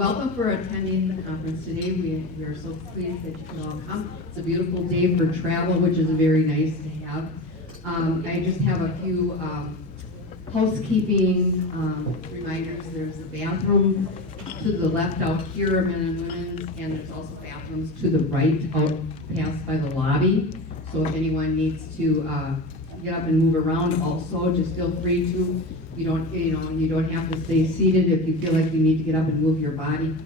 welcome for attending the conference today. We are so pleased that you could all come. It's a beautiful day for travel, which is very nice to have. I just have a few housekeeping reminders. There's a bathroom to the left out here, men and women's, and there's also bathrooms to the right out past by the lobby. So if anyone needs to get up and move around, also just feel free to. You don't have to stay seated. If you feel like you need to get up and move your body,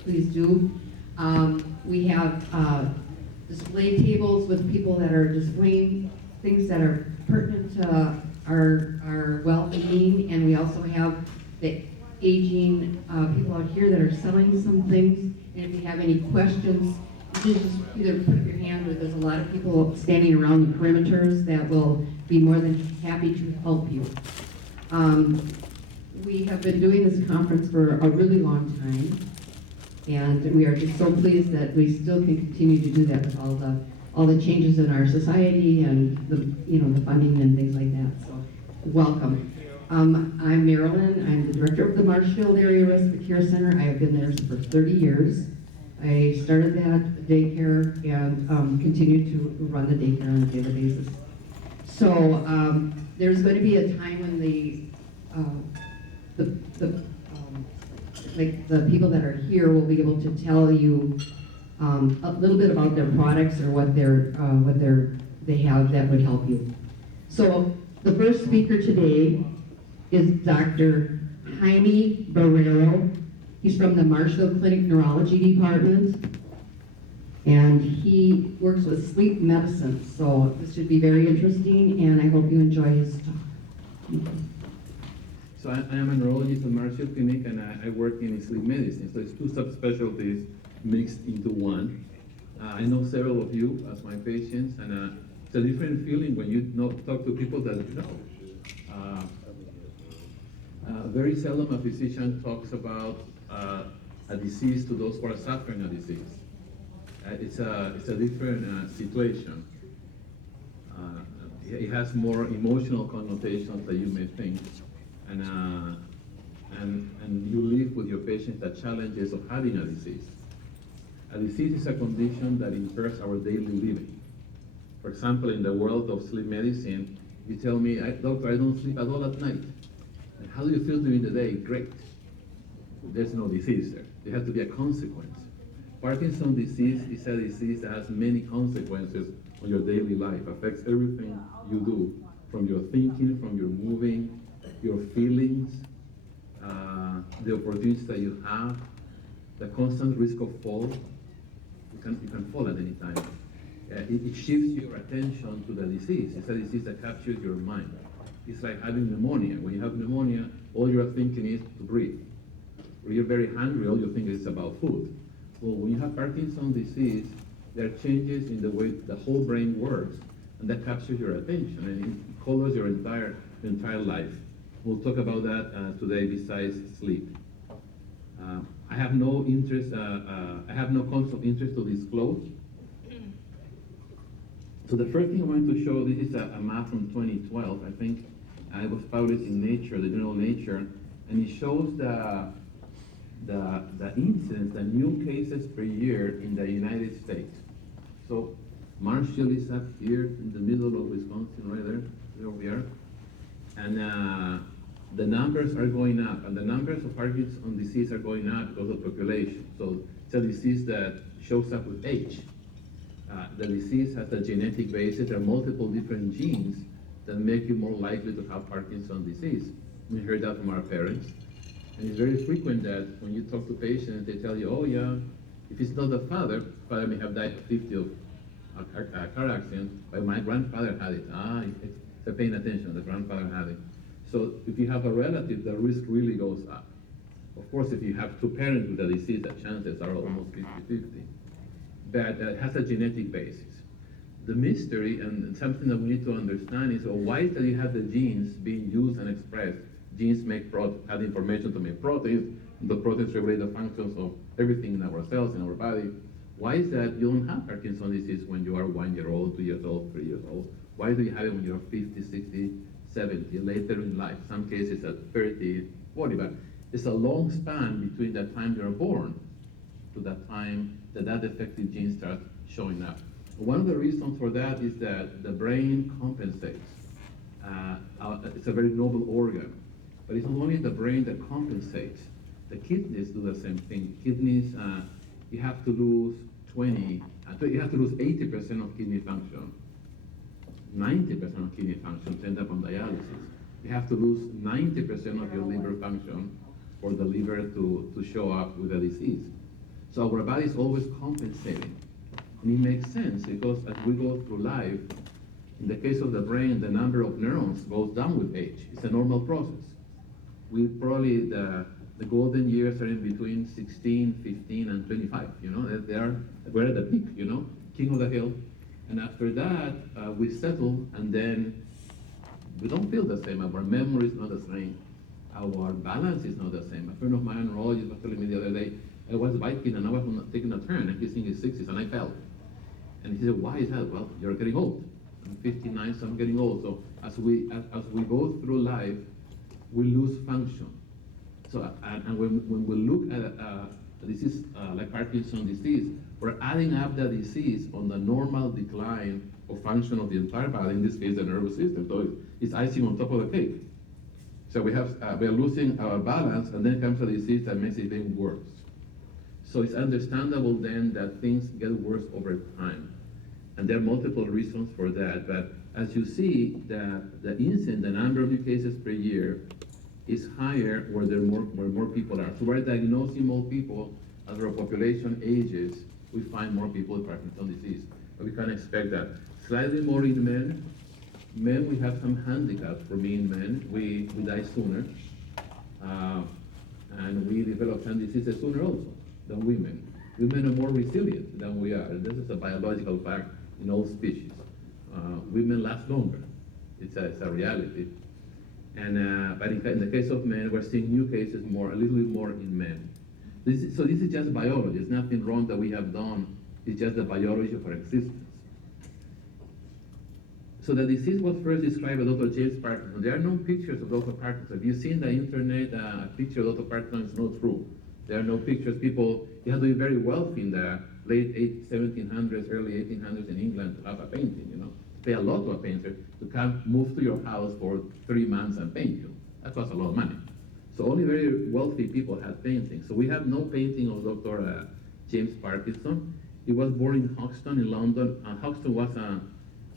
please do. We have display tables with people that are displaying things that are pertinent to our well-being, and we also have the aging people out here that are selling some things. And if you have any questions, you just either put up your hand, or there's a lot of people standing around the perimeters that will be more than happy to help you. We have been doing this conference for a really long time, and we are just so pleased that we still can continue to do that with all the changes in our society and the funding and things like that. So, welcome. I'm Marilyn. I'm the director of the Marshfield Area Respite Care Center. I have been there for 30 years. I started that daycare and continue to run the daycare on a daily basis. So there's going to be a time when the people that are here will be able to tell you a little bit about their products or what they have that would help you. So the first speaker today is Dr. Jaime Barrero. He's from the Marshfield Clinic Neurology Department, and he works with sleep medicine. So this should be very interesting, and I hope you enjoy his talk. So I am a neurologist at Marshfield Clinic, and I work in sleep medicine. So it's two subspecialties mixed into one. I know several of you as my patients, and it's a different feeling when you talk to people that you know. Very seldom a physician talks about a disease to those who are suffering a disease. It's a different situation. It has more emotional connotations than you may think. And you live with your patient the challenges of having a disease. A disease is a condition that impairs our daily living. For example, in the world of sleep medicine, you tell me, doctor, I don't sleep at all at night. And how do you feel during the day? Great. There's no disease there. There has to be a consequence. Parkinson's disease is a disease that has many consequences on your daily life, affects everything you do, from your thinking, from your moving, your feelings, the opportunities that you have, the constant risk of fall. You can fall at any time. It shifts your attention to the disease. It's a disease that captures your mind. It's like having pneumonia. When you have pneumonia, all you're thinking is to breathe. When you're very hungry, all you think is about food. Well, when you have Parkinson's disease, there are changes in the way the whole brain works, and that captures your attention, and it colors your entire life. We'll talk about that today besides sleep. I have no interest, I have no constant interest to disclose. So the first thing I want to show, this is a map from 2012, I think. It was published in Nature, the journal Nature, and it shows the incidence, the new cases per year in the United States. So Marshfield is up here in the middle of Wisconsin, right there we are. And the numbers are going up, and the numbers of Parkinson's disease are going up because of population. So it's a disease that shows up with age. The disease has a genetic basis. There are multiple different genes that make you more likely to have Parkinson's disease. We heard that from our parents. And it's very frequent that when you talk to patients, they tell you, oh yeah, if it's not the father may have died at 50 of a car accident, but my grandfather had it. They're paying attention, the grandfather had it. So if you have a relative, the risk really goes up. Of course, if you have two parents with a disease, the chances are almost 50-50. But it has a genetic basis. The mystery, and something that we need to understand, is why is that you have the genes being used and expressed? Genes have the information to make proteins, and the proteins regulate the functions of everything in our cells, in our body. Why is that you don't have Parkinson's disease when you are 1 year old, 2 years old, 3 years old? Why do you have it when you're 50, 60, 70, later in life? Some cases at 30, 40, but It's a long span between the time you're born to the time that defective gene starts showing up. One of the reasons for that is that the brain compensates. It's a very noble organ, but it's not only the brain that compensates. The kidneys do the same thing. Kidneys, you have to lose 80% of kidney function. 90% of kidney function to end up on dialysis. You have to lose 90% of your liver function for the liver to show up with a disease. So our body is always compensating. And it makes sense because as we go through life, in the case of the brain, the number of neurons goes down with age. It's a normal process. We probably, the golden years are in between 16, 15, and 25, we're at the peak, king of the hill. And after that, we settle, and then we don't feel the same. Our memory is not the same. Our balance is not the same. A friend of mine, Roy, was telling me the other day, I was biking and I was taking a turn, and he's in his 60s, and I fell. And he said, why is that? Well, you're getting old. I'm 59, so I'm getting old. So as we go through life, we lose function. So, and when we look at a disease like Parkinson's disease, we're adding up the disease on the normal decline of function of the entire body, in this case, the nervous system. So it's icing on top of the cake. So we are losing our balance, and then comes a disease that makes it even worse. So it's understandable then that things get worse over time. And there are multiple reasons for that, but as you see, the number of new cases per year is higher where more people are. So we're diagnosing more people as our population ages. We find more people with Parkinson's disease. But we can expect that. Slightly more in men. Men, we have some handicap for being men. We die sooner. And we develop some diseases sooner also than women. Women are more resilient than we are. This is a biological fact in all species. Women last longer. It's a reality. And but in the case of men, we're seeing new cases a little bit more in men. This is just biology. There's nothing wrong that we have done. It's just the biology of our existence. So the disease was first described by Dr. James Parkinson. There are no pictures of Dr. Parkinson. If you've seen the internet, a picture of Dr. Parkinson is not true. There are no pictures. People, you have to be very wealthy in the late 1700s, early 1800s in England to have a painting, Pay a lot to a painter to come move to your house for 3 months and paint you. That costs a lot of money. So only very wealthy people had paintings. So we have no painting of Dr. James Parkinson. He was born in Hoxton in London. Hoxton was a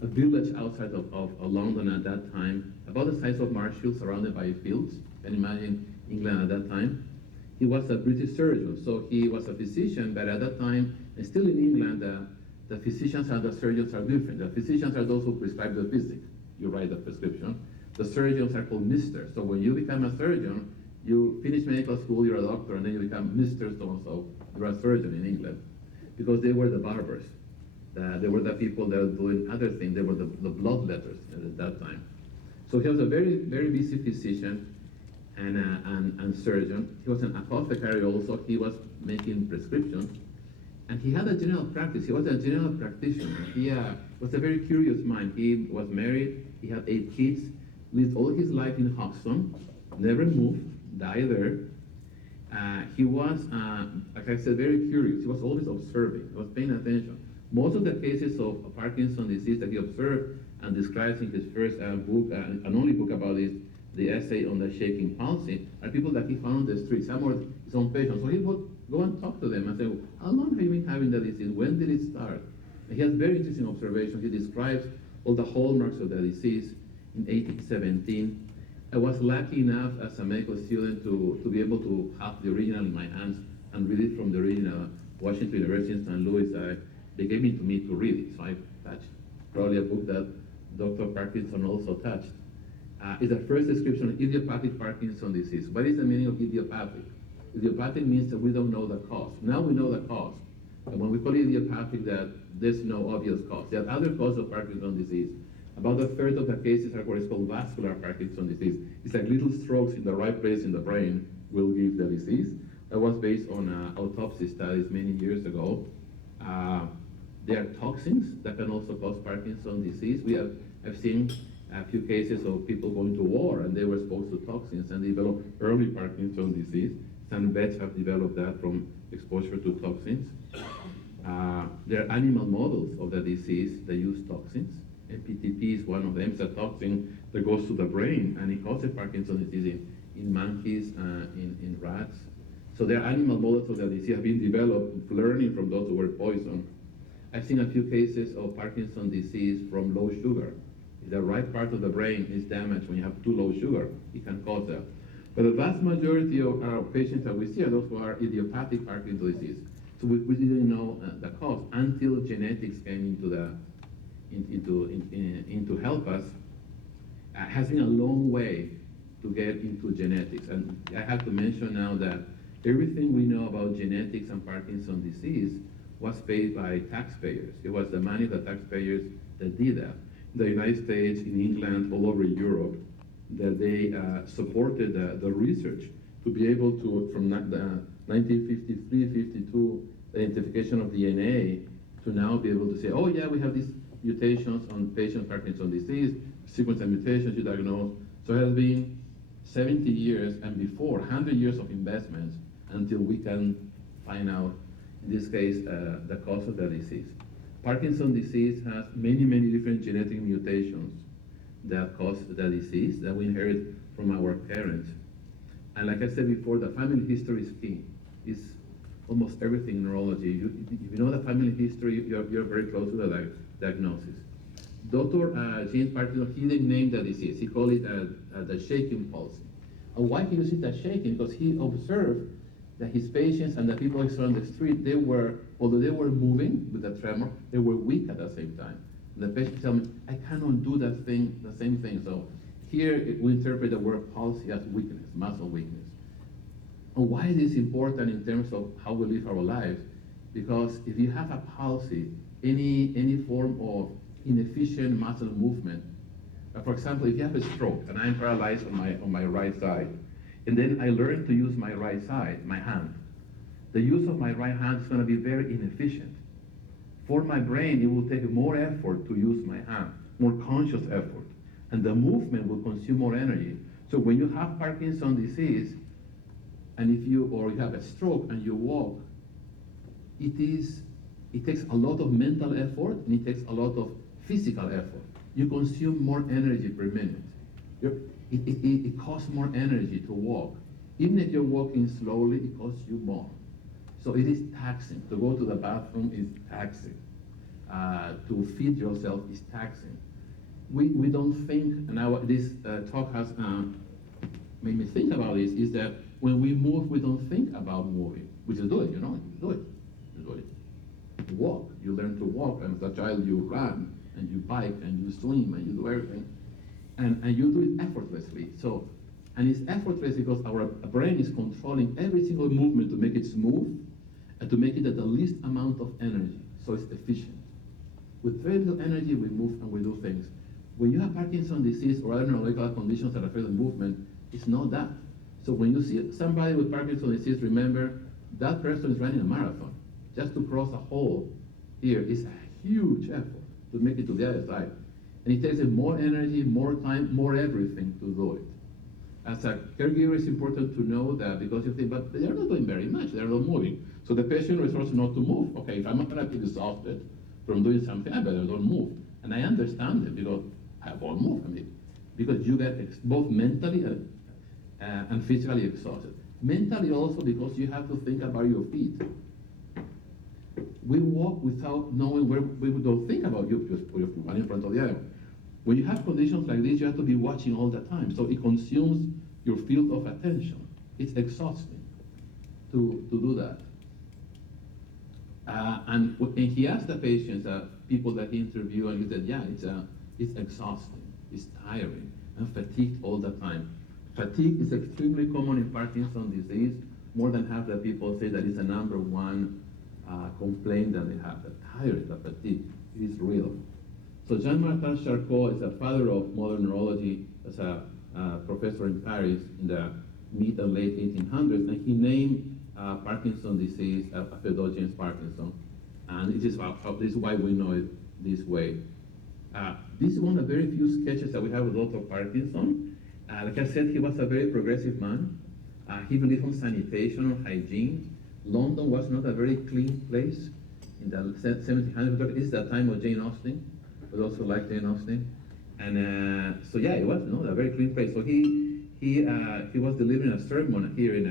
village outside of London at that time, about the size of Marshfield, surrounded by fields. You can imagine England at that time. He was a British surgeon, so he was a physician, but at that time, and still in England, the physicians and the surgeons are different. The physicians are those who prescribe the physics. You write the prescription. The surgeons are called Mr. So when you become a surgeon, you finish medical school, you're a doctor, and then you become Mr. So-and-so. You're a surgeon in England. Because they were the barbers. They were the people that were doing other things. They were the bloodletters at that time. So he was a very, very busy physician and surgeon. He was an apothecary also. He was making prescriptions. And he had a general practice. He was a general practitioner. He was a very curious mind. He was married. He had 8 kids. Lived all his life in Hoxton. Never moved. Died there. He was, like I said, very curious. He was always observing. He was paying attention. Most of the cases of Parkinson's disease that he observed and describes in his first book, and only book about this, the essay on the shaking palsy, are people that he found on the street. Some were his own patients. So he would go and talk to them and say, how long have you been having the disease? When did it start? And he has very interesting observations. He describes all the hallmarks of the disease in 1817. I was lucky enough as a medical student to be able to have the original in my hands and read it from the original. Washington University in St. Louis, they gave it to me to read it, so I touched. Probably a book that Dr. Parkinson also touched. It's the first description of idiopathic Parkinson's disease. What is the meaning of idiopathic? Idiopathic means that we don't know the cause. Now we know the cause. And when we call it idiopathic, that there's no obvious cause. There are other causes of Parkinson's disease. About a third of the cases are what is called vascular Parkinson's disease. It's like little strokes in the right place in the brain will give the disease. That was based on autopsy studies many years ago. There are toxins that can also cause Parkinson's disease. I've seen a few cases of people going to war and they were exposed to toxins and developed early Parkinson's disease. Some vets have developed that from exposure to toxins. There are animal models of the disease that use toxins. MPTP is one of them. It's a toxin that goes to the brain and it causes Parkinson's disease in monkeys, in rats. So there are animal models of the disease have been developed, learning from those who were poisoned. I've seen a few cases of Parkinson's disease from low sugar. If the right part of the brain is damaged when you have too low sugar, it can cause that. But the vast majority of our patients that we see are those who are idiopathic Parkinson's disease. So we didn't know the cause until genetics came into help us. Has been a long way to get into genetics. And I have to mention now that everything we know about genetics and Parkinson's disease was paid by taxpayers. It was the money of the taxpayers that did that. In the United States, in England, all over Europe, that they supported the research to be able to, from the 1953-52 identification of DNA, to now be able to say, oh yeah, we have these mutations on patient Parkinson's disease, sequence of mutations you diagnose. So it has been 70 years and before, 100 years of investments until we can find out, in this case, the cause of the disease. Parkinson's disease has many, many different genetic mutations that cause the disease that we inherit from our parents. And like I said before, the family history is key. It's almost everything in neurology. If you know the family history, you're very close to the diagnosis. Dr. James Parkinson, he didn't name the disease. He called it the shaking palsy. And why he used it as shaking? Because he observed that his patients and the people he saw on the street, although they were moving with the tremor, they were weak at the same time. And the patient tell me, I cannot do the same thing. So here we interpret the word palsy as weakness, muscle weakness. And why is this important in terms of how we live our lives? Because if you have a palsy, any form of inefficient muscle movement, for example, if you have a stroke and I'm paralyzed on my right side, and then I learn to use my right side, my hand, the use of my right hand is going to be very inefficient. For my brain, it will take more effort to use my hand, more conscious effort, and the movement will consume more energy. So when you have Parkinson's disease, and if you have a stroke and you walk, it takes a lot of mental effort and it takes a lot of physical effort. You consume more energy per minute. It costs more energy to walk. Even if you're walking slowly, it costs you more. So it is taxing. To go to the bathroom is taxing. To feed yourself is taxing. We don't think, and this talk has made me think about this, is that when we move, we don't think about moving. We just do it, you do it. You walk, you learn to walk, and as a child you run, and you bike, and you swim, and you do everything. And you do it effortlessly. So, and it's effortless because our brain is controlling every single movement to make it smooth and to make it at the least amount of energy, so it's efficient. With very little energy, we move and we do things. When you have Parkinson's disease or other neurological conditions that affect the movement, it's not that. So when you see somebody with Parkinson's disease, remember that person is running a marathon. Just to cross a hole here is a huge effort to make it to the other side. And it takes more energy, more time, more everything to do it. As a caregiver, it's important to know that because you think, but they're not doing very much, they're not moving. So the patient resorts not to move. Okay, if I'm not going to be exhausted from doing something, I better don't move. And I understand it because I won't move. Because you get both mentally and physically exhausted. Mentally also because you have to think about your feet. We walk without knowing where we don't think about you, just put your foot one in front of the other. When you have conditions like this, you have to be watching all the time. So it consumes your field of attention. It's exhausting to do that. And he asked the patients, people that he interviewed, and he said, yeah, it's exhausting, it's tiring, and fatigued all the time. Fatigue is extremely common in Parkinson's disease. More than half the people say that it's the number one complaint that they have, the tired, the fatigue. It is real. So Jean-Martin Charcot is a father of modern neurology, as a professor in Paris in the mid and late 1800s, and he named Parkinson's disease after James Parkinson. And this is why we know it this way. This is one of the very few sketches that we have with Dr. Parkinson. Like I said, he was a very progressive man. He believed in sanitation or hygiene. London was not a very clean place in the 1700s. This is the time of Jane Austen, but also like Jane Austen. And so yeah, it was not a very clean place. So he was delivering a sermon here in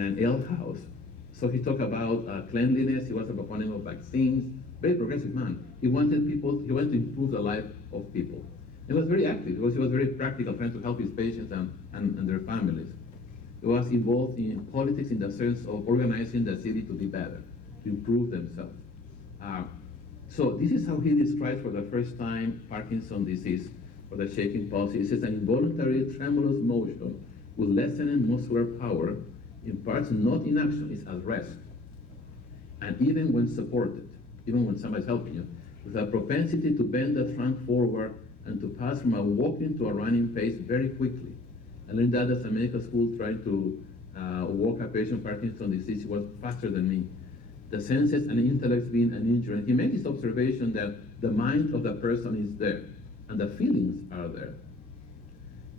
an alehouse. So he talked about cleanliness. He was a proponent of vaccines. Very progressive man. He wanted to improve the life of people. He was very active because he was very practical, trying to help his patients and their families. He was involved in politics in the sense of organizing the city to be better, to improve themselves. So this is how he describes for the first time Parkinson's disease, or the shaking palsy. It says an involuntary tremulous motion with lessening muscular power, in parts not in action, is at rest. And even when supported, even when somebody's helping you, with a propensity to bend the trunk forward and to pass from a walking to a running pace very quickly. I learned that as a medical school trying to walk a patient with Parkinson's disease. He was faster than me. The senses and intellect being an injury. And he made this observation that the mind of the person is there and the feelings are there.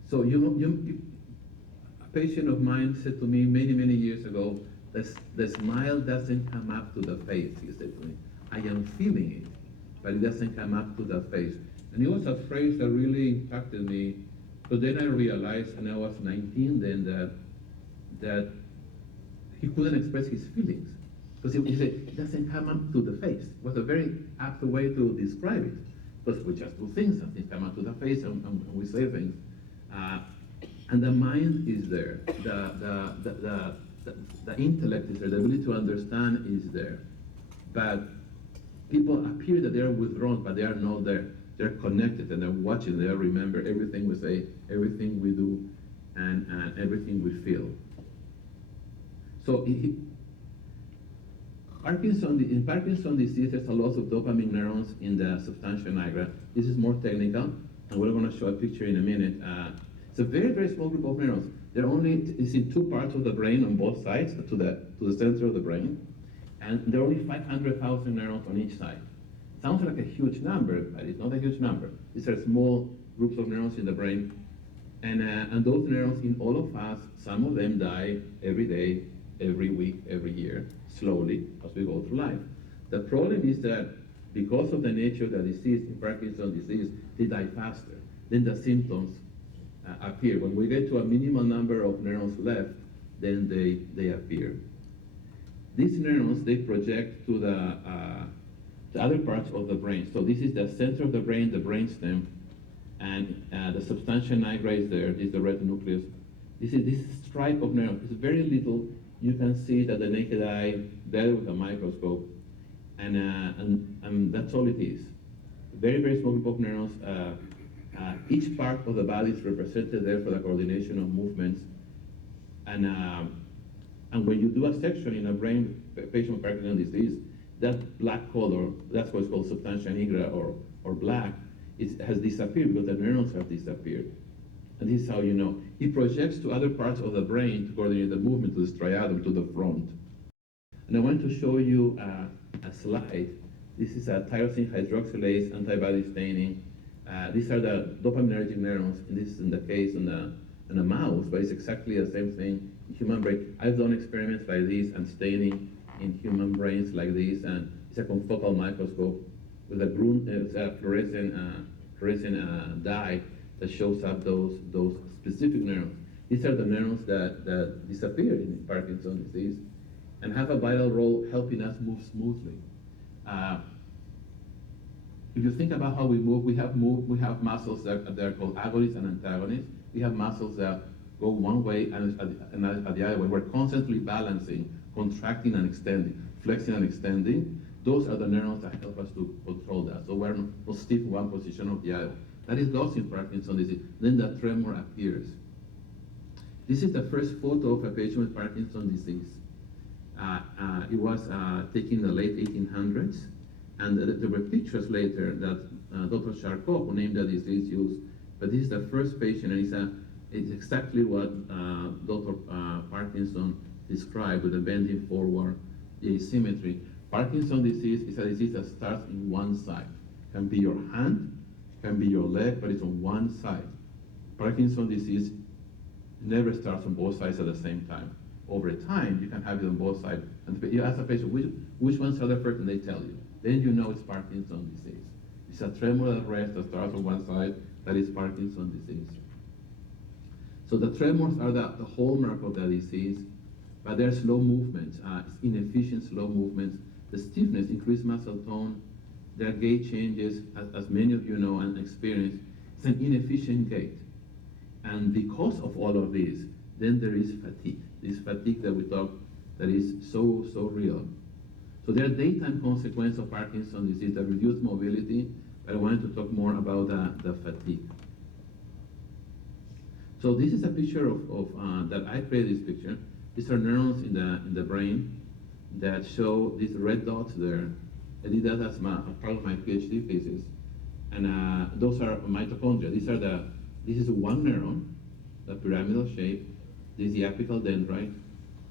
So a patient of mine said to me many years ago, the smile doesn't come up to the face, he said to me. I am feeling it, but it doesn't come up to the face. And it was a phrase that really impacted me. So then I realized, and I was 19 then, that he couldn't express his feelings. Because he said, it doesn't come up to the face. It was a very apt way to describe it. Because we just do things, and things come up to the face, and we say things. And the mind is there. The intellect is there. The ability to understand is there. But people appear that they are withdrawn, but they are not there. They're connected and they're watching. They remember everything we say, everything we do, and everything we feel. So in Parkinson's disease, there's a loss of dopamine neurons in the substantia nigra. This is more technical, and we're going to show a picture in a minute. It's a very small group of neurons. It's in two parts of the brain on both sides, to the center of the brain, and there are only 500,000 neurons on each side. Sounds like a huge number, but it's not a huge number. These are small groups of neurons in the brain. And those neurons in all of us, some of them die every day, every week, every year, slowly as we go through life. The problem is that because of the nature of the disease, in Parkinson's disease, they die faster. Then the symptoms appear. When we get to a minimal number of neurons left, then they appear. These neurons, they project to the other parts of the brain. So this is the center of the brainstem, and the substantia nigra is there. This is the red nucleus. This stripe of neurons. It's very little. You can see that the naked eye there with a microscope, and that's all it is. Very small group of neurons. Each part of the body is represented there for the coordination of movements, and when you do a section in a brain patient with Parkinson's disease, that black color, that's what's called substantia nigra or black, has disappeared because the neurons have disappeared. And this is how you know. It projects to other parts of the brain to coordinate the movement, to the striatum, to the front. And I want to show you a slide. This is a tyrosine hydroxylase antibody staining. These are the dopaminergic neurons, and this is in the case in a mouse, but it's exactly the same thing in human brain. I've done experiments like this and staining in human brains like this, and it's a confocal microscope with a fluorescent dye that shows up those specific neurons. These are the neurons that disappear in Parkinson's disease and have a vital role helping us move smoothly. If you think about how we move, we have muscles that are called agonists and antagonists. We have muscles that go one way and the other way. We're constantly balancing, contracting and extending, flexing and extending. Those are the neurons that help us to control that. So we're not stiff in one position or the other. That is lost in Parkinson's disease. Then the tremor appears. This is the first photo of a patient with Parkinson's disease. It was taken in the late 1800s, and there were pictures later that Dr. Charcot, who named the disease, used. But this is the first patient, and it's exactly what Dr. Parkinson described with the bending forward, the asymmetry. Parkinson's disease is a disease that starts in one side. It can be your hand, can be your leg, but it's on one side. Parkinson's disease never starts on both sides at the same time. Over time, you can have it on both sides. And you ask a patient, which one started first, and they tell you. Then you know it's Parkinson's disease. It's a tremor at rest that starts on one side, that is Parkinson's disease. So the tremors are the hallmark of the disease, but they're slow movements, inefficient slow movements. The stiffness, increased muscle tone, their gait changes, as many of you know and experience. It's an inefficient gait. And because of all of this, then there is fatigue. This fatigue that we talk that is so real. So there are daytime consequences of Parkinson's disease that reduce mobility, but I wanted to talk more about the fatigue. So this is a picture of that I created this picture. These are neurons in the brain that show these red dots there. I did that as part of my PhD thesis. And those are mitochondria. This is one neuron, the pyramidal shape. This is the apical dendrite,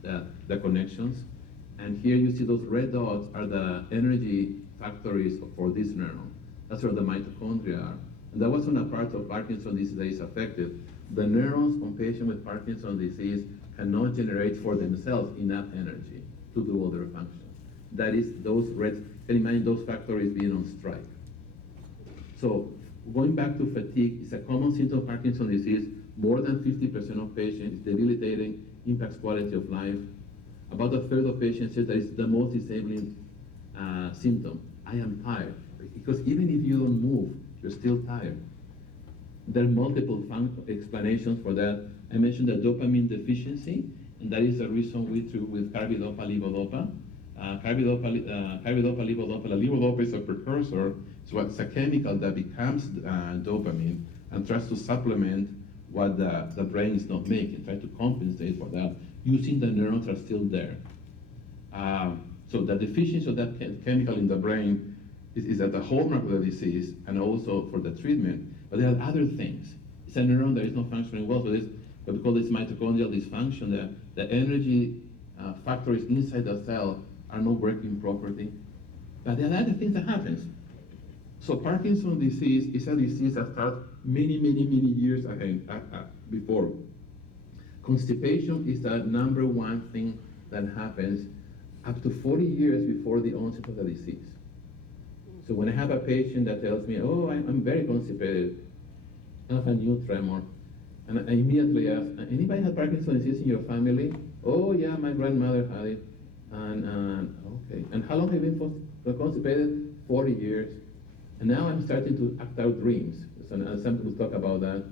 the connections. And here you see those red dots are the energy factories for this neuron. That's where the mitochondria are. And that was on a part of Parkinson's disease that is affected. The neurons on patients with Parkinson's disease cannot generate for themselves enough energy to do all their functions. That is, those reds, can you imagine those factories being on strike? So going back to fatigue, it's a common symptom of Parkinson's disease. More than 50% of patients, it's debilitating, impacts quality of life. About a third of patients say that it's the most disabling symptom. I am tired. Because even if you don't move, you're still tired. There are multiple explanations for that. I mentioned the dopamine deficiency, and that is the reason we treat with carbidopa levodopa. Carbidopa levodopa. The levodopa is a precursor, so it's a chemical that becomes dopamine and tries to supplement what the brain is not making, try to compensate for that, using the neurons that are still there. So the deficiency of that chemical in the brain is at the hallmark of the disease and also for the treatment. But there are other things. It's a neuron that is not functioning well, so this what we call this mitochondrial dysfunction. The energy factories inside the cell are not working properly. But there are other things that happens. So Parkinson's disease is a disease that starts many years ahead, before. Constipation is the number one thing that happens up to 40 years before the onset of the disease. So when I have a patient that tells me, oh, I'm very constipated, I have a new tremor, and I immediately ask, anybody have Parkinson's disease in your family? Oh yeah, my grandmother had it. And okay, and how long have you been constipated? 40 years. And now I'm starting to act out dreams. So some people talk about that.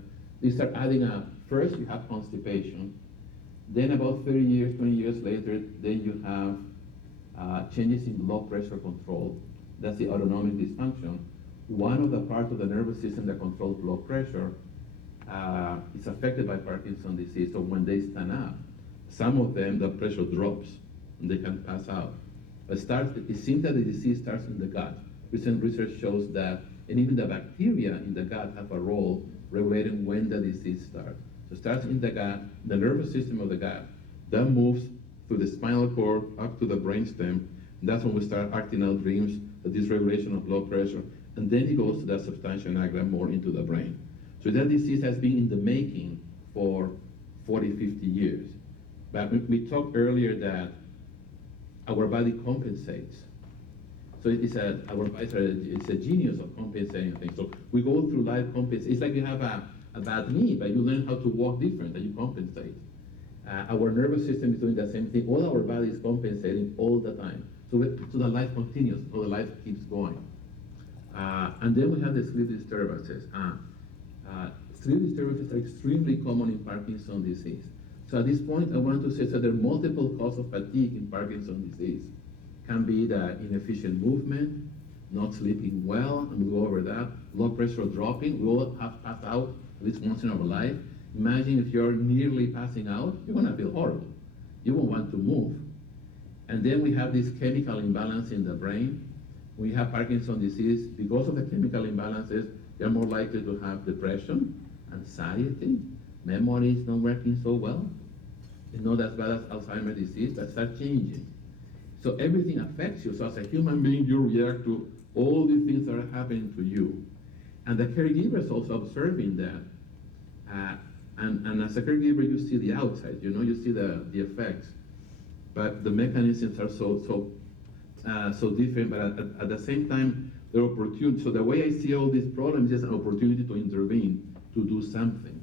They start adding up. First you have constipation. Then about 30 years, 20 years later, then you have changes in blood pressure control. That's the autonomic dysfunction. One of the parts of the nervous system that controls blood pressure is affected by Parkinson's disease. So when they stand up, some of them, the pressure drops and they can pass out. It seems that the disease starts in the gut. Recent research shows that, and even the bacteria in the gut have a role regulating when the disease starts. So it starts in the gut, the nervous system of the gut, then moves through the spinal cord up to the brainstem. That's when we start acting out dreams, the dysregulation of blood pressure, and then it goes to the substantia nigra more into the brain. So that disease has been in the making for 40, 50 years. But we talked earlier that our body compensates. So our bodies it's a genius of compensating things. So we go through life compensating. It's like you have a bad knee, but you learn how to walk different, and you compensate. Our nervous system is doing the same thing. All our body is compensating all the time. So the life continues, so the life keeps going. And then we have the sleep disturbances. Sleep disturbances are extremely common in Parkinson's disease. So at this point, I want to say that there are multiple causes of fatigue in Parkinson's disease. Can be the inefficient movement, not sleeping well, and we'll go over that. Blood pressure dropping. We all have passed out at least once in our life. Imagine if you're nearly passing out, you're gonna feel horrible. You won't want to move. And then we have this chemical imbalance in the brain. We have Parkinson's disease. Because of the chemical imbalances, you're more likely to have depression, anxiety, memory is not working so well. It's not as bad as Alzheimer's disease, but start changing. So everything affects you. So as a human being, you react to all the things that are happening to you. And the caregiver is also observing that. And as a caregiver, you see the outside, you see the effects. But the mechanisms are so different, but at the same time, they're opportunity. So the way I see all these problems is an opportunity to intervene, to do something.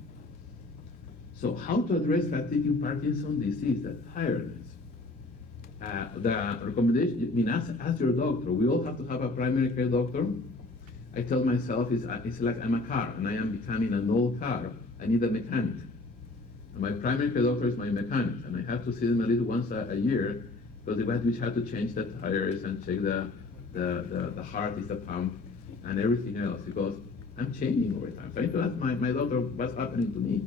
So how to address fatigue in Parkinson's disease, that tiredness? The recommendation, ask your doctor. We all have to have a primary care doctor. I tell myself, it's like I'm a car, and I am becoming an old car. I need a mechanic. And my primary care doctor is my mechanic, and I have to see them at least once a year, because we have to change the tires and check the heart is the pump, and everything else, because I'm changing over time. So I need to ask my doctor what's happening to me.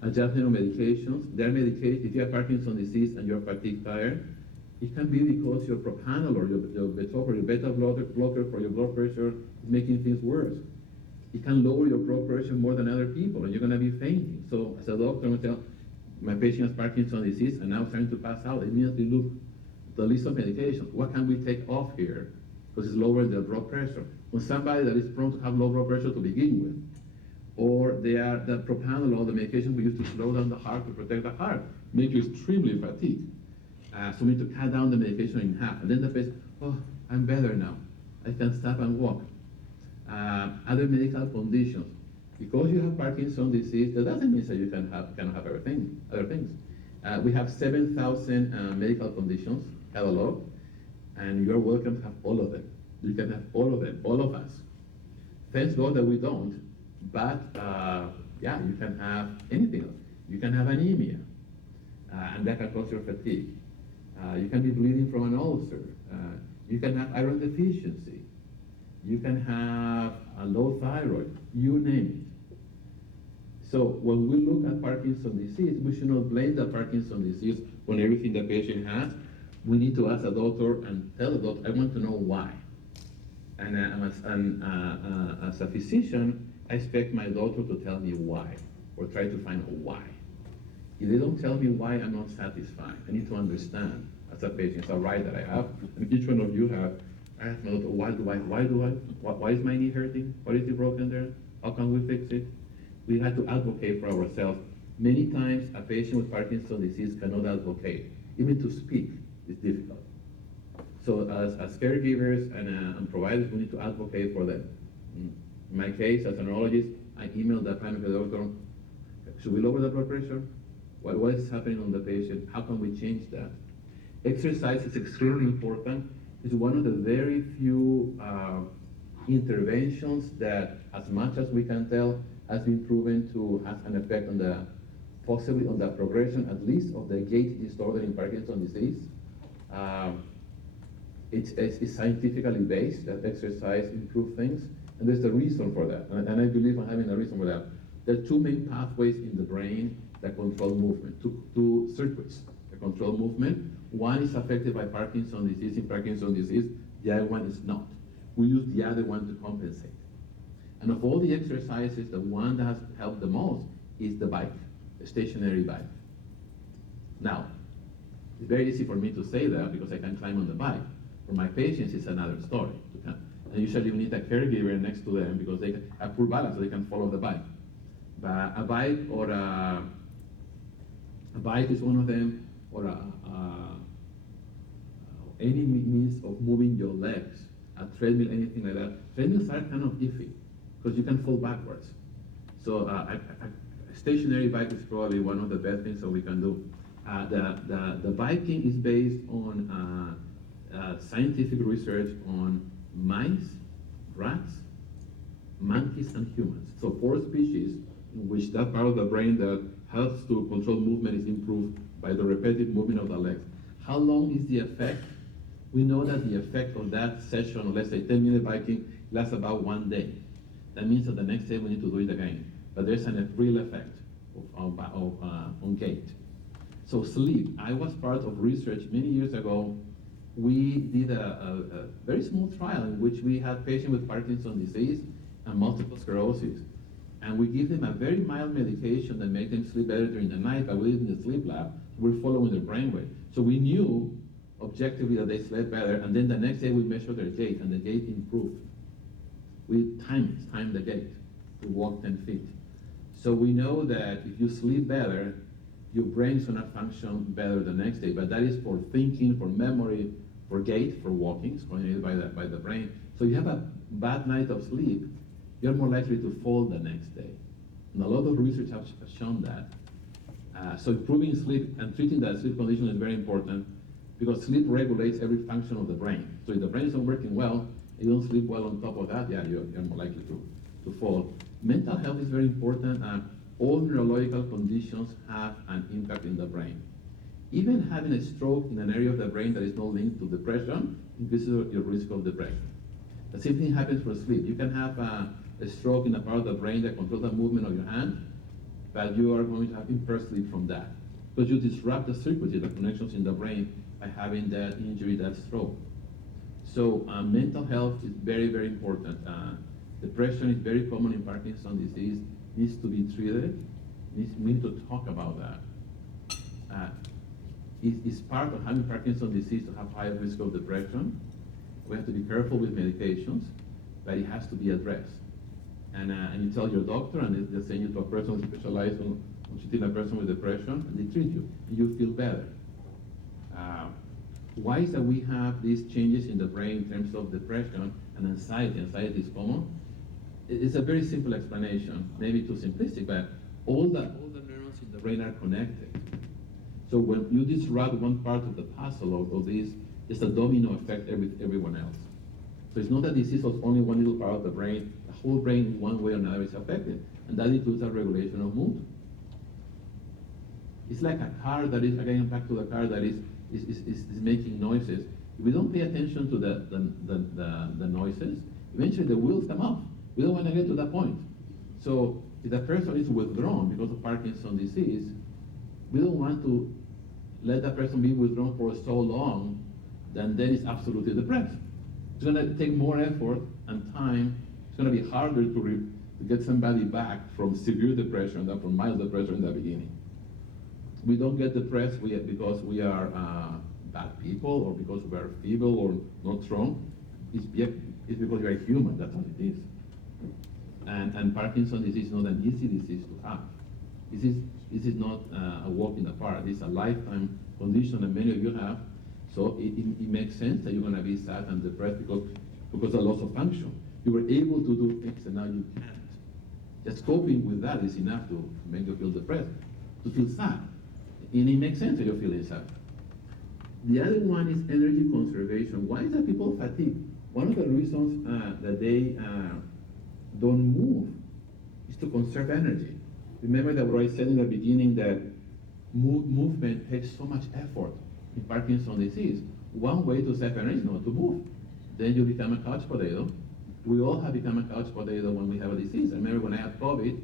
Adjustment of medications. There are medications, if you have Parkinson's disease and you're fatigue tired, it can be because your propranolol, your beta blocker for your blood pressure is making things worse. It can lower your blood pressure more than other people, and you're going to be fainting. So as a doctor, I'm going to tell my patient has Parkinson's disease and now trying to pass out. Immediately look at the list of medications. What can we take off here? Because it's lowering the blood pressure. When somebody that is prone to have low blood pressure to begin with, or they are the propranolol, the medication we use to slow down the heart, to protect the heart, make you extremely fatigued. So we need to cut down the medication in half. And then the patient, oh, I'm better now. I can stop and walk. Other medical conditions. Because you have Parkinson's disease, that doesn't mean that you can have other things. We have 7,000 medical conditions cataloged, and you're welcome to have all of them. You can have all of them, all of us. Thanks God that we don't, but yeah, you can have anything else. You can have anemia, and that can cause your fatigue. You can be bleeding from an ulcer. You can have iron deficiency. You can have a low thyroid, you name it. So when we look at Parkinson's disease, we should not blame the Parkinson's disease on everything the patient has. We need to ask the doctor and tell the doctor, I want to know why. And as a physician, I expect my doctor to tell me why, or try to find a why. If they don't tell me why, I'm not satisfied. I need to understand as a patient. It's a right that I have, and each one of you have. I ask my doctor, why is my knee hurting? What is it broken there? How can we fix it? We have to advocate for ourselves. Many times, a patient with Parkinson's disease cannot advocate. Even to speak is difficult. So as caregivers and providers, we need to advocate for them. In my case, as a neurologist, I emailed the primary care doctor, should we lower the blood pressure? What is happening on the patient? How can we change that? Exercise is extremely important. It's one of the very few interventions that, as much as we can tell, has been proven to have an effect on possibly on the progression, at least, of the gait disorder in Parkinson's disease. It's scientifically based that exercise improves things, and there's a reason for that. And I believe I'm having a reason for that. There are two main pathways in the brain that control movement, two circuits that control movement. One is affected by Parkinson's disease. In Parkinson's disease, the other one is not. We use the other one to compensate. And of all the exercises, the one that has helped the most is the bike, the stationary bike. Now, it's very easy for me to say that because I can climb on the bike. For my patients, it's another story. And usually we need a caregiver next to them because they have poor balance, so they can follow the bike. But a bike or a bike is one of them, or any means of moving your legs, a treadmill, anything like that. Treadmills are kind of iffy because you can fall backwards. So a stationary bike is probably one of the best things that we can do. The biking is based on scientific research on mice, rats, monkeys, and humans. So 4 species in which that part of the brain that helps to control movement is improved by the repetitive movement of the legs. How long is the effect? We know that the effect of that session, let's say 10-minute biking, lasts about 1 day. That means that the next day we need to do it again. But there's a real effect on gait. So sleep. I was part of research many years ago. We did a very small trial in which we had patients with Parkinson's disease and multiple sclerosis. And we give them a very mild medication that makes them sleep better during the night, but we did in the sleep lab. We're following their brainwave. So we knew objectively that they slept better, and then the next day we measured their gait, and the gait improved. we time the gait to walk 10 feet. So we know that if you sleep better, your brain's gonna function better the next day. But that is for thinking, for memory, for gait, for walking. It's coordinated by the brain. So if you have a bad night of sleep, you're more likely to fall the next day. And a lot of research has shown that. So improving sleep and treating that sleep condition is very important because sleep regulates every function of the brain. So if the brain is not working well, you don't sleep well on top of that, yeah, you're more likely to fall. Mental health is very important. All neurological conditions have an impact in the brain. Even having a stroke in an area of the brain that is not linked to depression increases your risk of depression. The same thing happens for sleep. You can have a stroke in a part of the brain that controls the movement of your hand, but you are going to have impaired sleep from that because you disrupt the circuitry, the connections in the brain by having that injury, that stroke. So mental health is very, very important. Depression is very common in Parkinson's disease, needs to be treated, we need to talk about that. It's part of having Parkinson's disease to have higher risk of depression. We have to be careful with medications, but it has to be addressed. And you tell your doctor, and they send you to a person who specializes on treating a person with depression, and they treat you, and you feel better. Why is that we have these changes in the brain in terms of depression and anxiety? Anxiety is common. It's a very simple explanation, maybe too simplistic, but all the neurons in the brain are connected. So when you disrupt one part of the puzzle of this, it's a domino effect everyone else. So it's not a disease of only one little part of the brain. The whole brain in one way or another is affected, and that includes a regulation of mood. It's like a car that is, again back to the car that is making noises. If we don't pay attention to the noises, eventually the wheels come off. We don't want to get to that point. So if the person is withdrawn because of Parkinson's disease, we don't want to let that person be withdrawn for so long, then it's absolutely depressed. It's going to take more effort and time. It's going to be harder to get somebody back from severe depression than from mild depression in the beginning. We don't get depressed because we are bad people or because we are feeble or not strong. It's because we are human, that's what it is. And Parkinson's disease is not an easy disease to have. This is not a walk in the park. It's a lifetime condition that many of you have. So it makes sense that you're going to be sad and depressed because of loss of function. You were able to do things and now you can't. Just coping with that is enough to make you feel depressed, to feel sad. And it makes sense that you're feeling sad. The other one is energy conservation. Why is that people fatigue? One of the reasons that they don't move is to conserve energy. Remember that what I said in the beginning that movement takes so much effort in Parkinson's disease. One way to save energy is not to move. Then you become a couch potato. We all have become a couch potato when we have a disease. I remember when I had COVID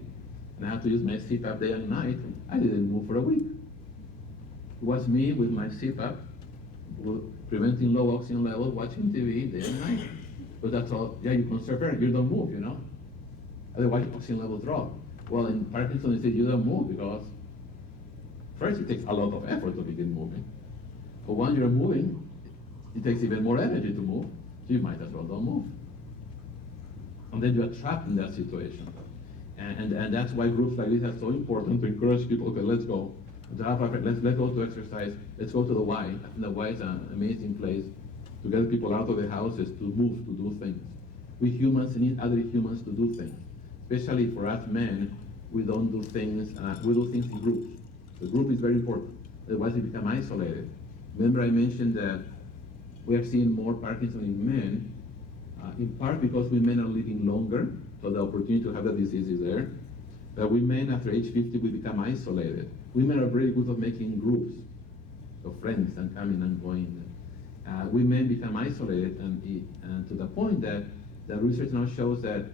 and I had to use my CPAP day and night, I didn't move for a week. It was me with my CPAP, preventing low oxygen levels, watching TV day and night. But that's all, yeah, you conserve energy, you don't move, Otherwise, oxygen levels drop. Well, in Parkinson's disease, you don't move because first, it takes a lot of effort to begin moving. But once you're moving, it takes even more energy to move, so you might as well don't move. And then you're trapped in that situation. And that's why groups like this are so important to encourage people, okay, let's go. Let's go to exercise, let's go to the Y. I think the Y is an amazing place to get people out of their houses, to move, to do things. We humans need other humans to do things. Especially for us men, we don't do things, we do things in groups. The group is very important, otherwise we become isolated. Remember I mentioned that we are seeing more Parkinson in men, in part because women are living longer, so the opportunity to have the disease is there. But women after age 50, we become isolated. Women are very good at making groups of friends and coming and going. Women become isolated and to the point that the research now shows that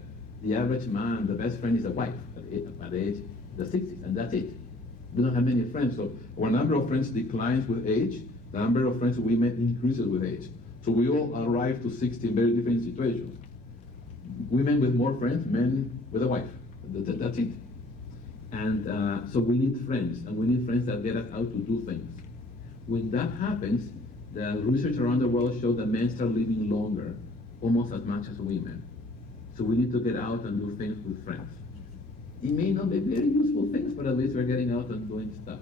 the average man, the best friend is a wife at the age the 60s, and that's it. We don't have many friends, so our number of friends declines with age, the number of friends women increases with age. So we all arrive to 60 in very different situations. Women with more friends, men with a wife. That's it. And so we need friends, and we need friends that get us out to do things. When that happens, the research around the world shows that men start living longer, almost as much as women. So we need to get out and do things with friends. It may not be very useful things, but at least we're getting out and doing stuff.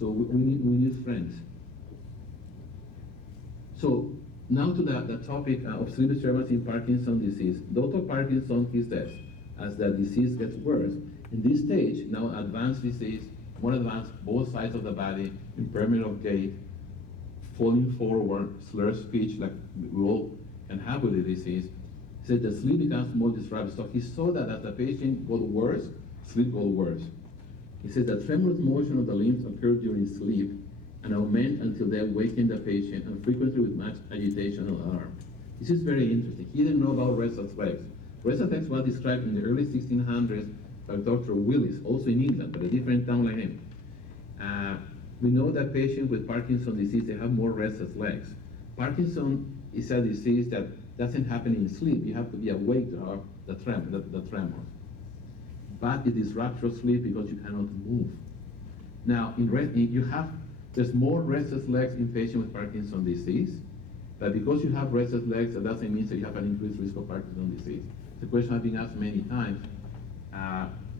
So we need friends. So now to the topic of sleep disturbance in Parkinson's disease. Dr. Parkinson, he says, as the disease gets worse, in this stage, now advanced disease, more advanced, both sides of the body, impairment of gait, falling forward, slurred speech, like we all can have with the disease, he said the sleep becomes more disrupted. So he saw that as the patient got worse, sleep got worse. He said the tremulous motion of the limbs occurred during sleep and augment until they awaken the patient, and frequently with much agitation and alarm. This is very interesting. He didn't know about restless legs. Restless legs was described in the early 1600s by Dr. Willis, also in England, but a different town like him. We know that patients with Parkinson's disease, they have more restless legs. Parkinson is a disease that doesn't happen in sleep. You have to be awake to have the tremors. But it disrupts your sleep because you cannot move. Now, there's more restless legs in patients with Parkinson's disease, but because you have restless legs, that doesn't mean that you have an increased risk of Parkinson's disease. It's a question I've been asked many times.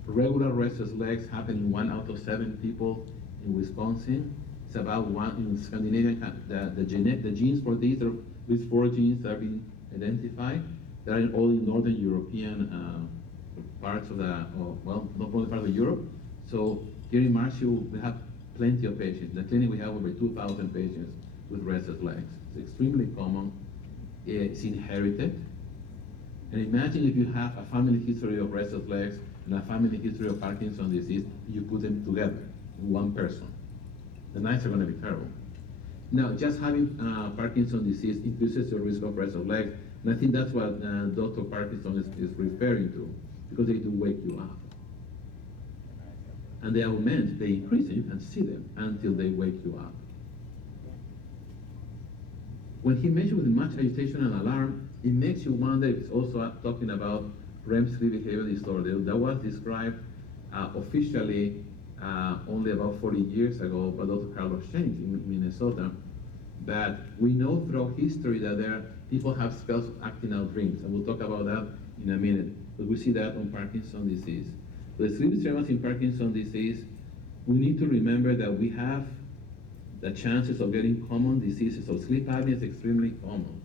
Regular restless legs happen in 1 out of 7 people in Wisconsin. It's about 1 in Scandinavia. The genes for these are at least 4 genes that have been identified. They are all in Northern European parts of not only part of Europe. So here in Marshfield, we have plenty of patients. In the clinic, we have over 2,000 patients with restless legs. It's extremely common. It's inherited. And imagine if you have a family history of restless legs and a family history of Parkinson's disease, you put them together in one person. The nights are going to be terrible. Now, just having Parkinson's disease increases your risk of restless legs, and I think that's what Dr. Parkinson is referring to, because they do wake you up. And they augment, they increase, and you can see them until they wake you up. When he mentioned with much agitation and alarm, it makes you wonder if it's also talking about REM sleep behavior disorder. That was described officially only about 40 years ago by Dr. Carlos Schenck in Minnesota. But we know throughout history that people have spells of acting out dreams, and we'll talk about that in a minute. But we see that on Parkinson's disease. The sleep disturbance in Parkinson's disease, we need to remember that we have the chances of getting common diseases. So sleep apnea is extremely common.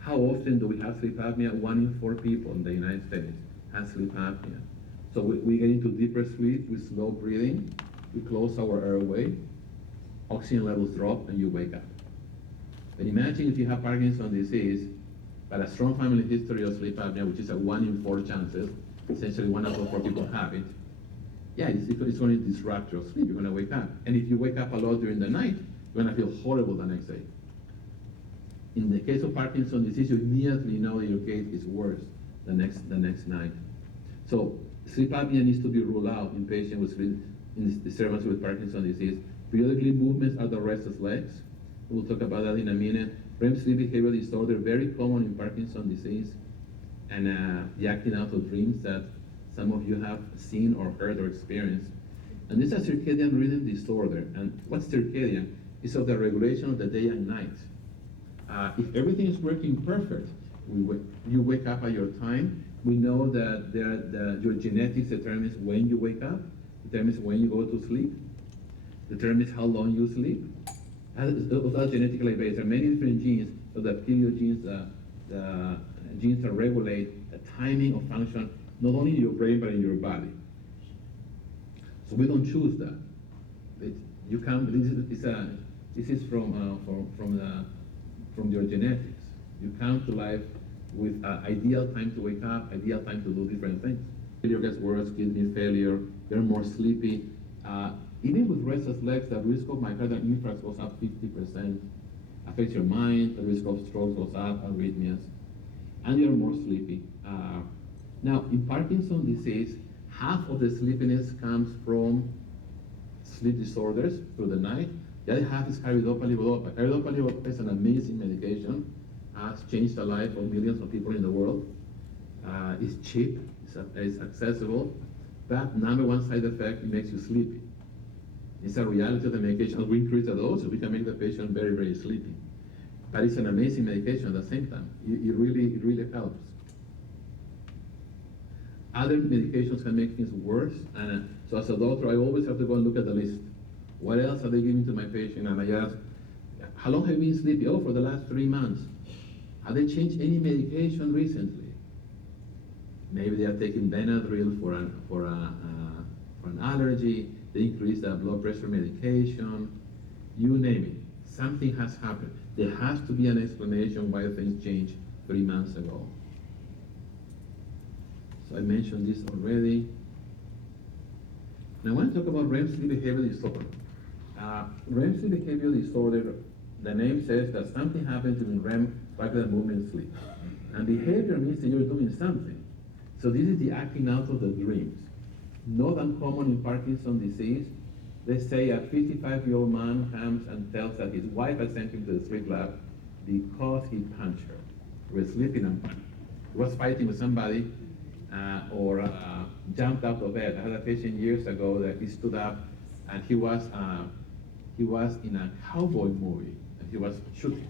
How often do we have sleep apnea? 1 in 4 people in the United States have sleep apnea. So we get into deeper sleep with slow breathing, we close our airway, oxygen levels drop, and you wake up. But imagine if you have Parkinson's disease, but a strong family history of sleep apnea, which is a 1 in 4 chances, essentially 1 out of 4 people have it. Yeah, it's going to disrupt your sleep. You're going to wake up. And if you wake up a lot during the night, you're going to feel horrible the next day. In the case of Parkinson's disease, you immediately know that your gait is worse the next night. So sleep apnea needs to be ruled out in patients with sleep disturbance with Parkinson's disease. Periodically, movements are the restless legs. We'll talk about that in a minute. REM sleep behavior disorder, very common in Parkinson's disease. And the acting out of dreams that some of you have seen or heard or experienced. And this is a circadian rhythm disorder. And what's circadian? It's of the regulation of the day and night. If everything is working perfect, you wake up at your time. We know that your genetics determines when you wake up, determines when you go to sleep, determines how long you sleep. Those are genetically based. There are many different genes. So the period genes, the genes that regulate the timing of function, not only in your brain but in your body. So we don't choose that. You can. This is from your genetics. You come to life with ideal time to wake up, ideal time to do different things. Failure gets worse, kidney failure, you're more sleepy. Even with restless legs, the risk of myocardial infarct goes up 50%. Affects your mind, the risk of strokes goes up, arrhythmias, and you're more sleepy. Now, in Parkinson's disease, half of the sleepiness comes from sleep disorders through the night. The other half is carbidopa-levodopa. Carbidopa-levodopa is an amazing medication. Has changed the life of millions of people in the world. It's cheap, it's accessible, but number one side effect, it makes you sleepy. It's a reality of the medication. As we increase the dose, we can make the patient very, very sleepy. But it's an amazing medication at the same time. It really helps. Other medications can make things worse, and so as a doctor, I always have to go and look at the list. What else are they giving to my patient? And I ask, how long have you been sleeping? Oh, for the last 3 months. Have they changed any medication recently? Maybe they are taking Benadryl for an allergy. They increase their blood pressure medication. You name it. Something has happened. There has to be an explanation why things changed 3 months ago. So I mentioned this already. Now I want to talk about REM sleep behavior disorder. REM sleep behavior disorder, the name says that something happens during REM, regular movement sleep. And behavior means that you're doing something. So this is the acting out of the dreams. Not uncommon in Parkinson's disease. Let's say a 55-year-old man comes and tells that his wife has sent him to the sleep lab because he punched her. He was sleeping and punched. He was fighting with somebody or jumped out of bed. I had a patient years ago that he stood up and he was in a cowboy movie and he was shooting.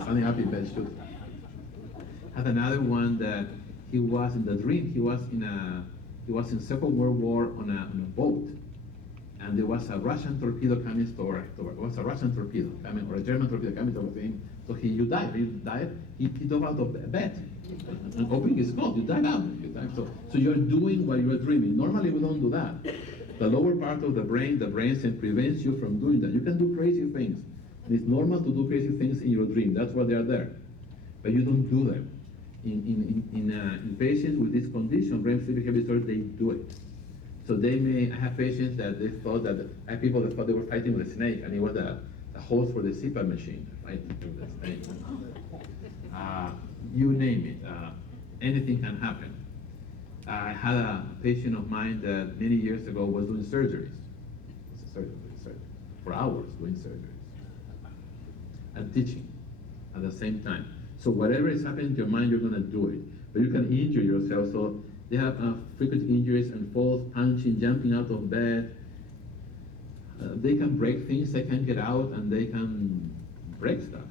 Standing up in bed shooting. Had another one that he was in the dream. He was in Second World War on a boat, and there was a Russian torpedo coming a Russian torpedo coming, or a German torpedo coming towards him. So he died. He dove out of bed and opened his mouth. You died out. So you're doing what you're dreaming. Normally we don't do that. The lower part of the brain prevents you from doing that. You can do crazy things. And it's normal to do crazy things in your dream. That's why they are there. But you don't do them. In patients with this condition, REM sleep behavior disorder, they do it. So I have patients that they thought that, I have people that thought they were fighting with a snake, and it was a hose for the CPAP machine, fighting with the snake. You name it, anything can happen. I had a patient of mine that many years ago was doing surgeries. For hours doing surgeries. And teaching at the same time. So whatever is happening to your mind, you're gonna do it. But you can injure yourself. So they have frequent injuries and falls, punching, jumping out of bed. They can break things, they can get out, and they can break stuff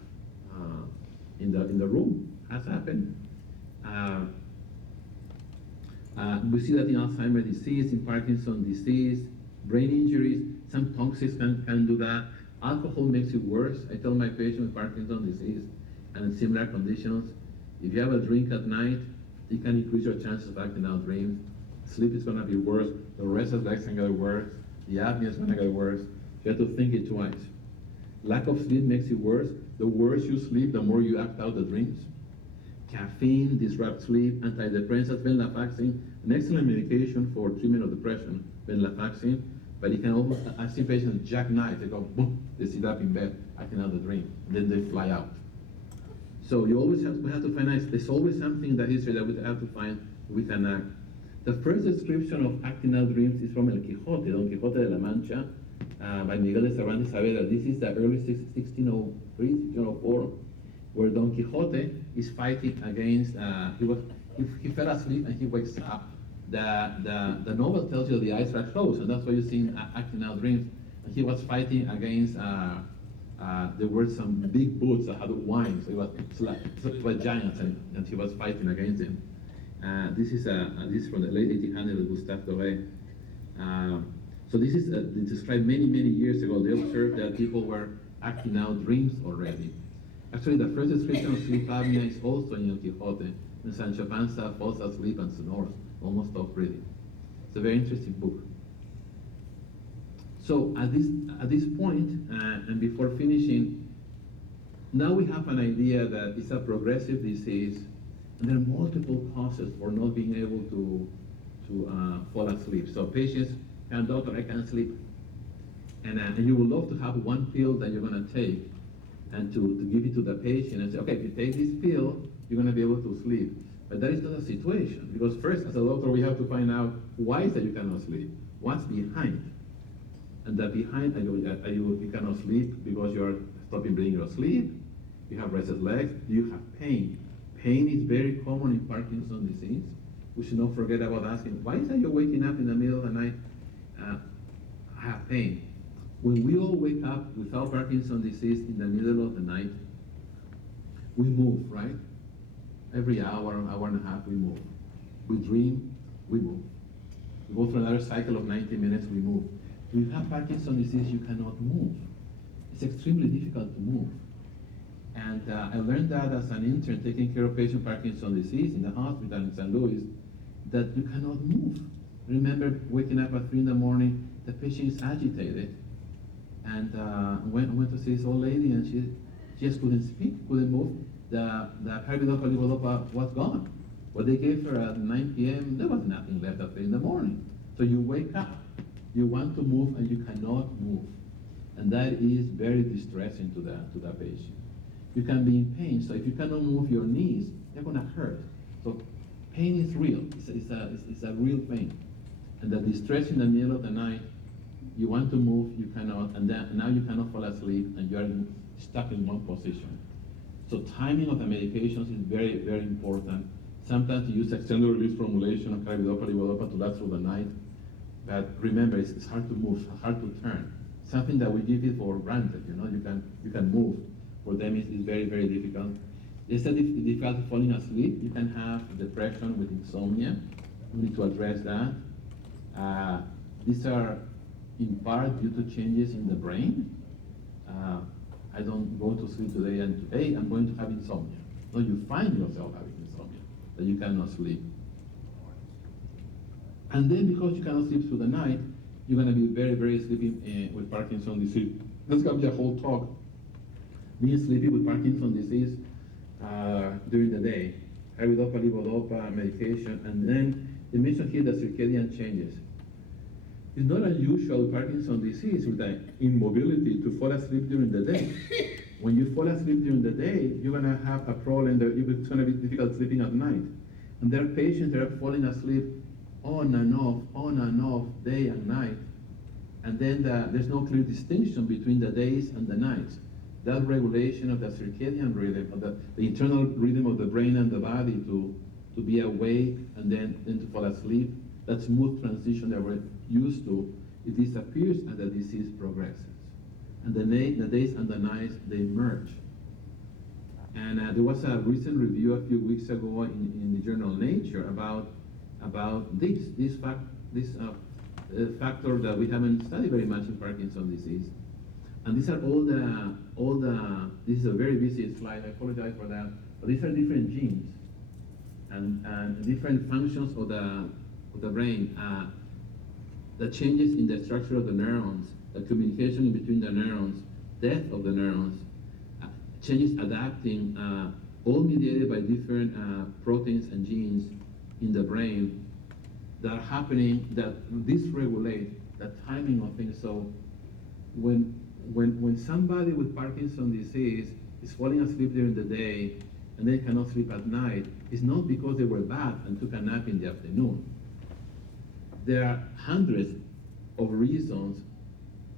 in the room. Has happened. We see that in Alzheimer's disease, in Parkinson's disease, brain injuries. Some toxins can do that. Alcohol makes it worse. I tell my patient with Parkinson's disease and in similar conditions, if you have a drink at night, it can increase your chances of acting out dreams. Sleep is going to be worse. The restless legs can get worse. The apnea is going to get worse. You have to think it twice. Lack of sleep makes it worse. The worse you sleep, the more you act out the dreams. Caffeine disrupts sleep. Antidepressants, venlafaxine, an excellent medication for treatment of depression, venlafaxine, but it can almost, I've seen patients jackknife. They go, boom, they sit up in bed, acting out the dream, and then they fly out. So we have to find out, there's always something in the history that we have to find, we can act. The first description of acting out dreams is from El Quijote, Don Quixote de la Mancha, by Miguel de Cervantes Saavedra. This is the early 1603, 1604, where Don Quixote is fighting against, he fell asleep and he wakes up. The novel tells you the eyes are closed, and that's why you see acting out dreams. And he was fighting against, there were some big boots that had wine, so he was giants, and he was fighting against them. This is from the late 1800s with Gustave Doré. So this is described many years ago. They observed that people were acting out dreams already. Actually, the first description of sleep apnea is also in El Quijote. When Sancho Panza falls asleep and snores, almost stops breathing. It's a very interesting book. So at this point, and before finishing, now we have an idea that it's a progressive disease, and there are multiple causes for not being able to fall asleep. So patients, doctor, I can't sleep. And you would love to have one pill that you're going to take and to give it to the patient and say, okay, if you take this pill, you're going to be able to sleep. But that is not a situation, because first, as a doctor, we have to find out why is that you cannot sleep, what's behind. And that behind, you cannot sleep because you're stopping breathing your sleep, you have restless legs, you have pain. Pain is very common in Parkinson's disease. We should not forget about asking, why is that you're waking up in the middle of the night? I have pain. When we all wake up without Parkinson's disease in the middle of the night, we move, right? Every hour and a half we move. We dream, we move. We go through another cycle of 90 minutes, we move. If you have Parkinson's disease, you cannot move. It's extremely difficult to move. And I learned that as an intern taking care of patient Parkinson's disease in the hospital in St. Louis, that you cannot move. Remember waking up at 3 in the morning, the patient is agitated. And I went to see this old lady, and she just couldn't speak, couldn't move. The carbidopa was gone. What they gave her at 9 p.m., there was nothing left at 3 in the morning. So you wake up, you want to move, and you cannot move. And that is very distressing to the patient. You can be in pain, so if you cannot move your knees, they're gonna hurt. So pain is real, it's a real pain. And the distress in the middle of the night, you want to move, you cannot, and then now you cannot fall asleep, and you're stuck in one position. So timing of the medications is very, very important. Sometimes you use extended release formulation of carbidopa, levodopa to last through the night. But remember, it's hard to move, hard to turn. Something that we give it for granted, you know, you can move. For them, it's very, very difficult. They said if difficulty falling asleep, you can have depression with insomnia. We need to address that. These are in part due to changes in the brain. I don't go to sleep today, and today I'm going to have insomnia. No, you find yourself having insomnia, that you cannot sleep. And then because you cannot sleep through the night, you're going to be very, very sleepy with Parkinson's disease. That's going to be a whole talk. Being sleepy with Parkinson's disease during the day, carbidopa, levodopa, medication, and then they mentioned here the circadian changes. It's not unusual with Parkinson's disease with the immobility to fall asleep during the day. When you fall asleep during the day, you're going to have a problem that it's going to be difficult sleeping at night. And there are patients that are falling asleep on and off, day and night. And then there's no clear distinction between the days and the nights. That regulation of the circadian rhythm, of the internal rhythm of the brain and the body to be awake and then to fall asleep, that smooth transition that we're used to, it disappears as the disease progresses. And the days and the nights, they merge. And there was a recent review a few weeks ago in the journal Nature about this factor that we haven't studied very much in Parkinson's disease. And these are this is a very busy slide, I apologize for that, but these are different genes and different functions of the brain. The changes in the structure of the neurons, the communication in between the neurons, death of the neurons, changes adapting, all mediated by different proteins and genes in the brain that are happening that dysregulate the timing of things. So when somebody with Parkinson's disease is falling asleep during the day and they cannot sleep at night, it's not because they were bad and took a nap in the afternoon. There are hundreds of reasons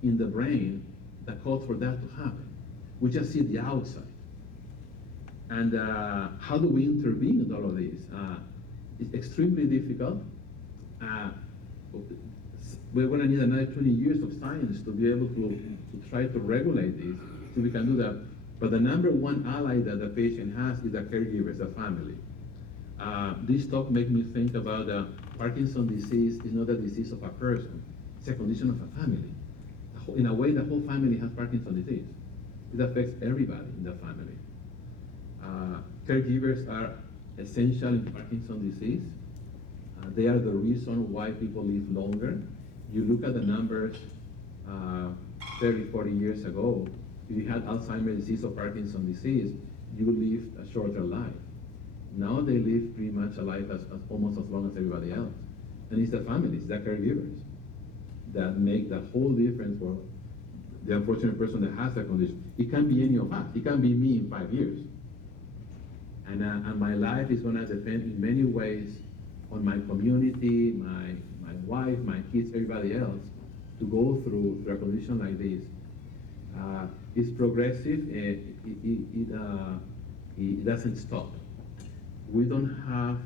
in the brain that cause for that to happen. We just see the outside. And how do we intervene in all of this? It's extremely difficult. We're going to need another 20 years of science to be able to try to regulate this, so we can do that. But the number one ally that the patient has is the caregivers, the family. This talk makes me think about Parkinson's disease is not a disease of a person, it's a condition of a family. In a way, the whole family has Parkinson's disease. It affects everybody in the family. Caregivers are essential in Parkinson's disease. They are the reason why people live longer. You look at the numbers 30, 40 years ago, if you had Alzheimer's disease or Parkinson's disease, you lived a shorter life. Now they live pretty much a life as almost as long as everybody else. And it's the families, the caregivers, that make the whole difference for the unfortunate person that has that condition. It can be any of us. It can be me in 5 years. And my life is going to depend in many ways on my community, my wife, my kids, everybody else, to go through a condition like this. It's progressive. It doesn't stop. We don't have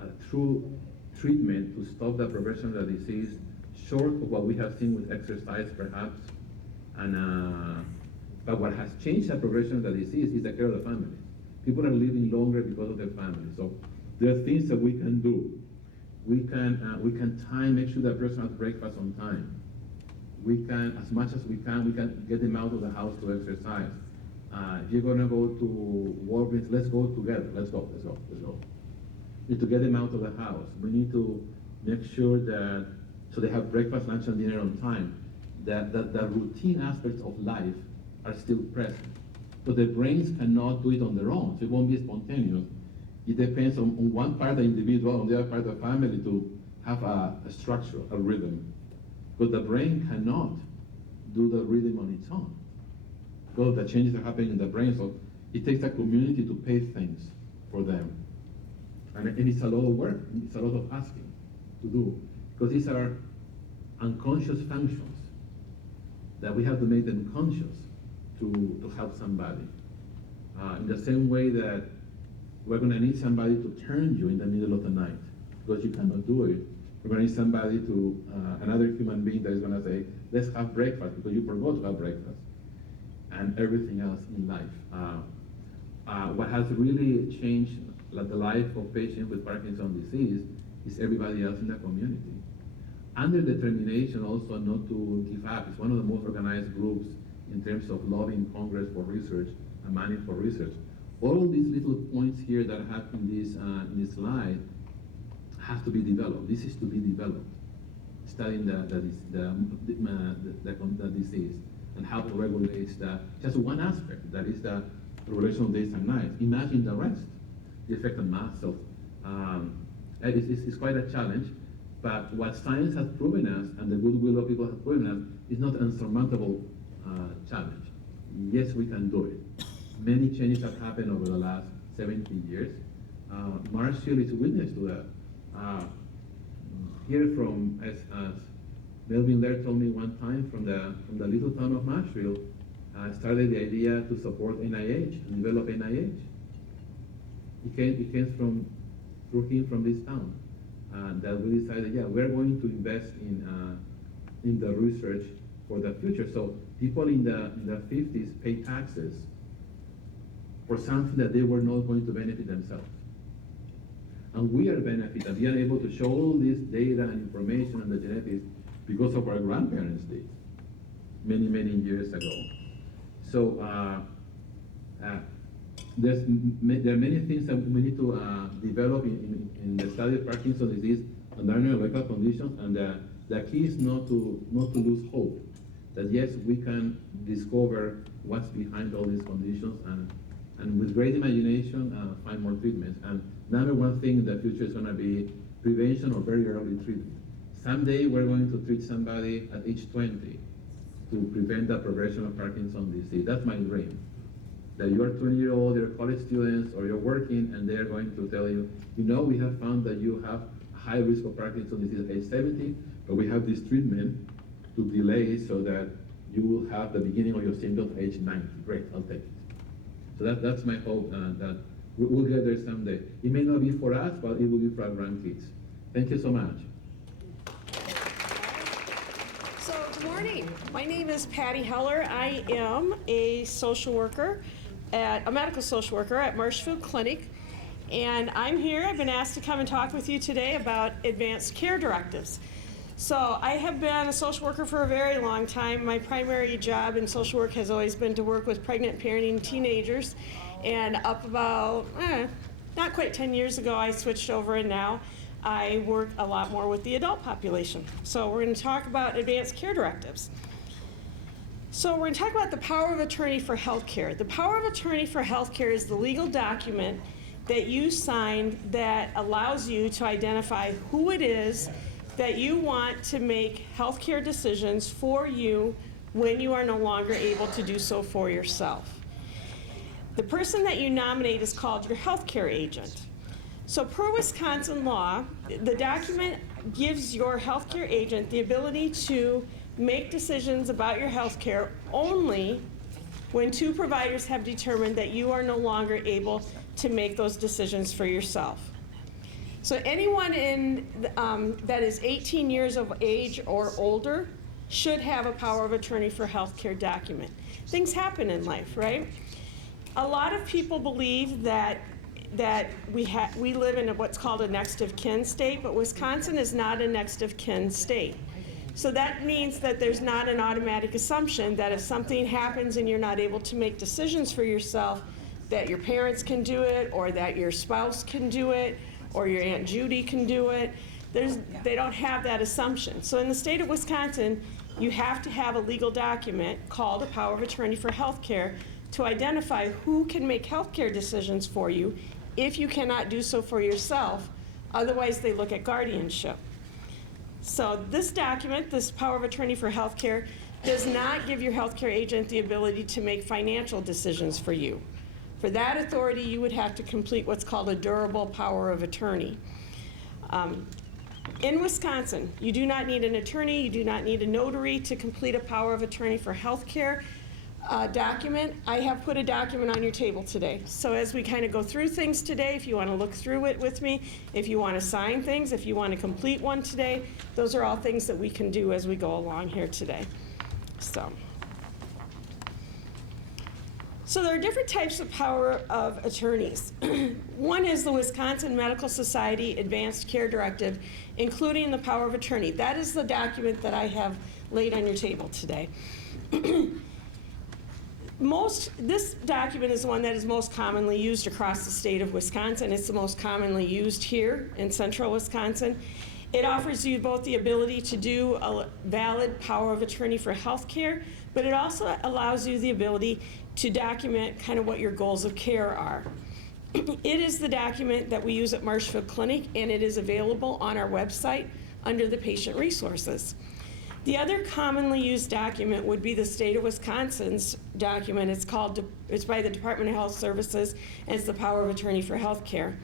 a true treatment to stop the progression of the disease, short of what we have seen with exercise, perhaps. But what has changed the progression of the disease is the care of the family. People are living longer because of their family. So There are things that we can do. We can make sure that person has breakfast on time. We can, as much as we can get them out of the house to exercise. If you're gonna go to Walgreens, let's go together. Let's go. We need to get them out of the house. We need to make sure that, so they have breakfast, lunch, and dinner on time, that the routine aspects of life are still present. So the brains cannot do it on their own, so it won't be spontaneous. It depends on one part of the individual, on the other part of the family to have a structure, a rhythm. But the brain cannot do the rhythm on its own. Because the changes are happening in the brain, so it takes a community to pay things for them. And it's a lot of work, it's a lot of asking to do. Because these are unconscious functions that we have to make them conscious to help somebody. In the same way that we're gonna need somebody to turn you in the middle of the night, because you cannot do it. We're gonna need somebody to, another human being that is gonna say, let's have breakfast, because you forgot to have breakfast, and everything else in life. What has really changed the life of patients with Parkinson's disease is everybody else in the community. And their determination also not to give up. It's one of the most organized groups in terms of lobbying Congress for research and money for research. All of these little points here that I have in this slide have to be developed. This is to be developed. Studying the disease and how to regulate just one aspect, that is the regulation of days and nights. Imagine the rest, the effect on muscle. It's quite a challenge, but what science has proven us and the goodwill of people have proven us is not an insurmountable challenge. Yes, we can do it. Many changes have happened over the last 70 years. Marshfield is a witness to that. Here from, as Melvin Laird told me one time, from the little town of Marshfield, started the idea to support NIH and develop NIH. It came through him from this town. That we decided, yeah, we're going to invest in the research for the future. So people in the 50s pay taxes for something that they were not going to benefit themselves. And we are benefiting, we are able to show all this data and information and the genetics because of our grandparents did many, many years ago. So there are many things that we need to develop in the study of Parkinson's disease and other neurological conditions, and the key is not to lose hope. That yes, we can discover what's behind all these conditions, and with great imagination, find more treatments. And number one thing in the future is going to be prevention or very early treatment. Someday we're going to treat somebody at age 20 to prevent the progression of Parkinson's disease. That's my dream. That you're 20-year-old, you're college students, or you're working, and they're going to tell you, you know, we have found that you have a high risk of Parkinson's disease at age 70, but we have this treatment to delay so that you will have the beginning of your symptoms at age 90. Great, I'll take it. So that's my hope, that we'll get there someday. It may not be for us, but it will be for our grandkids. Thank you so much. So, good morning. My name is Patty Heller. I am a social worker, a medical social worker at Marshfield Clinic. And I'm here, I've been asked to come and talk with you today about advanced care directives. So I have been a social worker for a very long time. My primary job in social work has always been to work with pregnant, parenting teenagers. And up about, not quite 10 years ago, I switched over, and now I work a lot more with the adult population. So we're going to talk about advanced care directives. So we're going to talk about the power of attorney for healthcare. The power of attorney for healthcare is the legal document that you signed that allows you to identify who it is that you want to make healthcare decisions for you when you are no longer able to do so for yourself. The person that you nominate is called your healthcare agent. So per Wisconsin law, the document gives your healthcare agent the ability to make decisions about your healthcare only when two providers have determined that you are no longer able to make those decisions for yourself. So anyone that is 18 years of age or older should have a power of attorney for healthcare document. Things happen in life, right? A lot of people believe that that we live in what's called a next of kin state, but Wisconsin is not a next of kin state. So that means that there's not an automatic assumption that if something happens and you're not able to make decisions for yourself, that your parents can do it, or that your spouse can do it, or your Aunt Judy can do it. They don't have that assumption. So in the state of Wisconsin, you have to have a legal document called a power of attorney for health care to identify who can make health care decisions for you if you cannot do so for yourself. Otherwise, they look at guardianship. So this document, this power of attorney for health care, does not give your health care agent the ability to make financial decisions for you. For that authority, you would have to complete what's called a durable power of attorney. In Wisconsin, you do not need an attorney, you do not need a notary to complete a power of attorney for health care document. I have put a document on your table today. So as we kind of go through things today, if you want to look through it with me, if you want to sign things, if you want to complete one today, those are all things that we can do as we go along here today. So there are different types of power of attorneys. One is the Wisconsin Medical Society Advanced Care Directive, including the power of attorney. That is the document that I have laid on your table today. This document is the one that is most commonly used across the state of Wisconsin. It's the most commonly used here in central Wisconsin. It offers you both the ability to do a valid power of attorney for health care, but it also allows you the ability to document kind of what your goals of care are. It is the document that we use at Marshfield Clinic, and it is available on our website under the patient resources. The other commonly used document would be the state of Wisconsin's document. It's by the Department of Health Services, and it's the power of attorney for health care.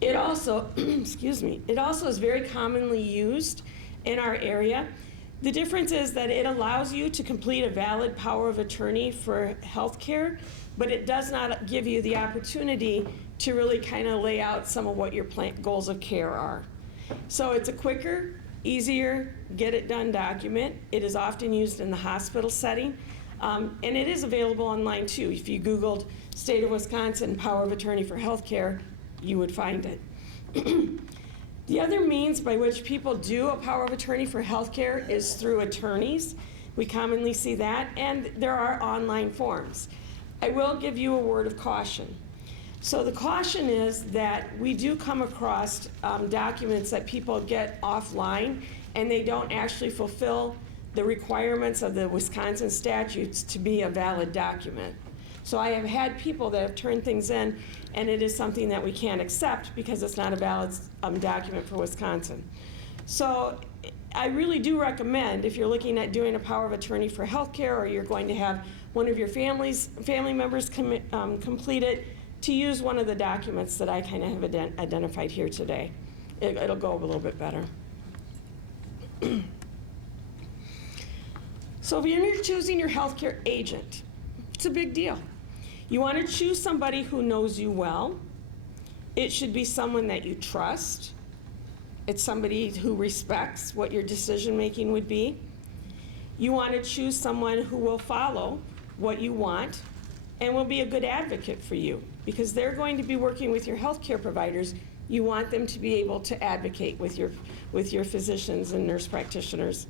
It also, it also is very commonly used in our area. The difference is that it allows you to complete a valid power of attorney for health care, but it does not give you the opportunity to really kind of lay out some of what your goals of care are. So it's a quicker, easier, get it done document. It is often used in the hospital setting, and it is available online too. If you Googled State of Wisconsin Power of Attorney for Healthcare, you would find it. The other means by which people do a power of attorney for healthcare is through attorneys. We commonly see that, and there are online forms. I will give you a word of caution. So the caution is that we do come across documents that people get offline, and they don't actually fulfill the requirements of the Wisconsin statutes to be a valid document. So I have had people that have turned things in, and it is something that we can't accept because it's not a valid document for Wisconsin. So I really do recommend, if you're looking at doing a power of attorney for healthcare, or you're going to have one of your family members complete it, to use one of the documents that I kind of have identified here today. It'll go a little bit better. So if you're choosing your healthcare agent, it's a big deal. You want to choose somebody who knows you well. It should be someone that you trust. It's somebody who respects what your decision making would be. You want to choose someone who will follow what you want and will be a good advocate for you, because they're going to be working with your healthcare providers. You want them to be able to advocate with your physicians and nurse practitioners.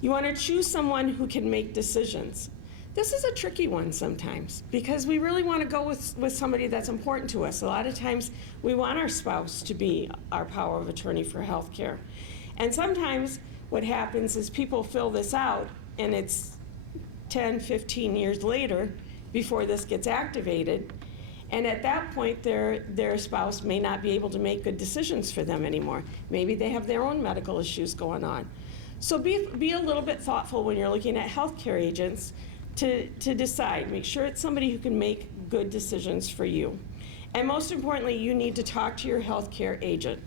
You want to choose someone who can make decisions. This is a tricky one sometimes, because we really want to go with somebody that's important to us. A lot of times we want our spouse to be our power of attorney for health care. And sometimes what happens is people fill this out, and it's 10, 15 years later before this gets activated. And at that point, their spouse may not be able to make good decisions for them anymore. Maybe they have their own medical issues going on. So be a little bit thoughtful when you're looking at healthcare agents to decide. Make sure it's somebody who can make good decisions for you. And most importantly, you need to talk to your healthcare agent.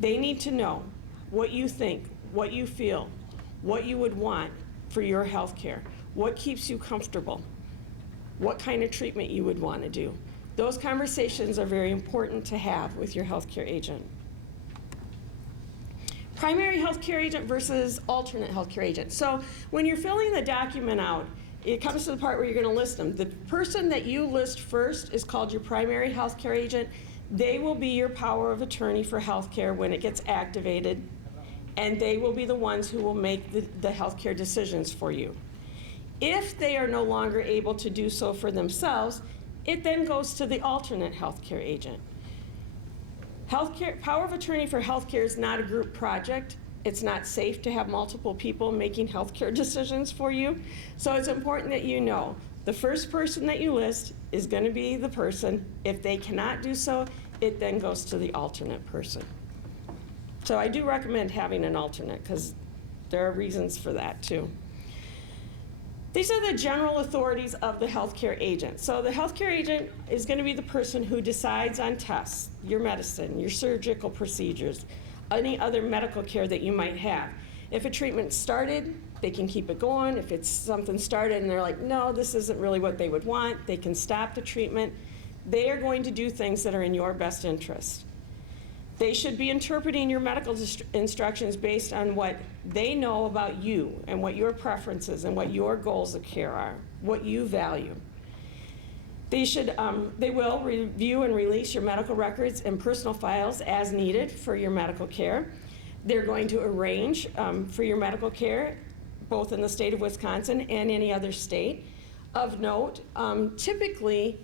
They need to know what you think, what you feel, what you would want for your healthcare, what keeps you comfortable, what kind of treatment you would want to do. Those conversations are very important to have with your healthcare agent. Primary healthcare agent versus alternate healthcare agent. So when you're filling the document out, it comes to the part where you're going to list them. The person that you list first is called your primary health care agent. They will be your power of attorney for health care when it gets activated, and they will be the ones who will make the health care decisions for you. If they are no longer able to do so for themselves, it then goes to the alternate health care agent. Healthcare, power of attorney for healthcare is not a group project. It's not safe to have multiple people making healthcare decisions for you. So it's important that you know the first person that you list is going to be the person. If they cannot do so, it then goes to the alternate person. So I do recommend having an alternate because there are reasons for that too. These are the general authorities of the healthcare agent. So the healthcare agent is going to be the person who decides on tests, your medicine, your surgical procedures, any other medical care that you might have. If a treatment started, they can keep it going. If it's something started and they're like, no, this isn't really what they would want, they can stop the treatment. They are going to do things that are in your best interest. They should be interpreting your medical instructions based on what they know about you and what your preferences and what your goals of care are, what you value. They will review and release your medical records and personal files as needed for your medical care. They're going to arrange for your medical care, both in the state of Wisconsin and any other state. Of note, typically,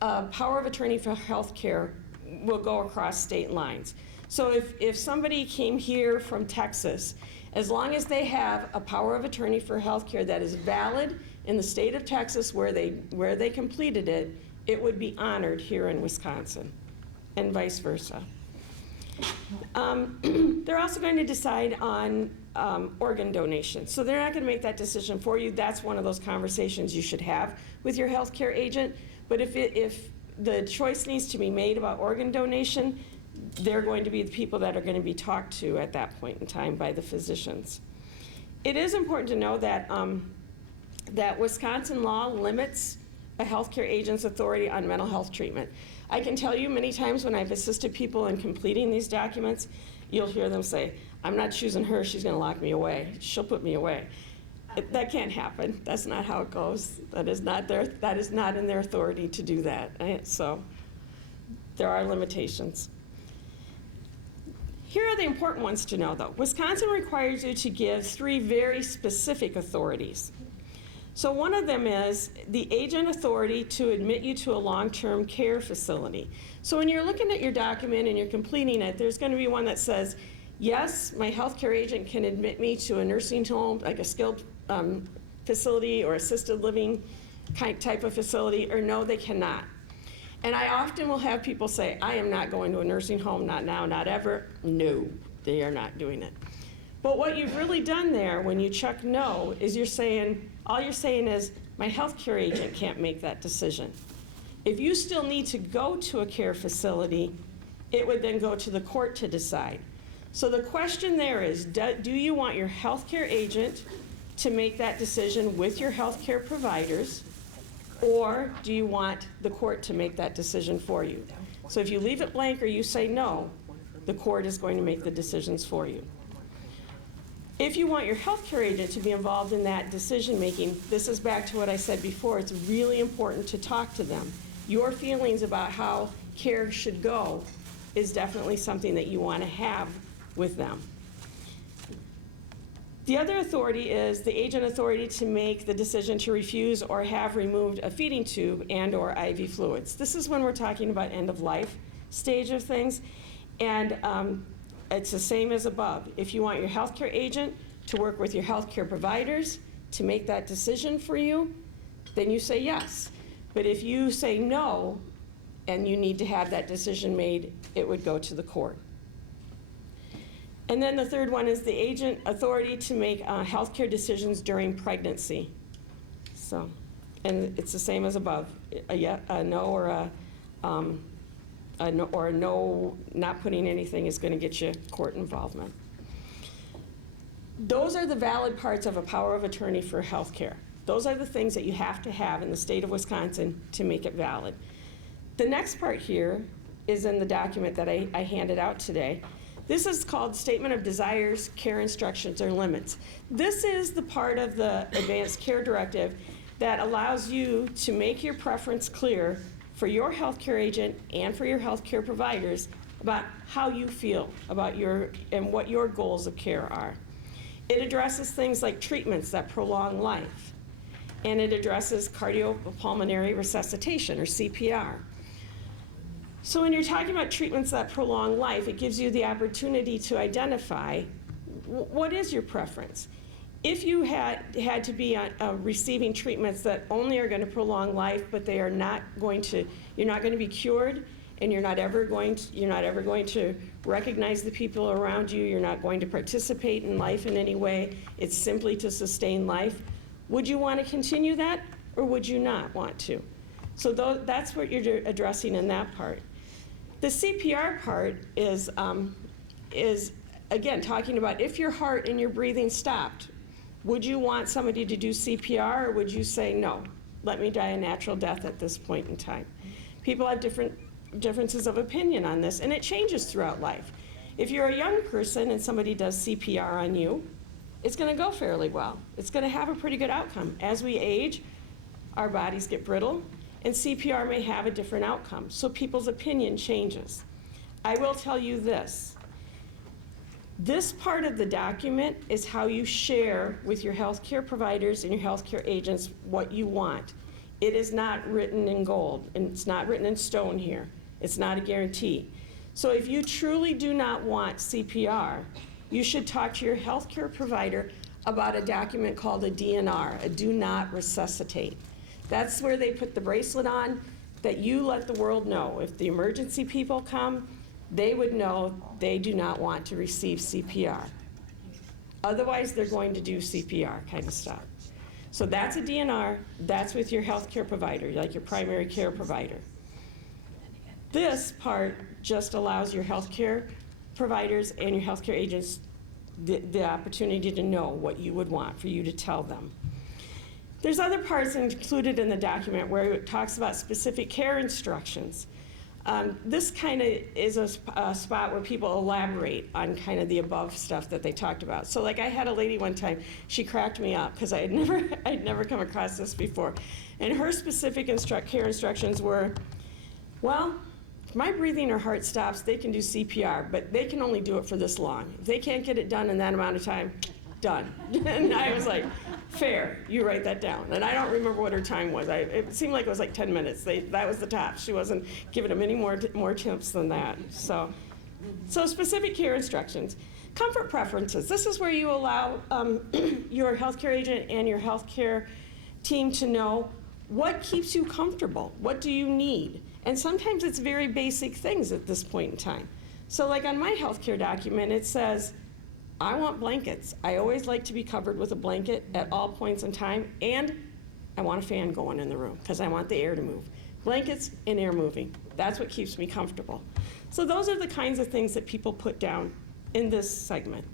power of attorney for health care will go across state lines. So if somebody came here from Texas, as long as they have a power of attorney for health care that is valid in the state of Texas where they completed it, it would be honored here in Wisconsin, and vice versa. They're also going to decide on organ donation. So they're not going to make that decision for you. That's one of those conversations you should have with your healthcare agent. But if the choice needs to be made about organ donation, they're going to be the people that are going to be talked to at that point in time by the physicians. It is important to know that, that Wisconsin law limits a healthcare agent's authority on mental health treatment. I can tell you many times when I've assisted people in completing these documents, you'll hear them say, I'm not choosing her, she's going to lock me away. She'll put me away. That can't happen. That's not how it goes. That is not in their authority to do that. So there are limitations. Here are the important ones to know, though. Wisconsin requires you to give 3 very specific authorities. So one of them is the agent authority to admit you to a long-term care facility. So when you're looking at your document and you're completing it, there's going to be one that says, yes, my healthcare agent can admit me to a nursing home, like a skilled facility or assisted living type of facility, or no, they cannot. And I often will have people say, I am not going to a nursing home, not now, not ever. No, they are not doing it. But what you've really done there when you check no is all you're saying is, my healthcare agent can't make that decision. If you still need to go to a care facility, it would then go to the court to decide. So the question there is, do you want your healthcare agent to make that decision with your healthcare providers, or do you want the court to make that decision for you? So if you leave it blank or you say no, the court is going to make the decisions for you. If you want your healthcare agent to be involved in that decision making, this is back to what I said before, it's really important to talk to them. Your feelings about how care should go is definitely something that you want to have with them. The other authority is the agent authority to make the decision to refuse or have removed a feeding tube and or IV fluids. This is when we're talking about end of life stage of things, and it's the same as above. If you want your healthcare agent to work with your healthcare providers to make that decision for you, then you say yes. But if you say no and you need to have that decision made, it would go to the court. And then the third one is the agent authority to make healthcare decisions during pregnancy. So, and it's the same as above. A no or a no, not putting anything is going to get you court involvement. Those are the valid parts of a power of attorney for healthcare. Those are the things that you have to have in the state of Wisconsin to make it valid. The next part here is in the document that I handed out today. This is called Statement of Desires, Care Instructions, or Limits. This is the part of the Advanced Care Directive that allows you to make your preference clear for your healthcare agent and for your healthcare providers about how you feel about and what your goals of care are. It addresses things like treatments that prolong life, and it addresses cardiopulmonary resuscitation, or CPR. So when you're talking about treatments that prolong life, it gives you the opportunity to identify what is your preference. If you had to be receiving treatments that only are going to prolong life, but they are not going to, you're not going to be cured, and you're not ever going to recognize the people around you, you're not going to participate in life in any way, it's simply to sustain life, would you want to continue that, or would you not want to? So that's what you're addressing in that part. The CPR part is again, talking about if your heart and your breathing stopped, would you want somebody to do CPR, or would you say, no, let me die a natural death at this point in time? People have differences of opinion on this, and it changes throughout life. If you're a young person and somebody does CPR on you, it's going to go fairly well. It's going to have a pretty good outcome. As we age, our bodies get brittle, and CPR may have a different outcome. So people's opinion changes. I will tell you this. This part of the document is how you share with your healthcare providers and your healthcare agents what you want. It is not written in gold, and it's not written in stone here. It's not a guarantee. So if you truly do not want CPR, you should talk to your healthcare provider about a document called a DNR, a do not resuscitate. That's where they put the bracelet on, that you let the world know. If the emergency people come, they would know they do not want to receive CPR. Otherwise, they're going to do CPR kind of stuff. So that's a DNR, that's with your healthcare provider, like your primary care provider. This part just allows your healthcare providers and your healthcare agents the opportunity to know what you would want for you to tell them. There's other parts included in the document where it talks about specific care instructions. This kind of is a spot where people elaborate on kind of the above stuff that they talked about. So like I had a lady one time, she cracked me up because I'd never come across this before. And her specific care instructions were, well, if my breathing or heart stops, they can do CPR, but they can only do it for this long. If they can't get it done in that amount of time, done. And I was like, fair, you write that down. And I don't remember what her time was. It seemed like it was like 10 minutes. That was the top. She wasn't giving them any more tips than that. So specific care instructions. Comfort preferences. This is where you allow your healthcare agent and your healthcare team to know what keeps you comfortable. What do you need? And sometimes it's very basic things at this point in time. So like on my healthcare document, it says, I want blankets. I always like to be covered with a blanket at all points in time, and I want a fan going in the room because I want the air to move. Blankets and air moving. That's what keeps me comfortable. So those are the kinds of things that people put down in this segment.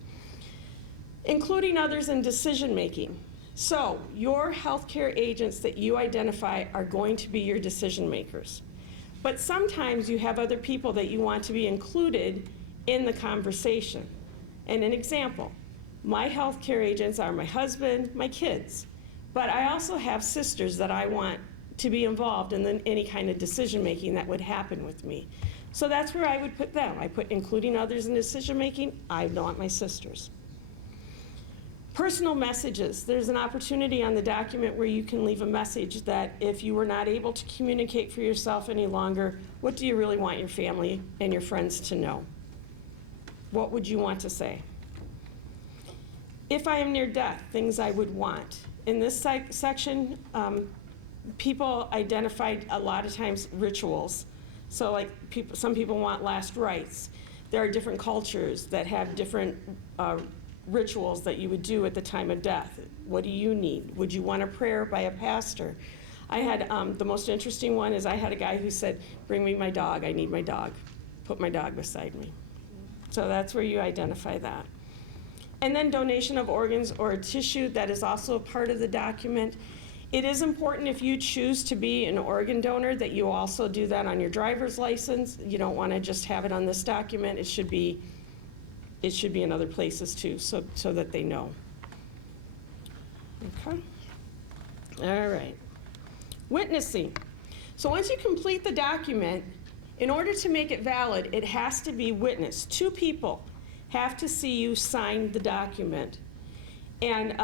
Including others in decision making. So your healthcare agents that you identify are going to be your decision makers. But sometimes you have other people that you want to be included in the conversation. And an example, my healthcare agents are my husband, my kids, but I also have sisters that I want to be involved in any kind of decision making that would happen with me. So that's where I would put them. I put including others in decision making, I want my sisters. Personal messages. There's an opportunity on the document where you can leave a message that if you were not able to communicate for yourself any longer, what do you really want your family and your friends to know? What would you want to say? If I am near death, things I would want. In this section, people identified a lot of times rituals. So like some people want last rites. There are different cultures that have different rituals that you would do at the time of death. What do you need? Would you want a prayer by a pastor? I had, the most interesting one is I had a guy who said, bring me my dog, I need my dog. Put my dog beside me. So that's where you identify that. And then donation of organs or tissue, that is also a part of the document. It is important if you choose to be an organ donor that you also do that on your driver's license. You don't want to just have it on this document. It should be in other places too, so that they know. Okay. All right. Witnessing. So once you complete the document, in order to make it valid, it has to be witnessed. Two people have to see you sign the document. And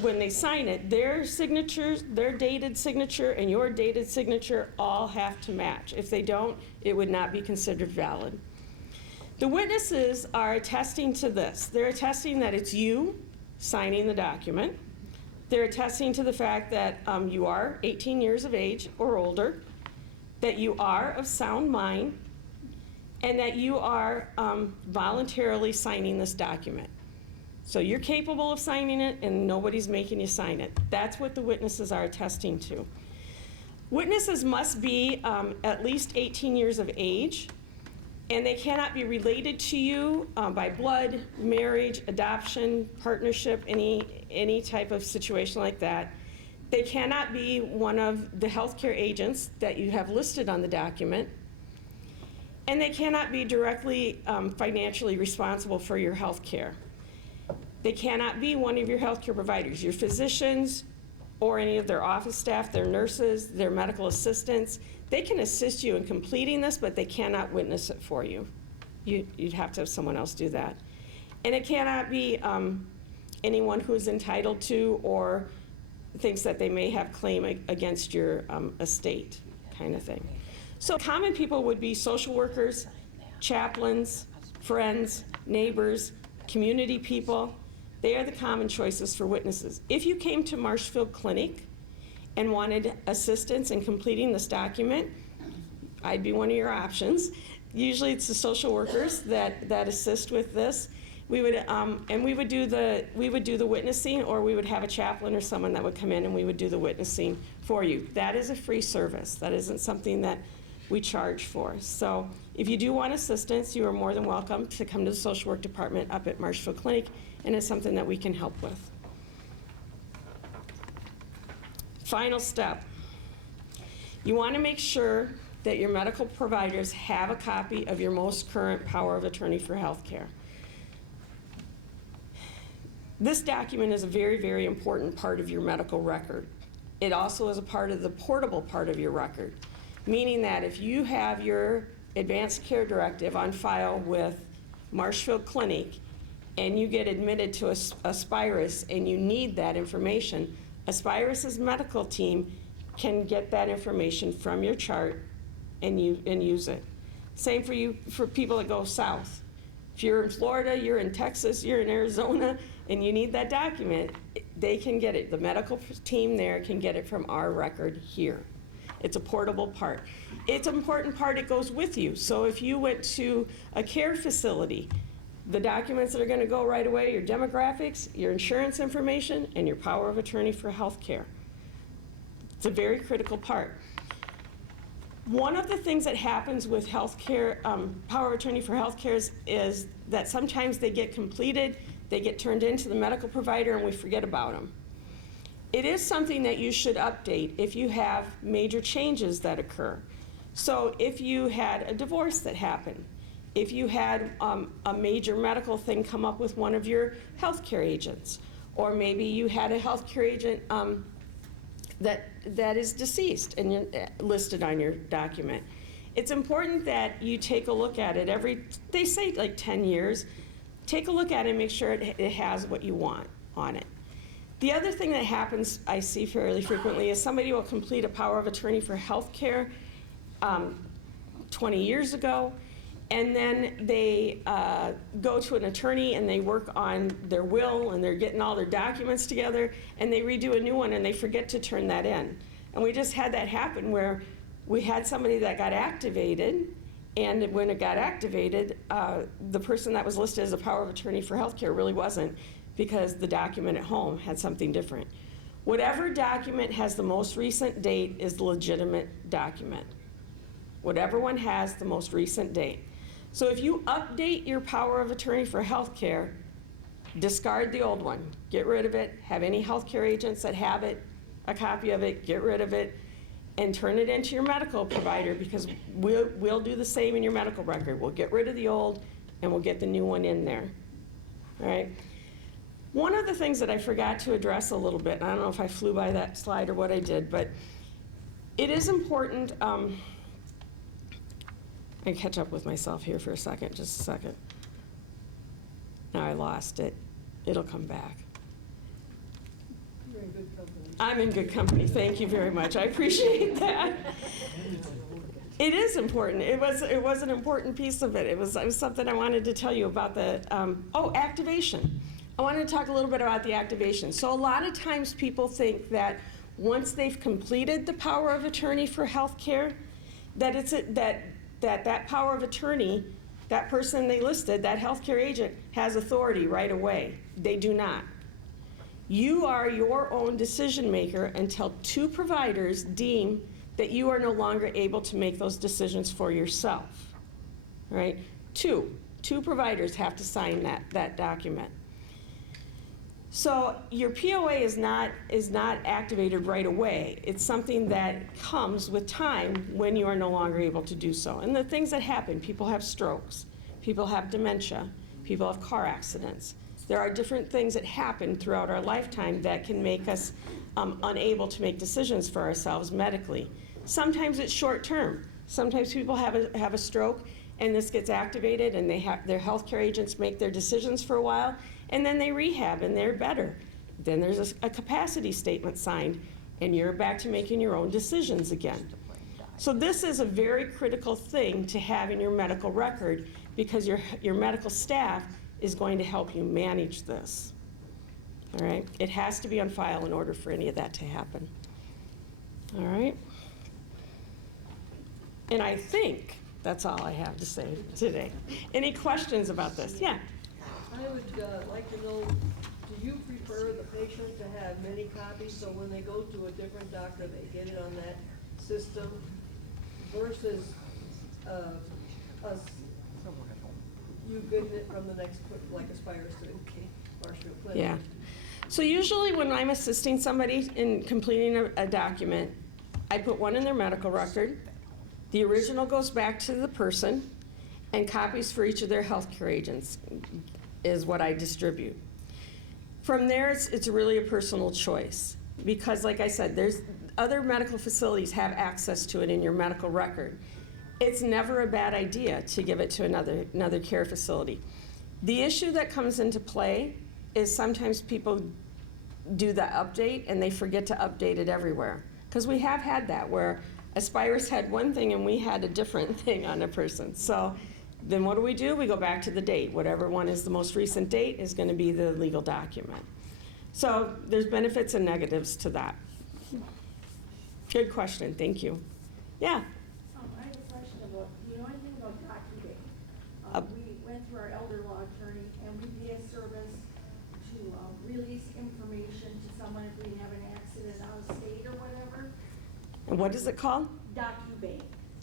when they sign it, their signatures, their dated signature and your dated signature all have to match. If they don't, it would not be considered valid. The witnesses are attesting to this. They're attesting that it's you signing the document. They're attesting to the fact that you are 18 years of age or older, that you are of sound mind, and that you are voluntarily signing this document. So you're capable of signing it and nobody's making you sign it. That's what the witnesses are attesting to. Witnesses must be at least 18 years of age, and they cannot be related to you by blood, marriage, adoption, partnership, any type of situation like that. They cannot be one of the healthcare agents that you have listed on the document, and they cannot be directly financially responsible for your health care. They cannot be one of your healthcare providers, your physicians, or any of their office staff, their nurses, their medical assistants. They can assist you in completing this, but they cannot witness it for you. You'd have to have someone else do that. And it cannot be anyone who's entitled to or thinks that they may have claim against your estate, kind of thing. So common people would be social workers, chaplains, friends, neighbors, community people. They are the common choices for witnesses. If you came to Marshfield Clinic and wanted assistance in completing this document, I'd be one of your options. Usually it's the social workers that assist with this. We would do the witnessing, or we would have a chaplain or someone that would come in and we would do the witnessing for you. That is a free service. That isn't something that we charge for. So if you do want assistance, you are more than welcome to come to the social work department up at Marshfield Clinic, and it's something that we can help with. Final step. You want to make sure that your medical providers have a copy of your most current power of attorney for health care. This document is a very, very important part of your medical record. It also is a part of the portable part of your record, meaning that if you have your advanced care directive on file with Marshfield Clinic and you get admitted to Aspirus and you need that information, Aspirus's medical team can get that information from your chart and use it. Same for you, for people that go south. If you're in Florida, you're in Texas, you're in Arizona, and you need that document, they can get it. The medical team there can get it from our record here. It's a portable part. It's an important part, it goes with you. So if you went to a care facility, the documents that are going to go right away, your demographics, your insurance information, and your power of attorney for health care. It's a very critical part. One of the things that happens with healthcare, power of attorney for healthcare is that sometimes they get completed, they get turned into the medical provider, and we forget about them. It is something that you should update if you have major changes that occur. So if you had a divorce that happened, if you had a major medical thing come up with one of your healthcare agents, or maybe you had a healthcare agent that is deceased and you're listed on your document. It's important that you take a look at it they say like 10 years. Take a look at it and make sure it has what you want on it. The other thing that happens, I see fairly frequently, is somebody will complete a power of attorney for health care 20 years ago, and then they go to an attorney and they work on their will and they're getting all their documents together, and they redo a new one and they forget to turn that in. And we just had that happen where we had somebody that got activated, and when it got activated, the person that was listed as a power of attorney for healthcare really wasn't, because the document at home had something different. Whatever document has the most recent date is the legitimate document. Whatever one has the most recent date. So if you update your power of attorney for healthcare, discard the old one, get rid of it, have any healthcare agents that have it, a copy of it, get rid of it, and turn it into your medical provider, because we'll do the same in your medical record. We'll get rid of the old and we'll get the new one in there. All right? One of the things that I forgot to address a little bit, and I don't know if I flew by that slide or what I did, but it is important, I catch up with myself here for a second, just a second. Now I lost it. It'll come back. You're in good company. I'm in good company. Thank you very much. I appreciate that. It is important. It was an important piece of it. It was something I wanted to tell you about the, activation. I wanted to talk a little bit about the activation. So a lot of times people think that once they've completed the power of attorney for health care, that it's that power of attorney, that person they listed, that healthcare agent, has authority right away. They do not. You are your own decision maker until two providers deem that you are no longer able to make those decisions for yourself, right? Two providers have to sign that document. So your POA is not activated right away. It's something that comes with time when you are no longer able to do so. And the things that happen, people have strokes, people have dementia, people have car accidents. There are different things that happen throughout our lifetime that can make us unable to make decisions for ourselves medically. Sometimes it's short term. Sometimes people have a stroke and this gets activated and their healthcare agents make their decisions for a while, and then they rehab and they're better. Then there's a capacity statement signed and you're back to making your own decisions again. So this is a very critical thing to have in your medical record because your medical staff is going to help you manage this. All right? It has to be on file in order for any of that to happen. All right? And I think that's all I have to say today. Any questions about this? Yeah? I would like to know, do you prefer the patient to have many copies so when they go to a different doctor, they get it on that system versus us, you getting it from the next, like Aspire to Marshfield Clinic? Yeah. So usually when I'm assisting somebody in completing a document, I put one in their medical record. The original goes back to the person, and copies for each of their healthcare agents is what I distribute. From there, it's really a personal choice because, like I said, there's other medical facilities have access to it in your medical record. It's never a bad idea to give it to another care facility. The issue that comes into play is sometimes people do the update and they forget to update it everywhere. Because we have had that where Aspirus had one thing and we had a different thing on a person. So then what do? We go back to the date. Whatever one is the most recent date is going to be the legal document. So there's benefits and negatives to that. Good question. Thank you. Yeah? I have a question about, do you know anything about DocuBank? We went through our elder law attorney and we pay a service to release information to someone if we have an accident out of state or whatever. And what is it called? DocuBank.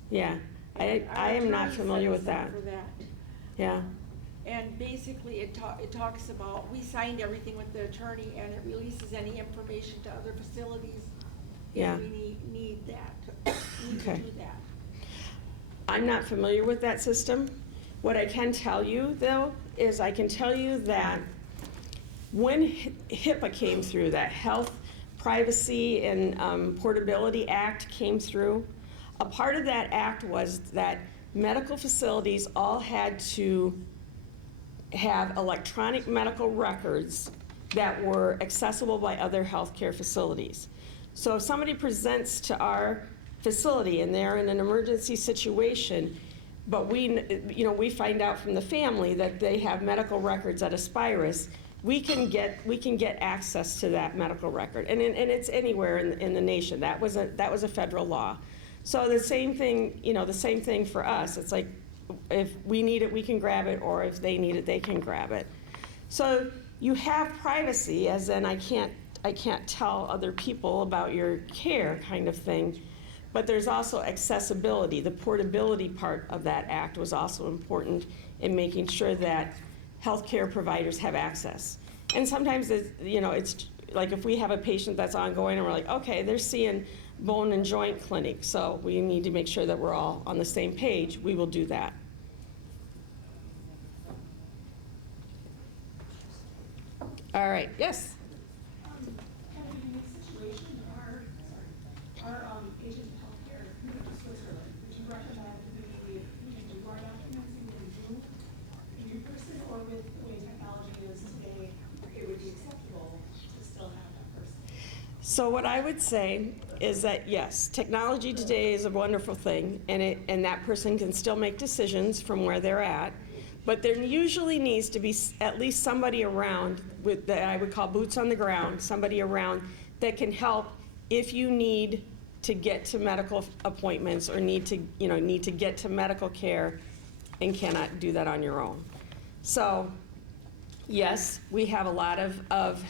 Yeah. I am not familiar with that. For that. Yeah. And basically it talks about, we signed everything with the attorney and it releases any information to other facilities. Yeah. If we need that, Okay. to do that. I'm not familiar with that system. What I can tell you, though, is I can tell you that when HIPAA came through, that Health, Privacy, and Portability Act came through, a part of that act was that medical facilities all had to have electronic medical records that were accessible by other healthcare facilities. So if somebody presents to our facility and they're in an emergency situation, but we find out from the family that they have medical records at Aspirus, we can get access to that medical record, and it's anywhere in the nation. That was a federal law. So the same thing for us. It's like if we need it, we can grab it, or if they need it, they can grab it. So you have privacy, as in I can't tell other people about your care kind of thing, but there's also accessibility. The portability part of that act was also important in making sure that healthcare providers have access. And sometimes it's like if we have a patient that's ongoing and we're like, okay, they're seeing bone and joint clinic, so we need to make sure that we're all on the same page, we will do that. All right, yes? Kind of a unique situation. Our agent of healthcare moved to Switzerland. Would you recommend we do our documents in Zoom, in person, or with the way technology is today, it would be acceptable to still have that person? So what I would say is that, yes, technology today is a wonderful thing, and that person can still make decisions from where they're at, but there usually needs to be at least somebody around with that I would call boots on the ground, somebody around that can help if you need to get to medical appointments or need to get to medical care and cannot do that on your own. So, yes, we have a lot of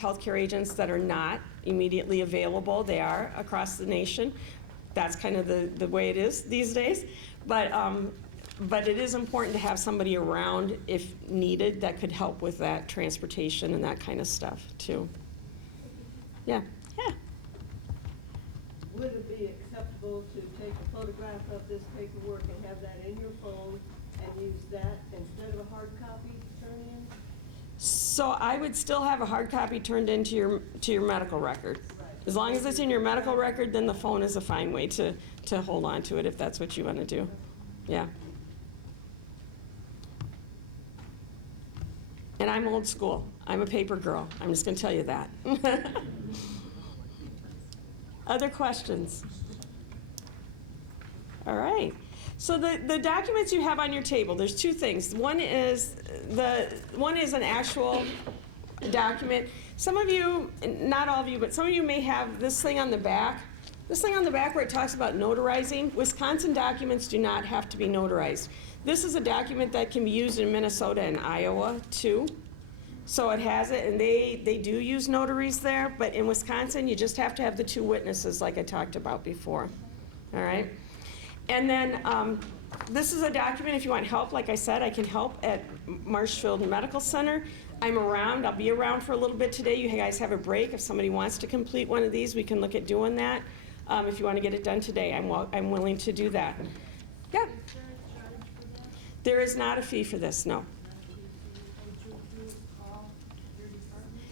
healthcare agents that are not immediately available. They are across the nation. That's kind of the way it is these days. But it is important to have somebody around if needed that could help with that transportation and that kind of stuff too. Yeah, yeah. Would it be acceptable to take a photograph of this paperwork and have that in your phone and use that instead of a hard copy to turn in? So I would still have a hard copy turned into your medical record. As long as it's in your medical record, then the phone is a fine way to hold on to it if that's what you want to do. Yeah. And I'm old school. I'm a paper girl. I'm just going to tell you that. Other questions? All right. So the documents you have on your table, there's two things. One is an actual document. Some of you, not all of you, but some of you may have this thing on the back. This thing on the back where it talks about notarizing. Wisconsin documents do not have to be notarized. This is a document that can be used in Minnesota and Iowa too. So it has it, and they do use notaries there, but in Wisconsin you just have to have the two witnesses like I talked about before. All right? And then this is a document if you want help. Like I said, I can help at Marshfield Medical Center. I'm around. I'll be around for a little bit today. You guys have a break. If somebody wants to complete one of these, we can look at doing that. If you want to get it done today, I'm willing to do that. Yeah. There is not a fee for this, no.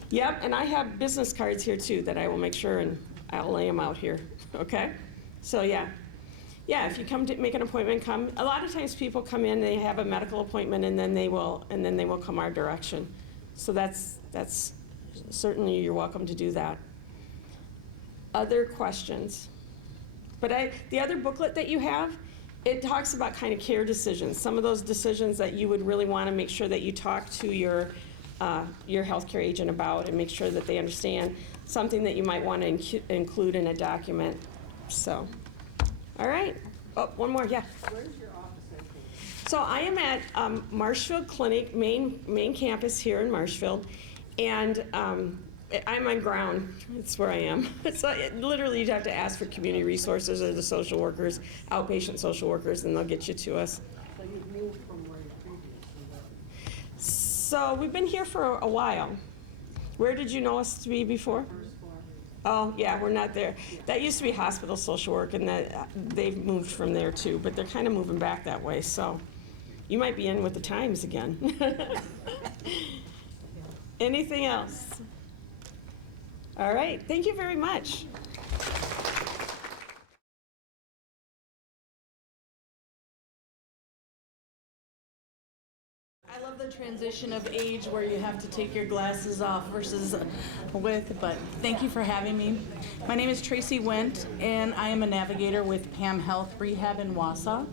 Yep, and I have business cards here too that I will make sure and I'll lay them out here, okay? So yeah. Yeah, if you come to make an appointment, come. A lot of times people come in, they have a medical appointment, and then they will come our direction. So that's certainly you're welcome to do that. Other questions? But the other booklet that you have, it talks about kind of care decisions. Some of those decisions that you would really want to make sure that you talk to your healthcare agent about and make sure that they understand something that you might want to include in a document. So. All right. Oh, one more, yeah. Where's your office at? So I am at Marshfield Clinic, main campus here in Marshfield, and I'm on ground. That's where I am. So literally you'd have to ask for community resources or the social workers, outpatient social workers, and they'll get you to us. So you've moved from where you previously were? So we've been here for a while. Where did you know us to be before? First floor. Oh, yeah, we're not there. That used to be hospital social work, and they've moved from there too, but they're kind of moving back that way, so you might be in with the times again. Anything else? All right, thank you very much. I love the transition of age where you have to take your glasses off versus with, but thank you for having me. My name is Tracy Wendt, and I am a navigator with PAM Health Rehab in Wausau.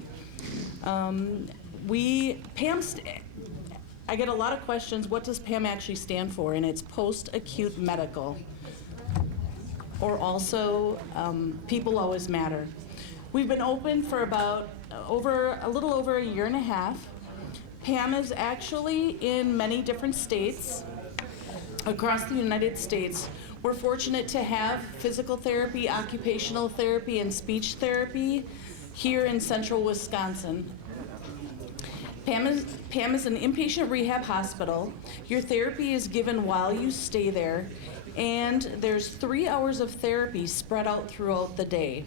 I get a lot of questions, what does PAM actually stand for? And it's post-acute medical, or also people always matter. We've been open for about a little over a year and a half. PAM is actually in many different states across the United States. We're fortunate to have physical therapy, occupational therapy, and speech therapy here in central Wisconsin. PAM is an inpatient rehab hospital. Your therapy is given while you stay there, and there's 3 hours of therapy spread out throughout the day.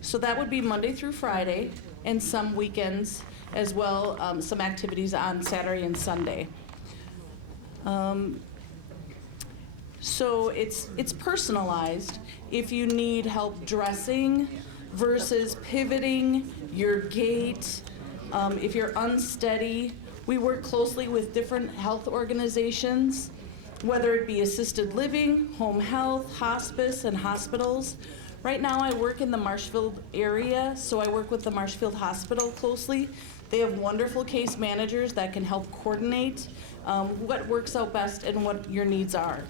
So that would be Monday through Friday, and some weekends as well, some activities on Saturday and Sunday. So it's personalized. If you need help dressing versus pivoting, your gait, if you're unsteady, we work closely with different health organizations, whether it be assisted living, home health, hospice, and hospitals. Right now I work in the Marshfield area, so I work with the Marshfield Hospital closely. They have wonderful case managers that can help coordinate what works out best and what your needs are.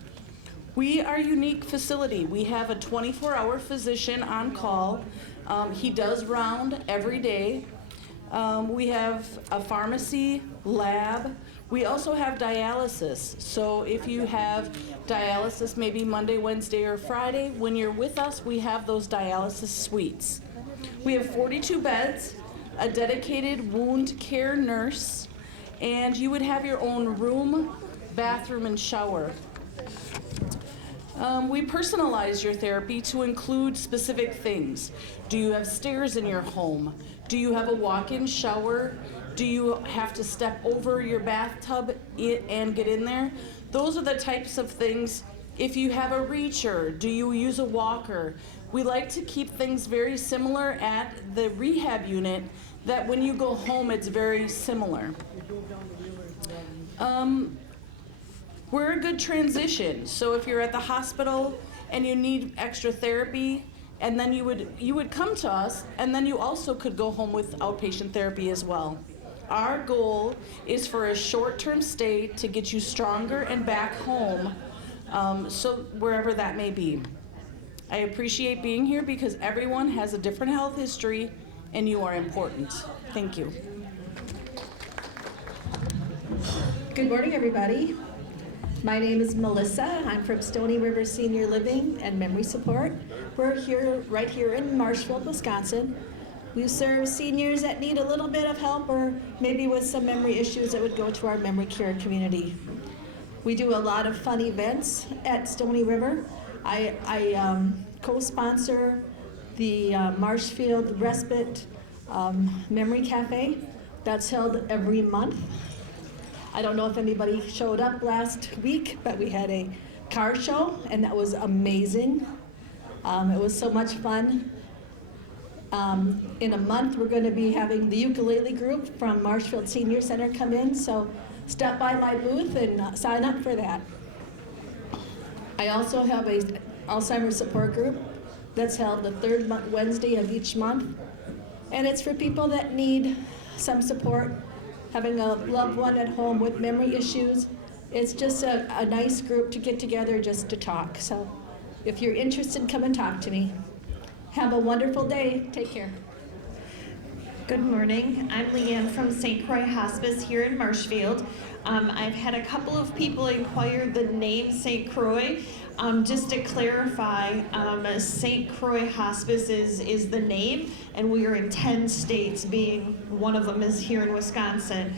We are a unique facility. We have a 24-hour physician on call. He does round every day. We have a pharmacy, lab. We also have dialysis. So if you have dialysis maybe Monday, Wednesday, or Friday, when you're with us, we have those dialysis suites. We have 42 beds, a dedicated wound care nurse, and you would have your own room, bathroom, and shower. We personalize your therapy to include specific things. Do you have stairs in your home? Do you have a walk-in shower? Do you have to step over your bathtub and get in there? Those are the types of things. If you have a reacher, do you use a walker? We like to keep things very similar at the rehab unit, that when you go home, it's very similar. We're a good transition. So if you're at the hospital and you need extra therapy, and then you would come to us, and then you also could go home with outpatient therapy as well. Our goal is for a short-term stay to get you stronger and back home, so wherever that may be. I appreciate being here because everyone has a different health history, and you are important. Thank you. Good morning, everybody. My name is Melissa. I'm from Stony River Senior Living and Memory Support. We're here, right here in Marshfield, Wisconsin. We serve seniors that need a little bit of help or maybe with some memory issues that would go to our memory care community. We do a lot of fun events at Stony River. I co-sponsor the Marshfield Respite Memory Cafe. That's held every month. I don't know if anybody showed up last week, but we had a car show, and that was amazing. It was so much fun. In a month, we're going to be having the ukulele group from Marshfield Senior Center come in, so stop by my booth and sign up for that. I also have a Alzheimer's support group that's held the third Wednesday of each month, and it's for people that need some support, having a loved one at home with memory issues. It's just a nice group to get together just to talk. So if you're interested, come and talk to me. Have a wonderful day. Take care. Good morning. I'm Leanne from St. Croix Hospice here in Marshfield. I've had a couple of people inquire the name St. Croix. Just to clarify, St. Croix Hospice is the name, and we are in 10 states, being one of them is here in Wisconsin.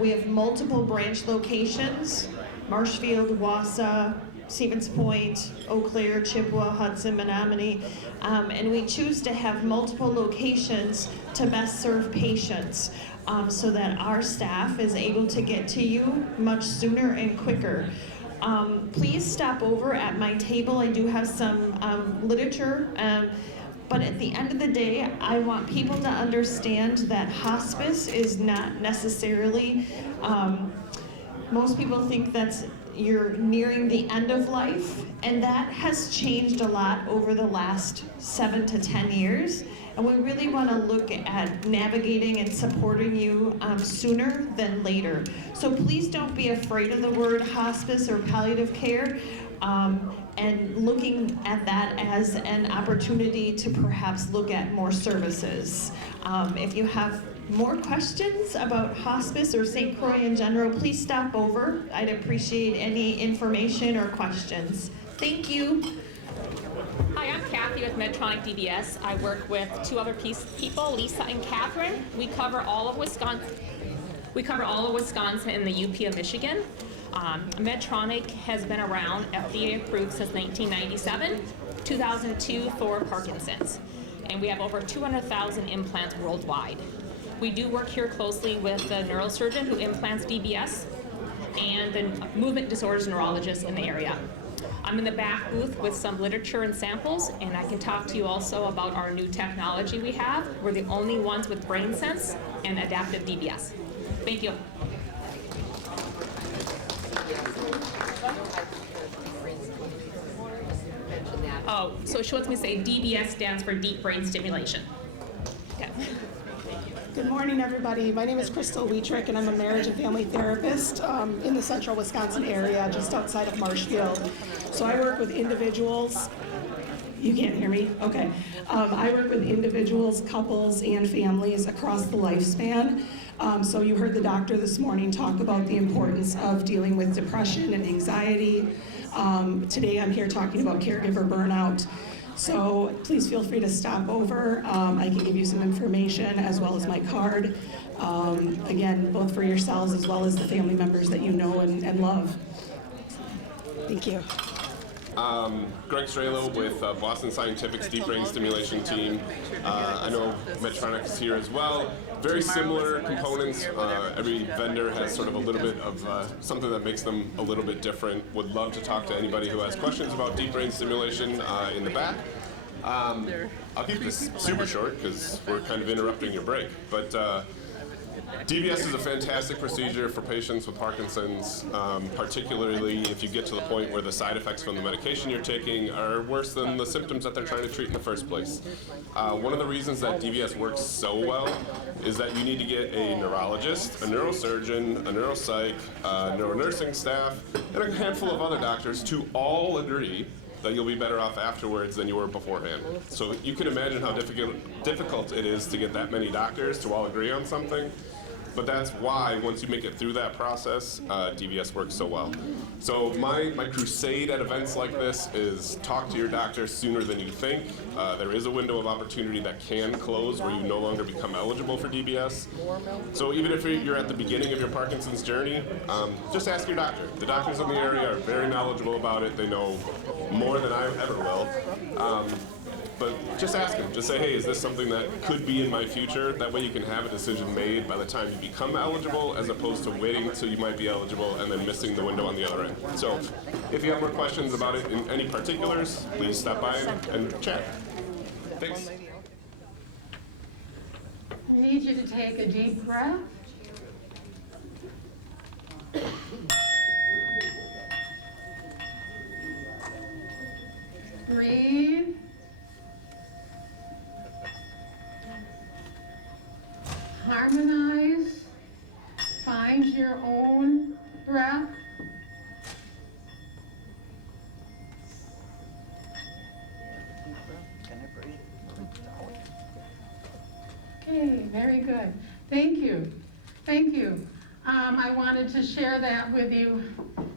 We have multiple branch locations: Marshfield, Wausau, Stevens Point, Eau Claire, Chippewa, Hudson, Menominee, and we choose to have multiple locations to best serve patients, so that our staff is able to get to you much sooner and quicker. Please stop over at my table. I do have some literature, but at the end of the day, I want people to understand that hospice is not necessarily, most people think that's you're nearing the end of life, and that has changed a lot over the last 7 to 10 years. And we really want to look at navigating and supporting you sooner than later. So please don't be afraid of the word hospice or palliative care, and looking at that as an opportunity to perhaps look at more services. If you have more questions about hospice or St. Croix in general, please stop over. I'd appreciate any information or questions. Thank you. Hi, I'm Kathy with Medtronic DBS. I work with two other people, Lisa and Catherine. We cover all of Wisconsin. We cover all of Wisconsin and the UP of Michigan. Medtronic has been around, FDA approved since 1997, 2002 for Parkinson's. And we have over 200,000 implants worldwide. We do work here closely with the neurosurgeon who implants DBS and the movement disorders neurologist in the area. I'm in the back booth with some literature and samples, and I can talk to you also about our new technology we have. We're the only ones with brain sense and adaptive DBS. Thank you. Oh, so she wants me to say DBS stands for deep brain stimulation. Okay. Good morning, everybody. My name is Crystal Wietrick, and I'm a marriage and family therapist in the central Wisconsin area, just outside of Marshfield. So I work with individuals. You can't hear me? Okay. I work with individuals, couples, and families across the lifespan. So you heard the doctor this morning talk about the importance of dealing with depression and anxiety. Today I'm here talking about caregiver burnout. So please feel free to stop over. I can give you some information as well as my card. Again, both for yourselves as well as the family members that you know and love. Thank you. Greg Strelo with Boston Scientific's Deep Brain Stimulation team. I know Medtronic is here as well. Very similar components. Every vendor has sort of a little bit of something that makes them a little bit different. Would love to talk to anybody who has questions about deep brain stimulation in the back. I'll keep this super short because we're kind of interrupting your break. But DBS is a fantastic procedure for patients with Parkinson's, particularly if you get to the point where the side effects from the medication you're taking are worse than the symptoms that they're trying to treat in the first place. One of the reasons that DBS works so well is that you need to get a neurologist, a neurosurgeon, a neuropsych, neuronursing staff, and a handful of other doctors to all agree that you'll be better off afterwards than you were beforehand. So you can imagine how difficult it is to get that many doctors to all agree on something. But that's why, once you make it through that process, DBS works so well. So my crusade at events like this is talk to your doctor sooner than you think. There is a window of opportunity that can close where you no longer become eligible for DBS. So even if you're at the beginning of your Parkinson's journey, just ask your doctor. The doctors in the area are very knowledgeable about it. They know more than I ever will. But just ask them. Just say, hey, is this something that could be in my future? That way you can have a decision made by the time you become eligible, as opposed to waiting until you might be eligible and then missing the window on the other end. So if you have more questions about it in any particulars, please stop by and chat. Thanks. I need you to take a deep breath. Breathe. Harmonize. Find your own breath. Okay, very good. Thank you. Thank you. I wanted to share that with you.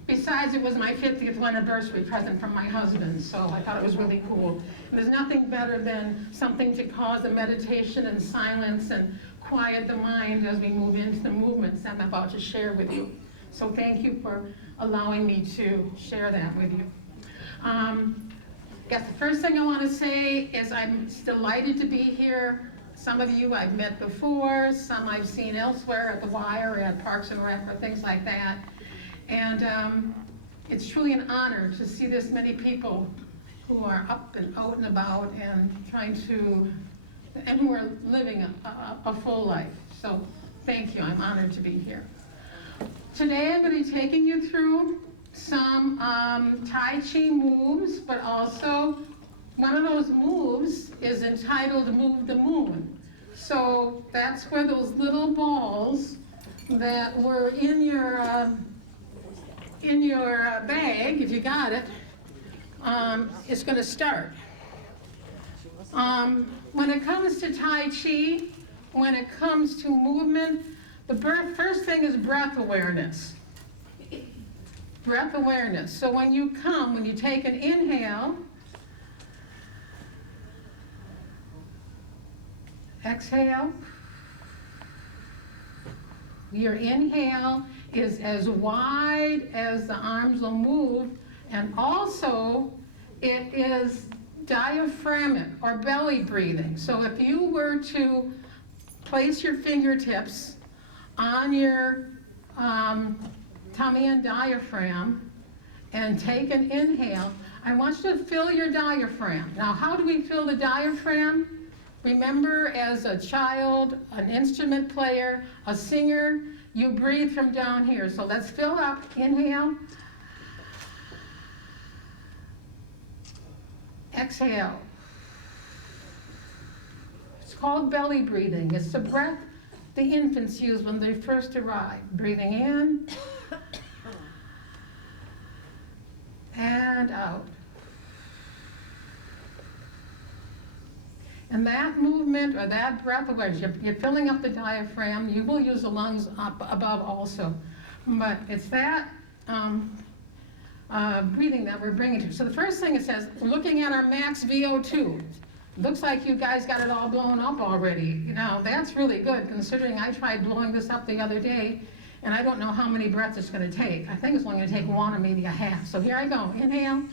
Besides, it was my 50th anniversary present from my husband, so I thought it was really cool. And there's nothing better than something to cause a meditation and silence and quiet the mind as we move into the movements I'm about to share with you. So thank you for allowing me to share that with you. Yes, the first thing I want to say is I'm delighted to be here. Some of you I've met before, some I've seen elsewhere at the Y or at Parks and Rec or things like that. And it's truly an honor to see this many people who are up and out and about and trying to, and who are living a full life. So thank you, I'm honored to be here. Today I'm going to be taking you through some Tai Chi moves, but also one of those moves is entitled Move the Moon. So that's where those little balls that were in your bag, if you got it, is going to start. When it comes to Tai Chi, when it comes to movement, the first thing is breath awareness. Breath awareness. So when you take an inhale, exhale. Your inhale is as wide as the arms will move, and also it is diaphragmic or belly breathing. So if you were to place your fingertips on your tummy and diaphragm, and take an inhale. I want you to fill your diaphragm. Now, how do we fill the diaphragm? Remember, as a child, an instrument player, a singer, you breathe from down here. So let's fill up. Inhale. Exhale. It's called belly breathing. It's the breath the infants use when they first arrive. Breathing in and out. And that movement or that breath, where you're filling up the diaphragm, you will use the lungs up above also. But it's that breathing that we're bringing to. So the first thing it says, looking at our max VO2. Looks like you guys got it all blown up already. You know, that's really good considering I tried blowing this up the other day and I don't know how many breaths it's going to take. I think it's only going to take one or maybe a half. So here I go. Inhale.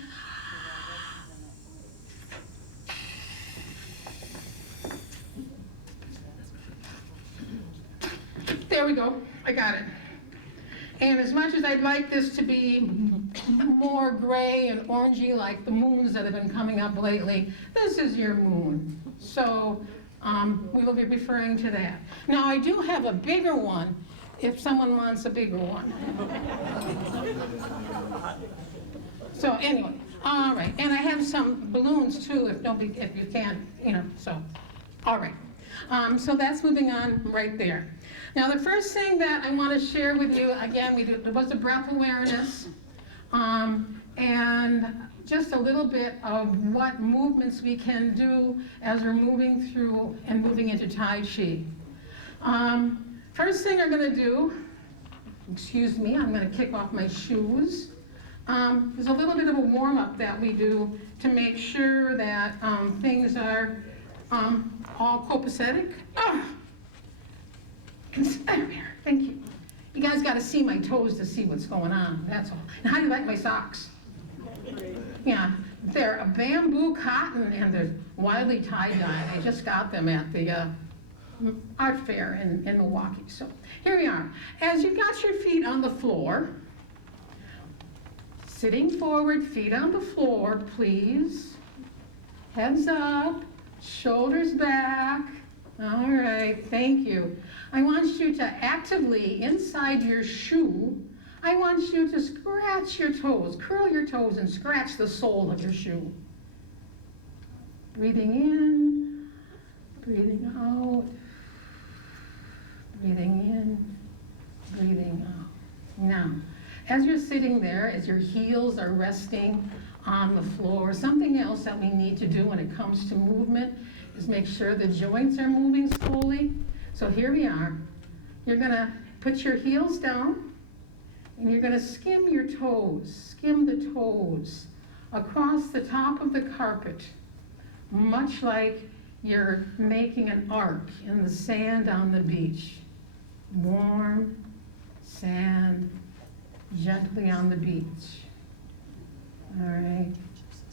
There we go. I got it. And as much as I'd like this to be more gray and orangey like the moons that have been coming up lately, this is your moon. So we will be referring to that. Now I do have a bigger one if someone wants a bigger one. So anyway, all right. And I have some balloons too if you can't, you know, so, all right. So that's moving on right there. Now the first thing that I want to share with you, again, there was a breath awareness, and just a little bit of what movements we can do as we're moving through and moving into Tai Chi. First thing I'm going to do, excuse me, I'm going to kick off my shoes. There's a little bit of a warm-up that we do to make sure that things are all copacetic. Thank you. You guys got to see my toes to see what's going on, that's all. And how do you like my socks? Yeah, they're a bamboo cotton and they're widely tie-dyed. I just got them at the art fair in Milwaukee. So here we are. As you've got your feet on the floor, sitting forward, feet on the floor, please. Heads up, shoulders back. All right, thank you. I want you to actively, inside your shoe, I want you to scratch your toes, curl your toes and scratch the sole of your shoe. Breathing in, breathing out, breathing in, breathing out. Now, as you're sitting there, as your heels are resting on the floor, something else that we need to do when it comes to movement is make sure the joints are moving slowly. So here we are. You're gonna put your heels down and you're gonna skim your toes, skim the toes across the top of the carpet, much like you're making an arc in the sand on the beach. Warm sand, gently on the beach. All right.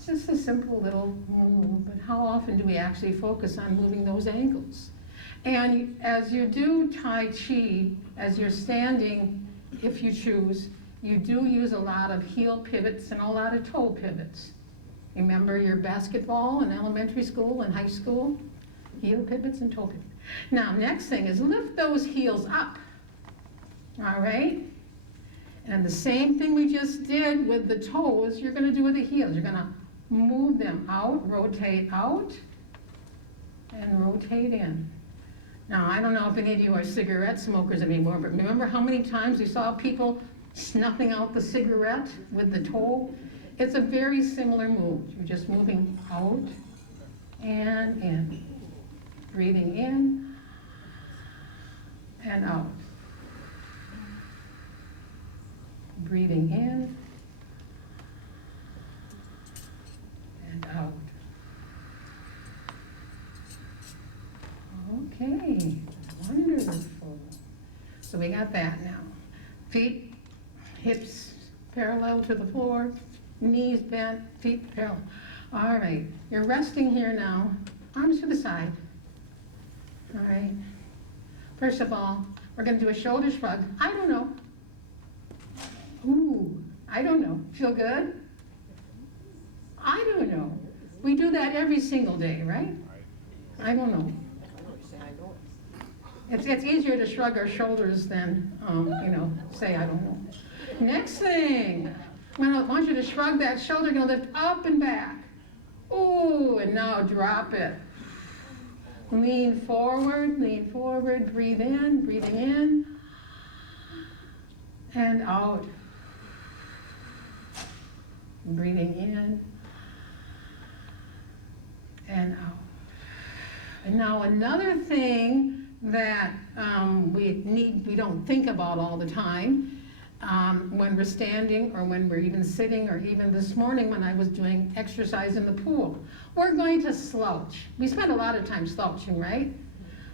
Just a simple little move, but how often do we actually focus on moving those ankles? And as you do Tai Chi, as you're standing, if you choose, you do use a lot of heel pivots and a lot of toe pivots. Remember your basketball in elementary school and high school? Heel pivots and toe pivots. Now, next thing is lift those heels up. All right? And the same thing we just did with the toes, you're going to do with the heels. You're going to move them out, and rotate in. Now, I don't know if any of you are cigarette smokers anymore, but remember how many times we saw people snuffing out the cigarette with the toe? It's a very similar move. You're just moving out and in. Breathing in and out. Breathing in and out. Okay, wonderful. So we got that now. Feet, hips parallel to the floor, knees bent, feet parallel. All right, you're resting here now, arms to the side. All right. First of all, we're going to do a shoulder shrug. I don't know. Ooh, I don't know. Feel good? I don't know. We do that every single day, right? I don't know. It's easier to shrug our shoulders than, say I don't know. Next thing, I want you to shrug that shoulder, you're gonna lift up and back. Ooh, and now drop it. Lean forward, breathe in, breathing in, and out. Breathing in, and out. And now another thing that we don't think about all the time when we're standing or when we're even sitting, or even this morning when I was doing exercise in the pool. We're going to slouch. We spend a lot of time slouching, right?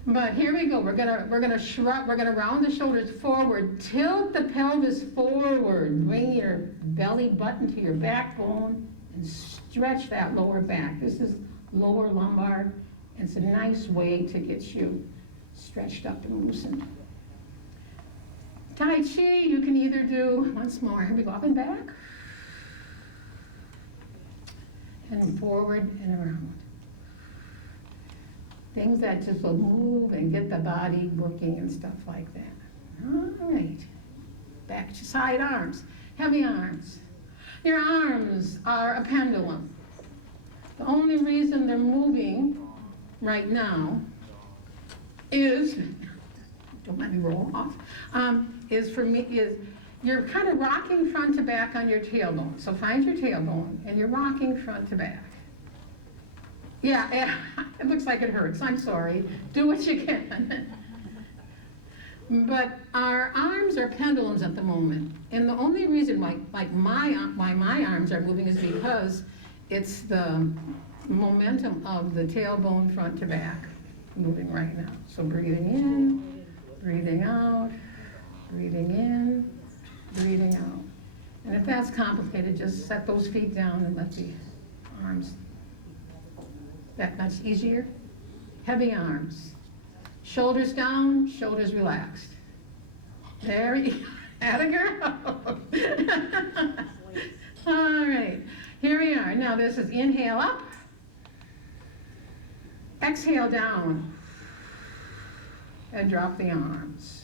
But here we go. We're gonna shrug. We're gonna round the shoulders forward, tilt the pelvis forward, bring your belly button to your backbone, and stretch that lower back. This is lower lumbar. It's a nice way to get you stretched up and loosened. Tai Chi, you can either do, once more, here we go, up and back, and forward and around. Things that just will move and get the body working and stuff like that. All right, back to side arms, heavy arms. Your arms are a pendulum. The only reason they're moving right now is, don't let me roll off, is you're kind of rocking front to back on your tailbone. So find your tailbone and you're rocking front to back. Yeah, it looks like it hurts, I'm sorry. Do what you can. But our arms are pendulums at the moment. And the only reason why my arms are moving is because it's the momentum of the tailbone front to back moving right now. So breathing in, breathing out, breathing in, breathing out. And if that's complicated, just set those feet down and let the arms, that much easier. Heavy arms. Shoulders down, shoulders relaxed. There you go. Atta girl. All right, here we are. Now this is inhale up. Exhale down. And drop the arms.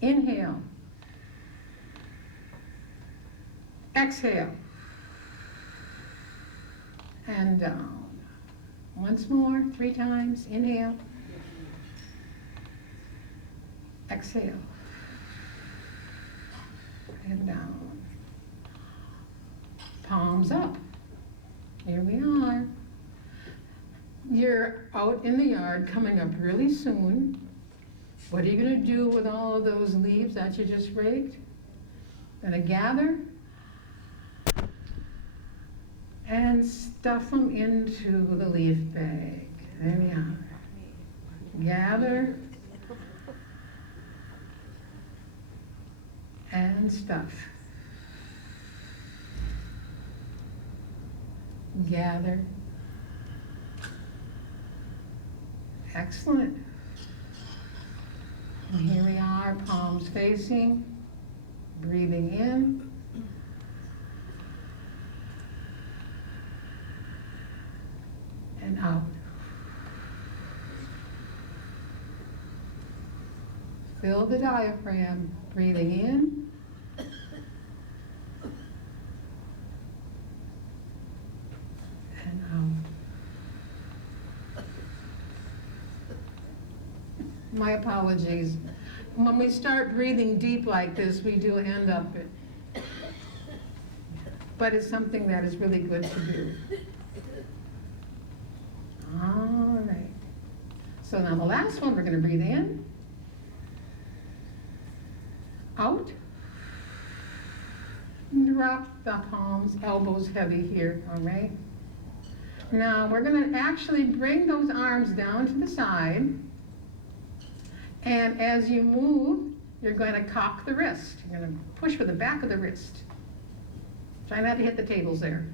Inhale. Exhale. And down. Once more, 3 times. Inhale. Exhale. And down. Palms up. Here we are. You're out in the yard coming up really soon. What are you going to do with all of those leaves that you just raked? Going to gather and stuff them into the leaf bag. There we are. Gather and stuff. Gather. Excellent. And here we are, palms facing, breathing in. And out. Fill the diaphragm, breathing in. And out. My apologies. When we start breathing deep like this, we do end up it. But it's something that is really good to do. All right. So now the last one, we're going to breathe in. Out. Drop the palms, elbows heavy here, all right? Now we're going to actually bring those arms down to the side. And as you move, you're going to cock the wrist. You're going to push with the back of the wrist. Try not to hit the tables there.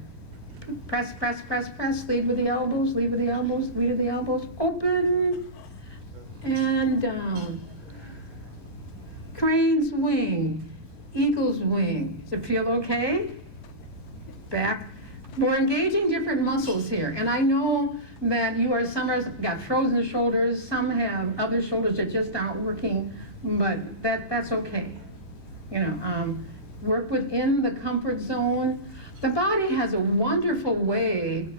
Press, press, press, press. Lead with the elbows, lead with the elbows, lead with the elbows. Open and down. Crane's wing. eagle's wing. Does it feel okay? Back. We're engaging different muscles here, and I know that some are got frozen shoulders, some have other shoulders that just aren't working, but that's okay. You know, work within the comfort zone. The body has a wonderful way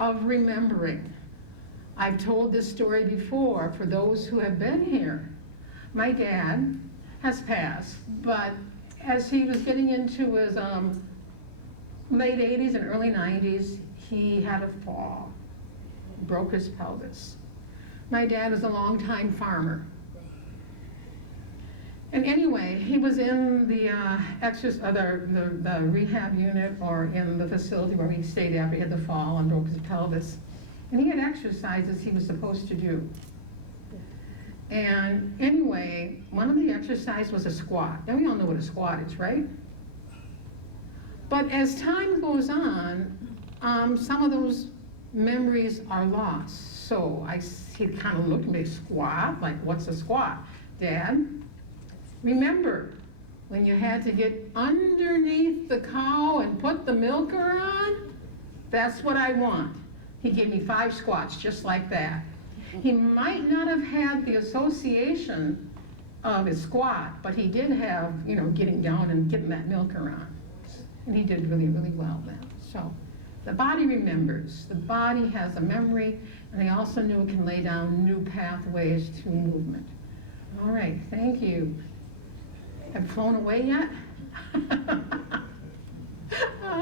of remembering. I've told this story before for those who have been here. My dad has passed, but as he was getting into his late 80s and early 90s, he had a fall, broke his pelvis. My dad is a longtime farmer. And anyway, he was in the rehab unit or in the facility where he stayed after he had the fall and broke his pelvis. And he had exercises he was supposed to do. And anyway, one of the exercises was a squat. Now we all know what a squat is, right? But as time goes on, some of those memories are lost. So he kind of looked at me, squat? Like, what's a squat? Dad, remember when you had to get underneath the cow and put the milker on? That's what I want. He gave me 5 squats just like that. He might not have had the association of his squat, but he did have, you know, getting down and getting that milker on. And he did really, really well then. So the body remembers. The body has a memory, and he also knew it can lay down new pathways to movement. All right, thank you. Have you flown away yet? All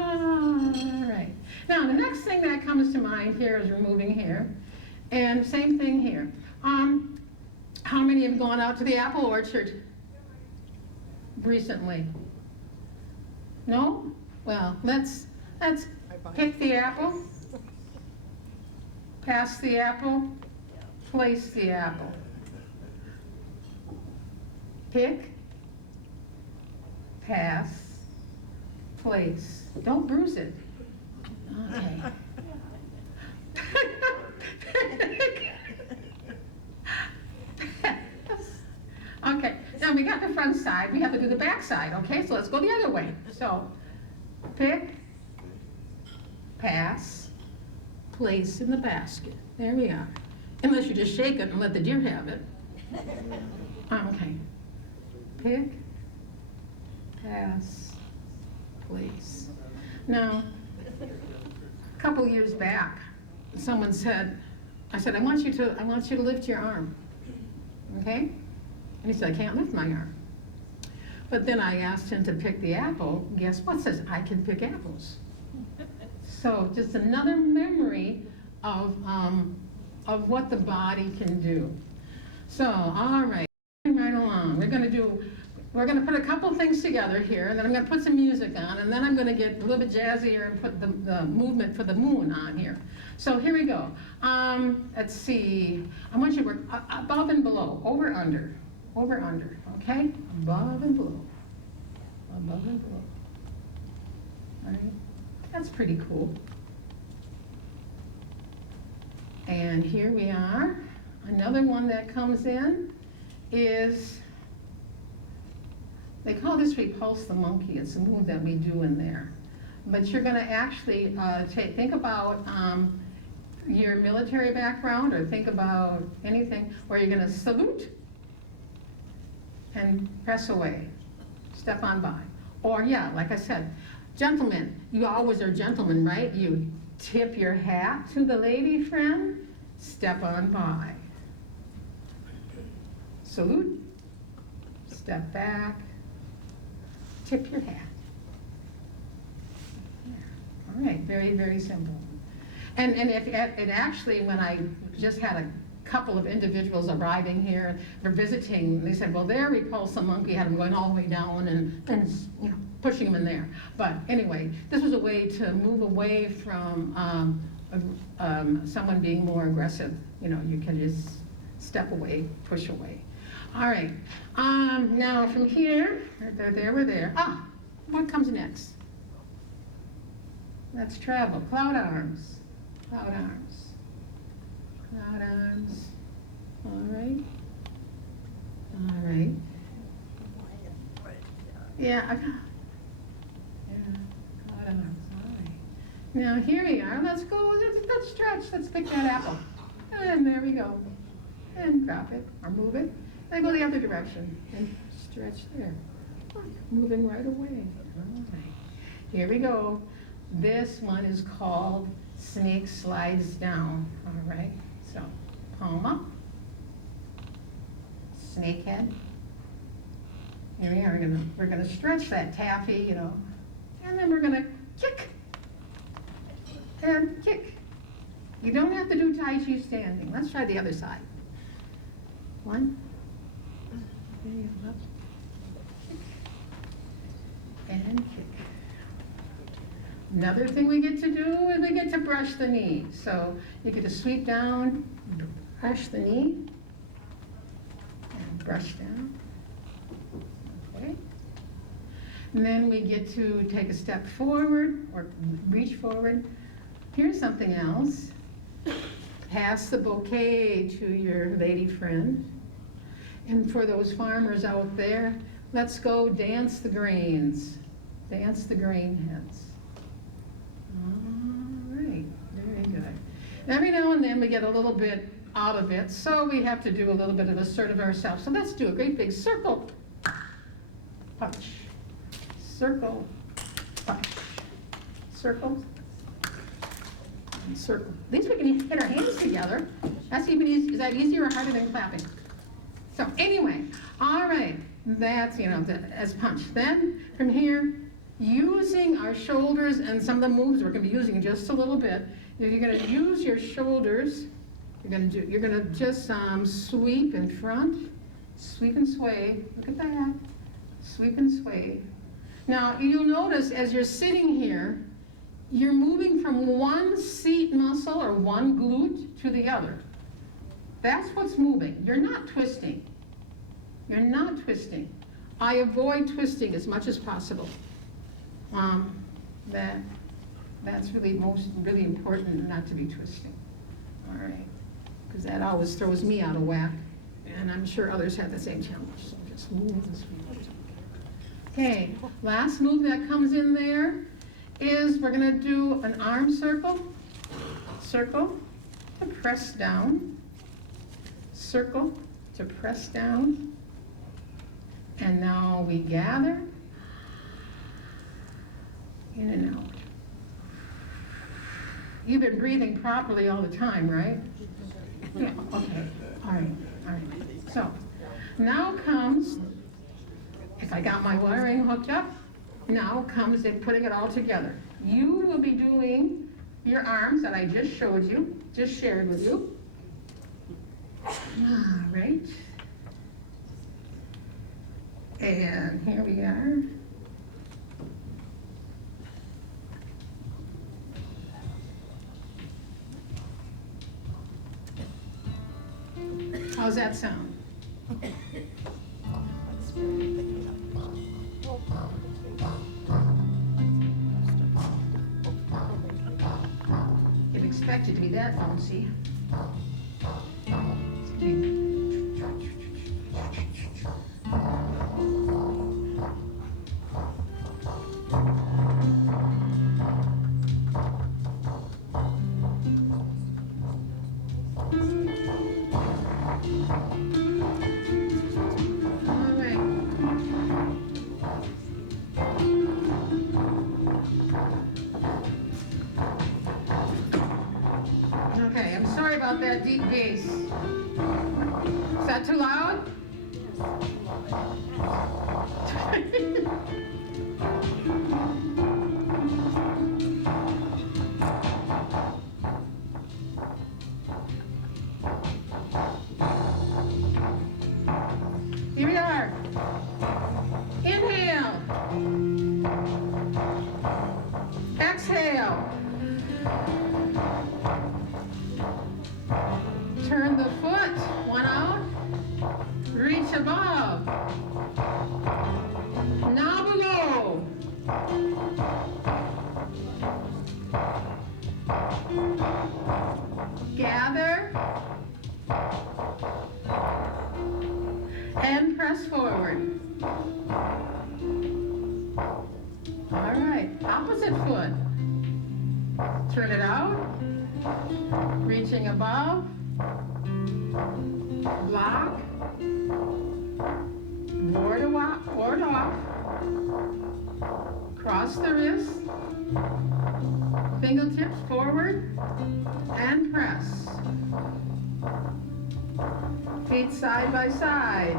right. Now, the next thing that comes to mind here is we're moving here. And same thing here. How many have gone out to the apple orchard recently? No? Well, let's pick the apple, pass the apple, place the apple. Pick, pass, place. Don't bruise it. Okay. Okay, now we got the front side, we have to do the back side, okay? So let's go the other way. So, pick, pass, place in the basket. There we are. Unless you just shake it and let the deer have it. Okay. Pick, pass, place. Now, a couple years back, someone said, I said, I want you to lift your arm, okay? And he said, I can't lift my arm. But then I asked him to pick the apple. Guess what? Says, I can pick apples. So just another memory of what the body can do. So, all right, right along. We're gonna put a couple things together here, and then I'm gonna put some music on, and then I'm gonna get a little bit jazzier and put the movement for the moon on here. So here we go. Let's see. I want you to work above and below, over, under, okay? Above and below, above and below. All right, that's pretty cool. And here we are. Another one that comes in is, they call this repulse the monkey. It's a move that we do in there. But you're gonna actually think about your military background, or think about anything where you're gonna salute and press away, step on by. Or yeah, like I said, gentlemen, you always are gentlemen, right? You tip your hat to the lady friend, step on by. Salute, step back, tip your hat. All right, very, very simple. And actually, when I just had a couple of individuals arriving here for visiting, they said, well, their repulsive monkey had them going all the way down and you know, pushing them in there. But anyway, this was a way to move away from someone being more aggressive. You know, you can just step away, push away. All right, now from here, we're there. What comes next? Let's travel. Cloud arms. Cloud arms. Cloud arms. All right. All right. Yeah, God, I'm sorry. Now, here we are. Let's go. Let's stretch. Let's pick that apple. And there we go. And drop it, or move it. Then go the other direction. And stretch there. Moving right away. All right. Here we go. This one is called snake slides down. All right. So, palm up. Snake head. Here we are. We're gonna stretch that taffy, you know, and then we're gonna kick and kick. You don't have to do Tai Chi standing. Let's try the other side. One. Kick. And kick. Another thing we get to do is we get to brush the knee. So you get to sweep down, brush the knee, and brush down. Okay. And then we get to take a step forward or reach forward. Here's something else. Pass the bouquet to your lady friend. And for those farmers out there, let's go dance the grains. Dance the grain heads. All right, very good. Every now and then we get a little bit out of it, so we have to do a little bit of assertive ourselves. So let's do a great big circle, punch, circle, punch, circle, and circle. At least we can get our hands together. That's even easy. Is that easier or harder than clapping? So anyway, all right, that's, you know, as punch. Then from here, using our shoulders and some of the moves we're going to be using just a little bit. You're going to use your shoulders. You're going to just sweep in front, sweep and sway. Look at that. Sweep and sway. Now you'll notice as you're sitting here, you're moving from one seat muscle or one glute to the other. That's what's moving. You're not twisting. You're not twisting. I avoid twisting as much as possible. That's really really important, not to be twisting. All right, because that always throws me out of whack, and I'm sure others have the same challenge. So just move and sweep. Okay, last move that comes in there is we're going to do an arm circle, circle to press down, circle to press down, and now we gather. In and out. You've been breathing properly all the time, right? Yeah, okay, all right. So, now comes, if I got my wiring hooked up, now comes in putting it all together. You will be doing your arms that I just showed you, just shared with you. All right. And here we are. How's that sound? Didn't expect it to be that bouncy. Okay, I'm sorry about that deep bass. Is that too loud? Here we are. Inhale. Exhale. Turn the foot, one out, reach above, now below. Gather and press forward. Opposite foot. Turn it out. Reaching above. Block. Ward off. Cross the wrist. Fingertips forward. And press. Feet side by side.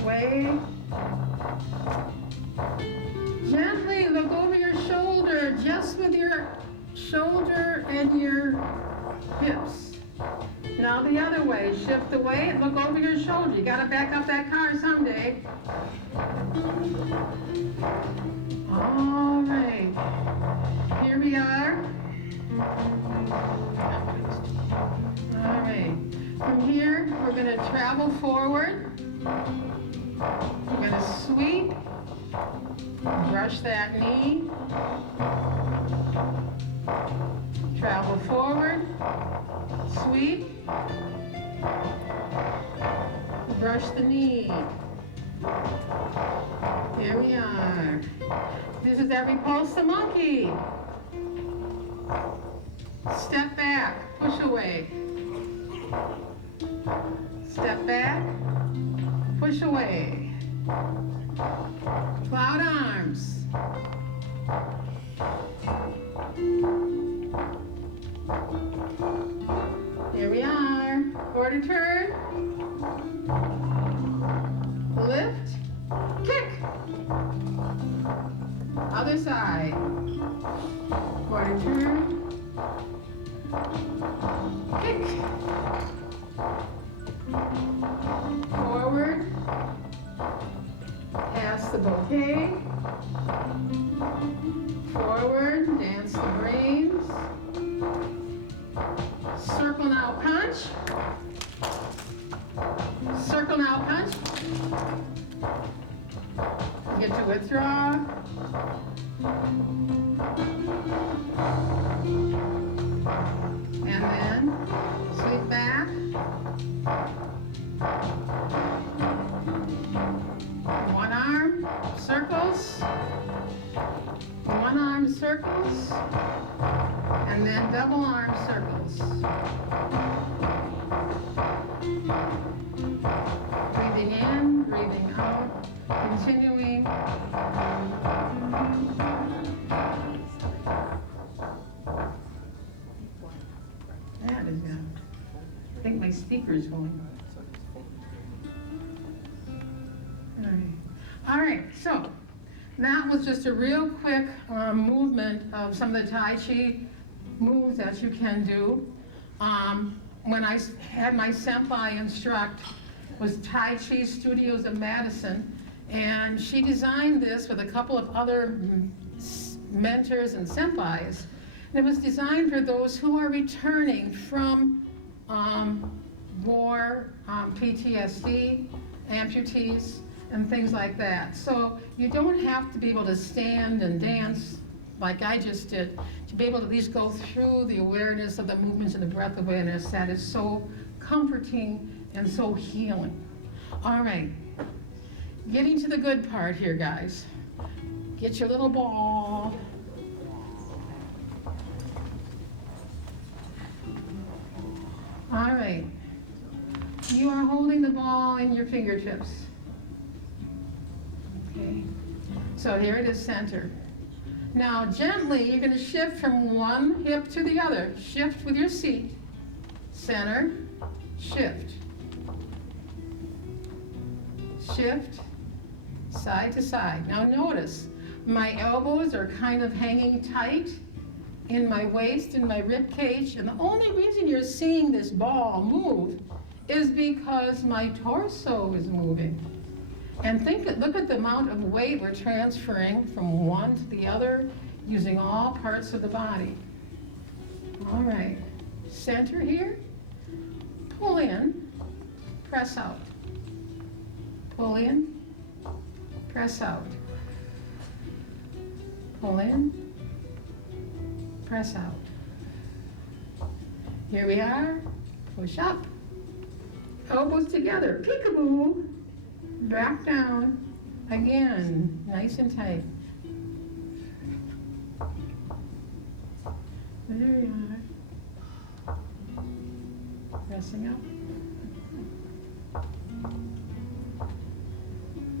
Sway. Gently look over your shoulder, just with your shoulder and your hips. Now the other way, shift the weight, look over your shoulder. You gotta back up that car someday. All right, here we are. All right, from here, we're gonna travel forward. We're gonna sweep, brush that knee, travel forward, sweep, brush the knee. Here we are. This is that repulsive monkey. Step back, push away. Step back, push away. Cloud arms. Here we are. Quarter turn. Lift. Kick. Other side. Quarter turn. Kick. Forward. Pass the bouquet. Forward, dance the brains. Circle now, punch. Circle now, punch. Get to withdraw. And then sweep back. One arm, circles. One arm circles. And then double arm circles. Breathing in, breathing out, continuing. That is good. I think my speaker's going. All right, so that was just a real quick movement of some of the Tai Chi moves that you can do. When I had my senpai instruct was Tai Chi Studios of Madison, and she designed this with a couple of other mentors and senpais. And it was designed for those who are returning from war, PTSD, amputees, and things like that. So you don't have to be able to stand and dance like I just did, to be able to at least go through the awareness of the movements and the breath awareness. That is so comforting and so healing. All right, getting to the good part here, guys. Get your little ball. All right, you are holding the ball in your fingertips. Okay, so here it is centered. Now gently, you're going to shift from one hip to the other. Shift with your seat. Center, shift. Shift, side to side. Now notice, my elbows are kind of hanging tight in my waist and my rib cage, and the only reason you're seeing this ball move is because my torso is moving. And look at the amount of weight we're transferring from one to the other using all parts of the body. All right, center here, pull in, press out. Pull in, press out. Pull in, press out. Here we are, push up, elbows together, peekaboo. Back down. Again, nice and tight. There you are. Pressing up.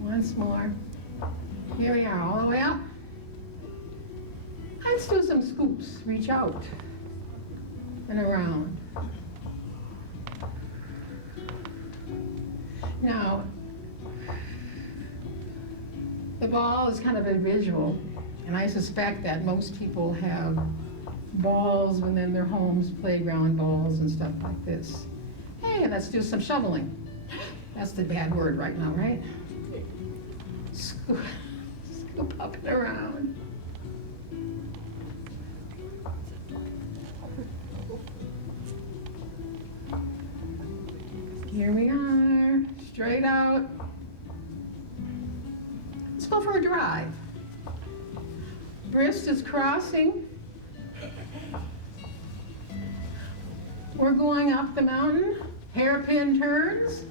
Once more. Here we are, all the way up. Let's do some scoops. Reach out and around. Now, the ball is kind of a visual, and I suspect that most people have balls within their homes, playground balls and stuff like this. Hey, let's do some shoveling. That's the bad word right now, right? Scoop up and around. Here we are, straight out. Let's go for a drive. Wrist is crossing. We're going up the mountain, hairpin turns.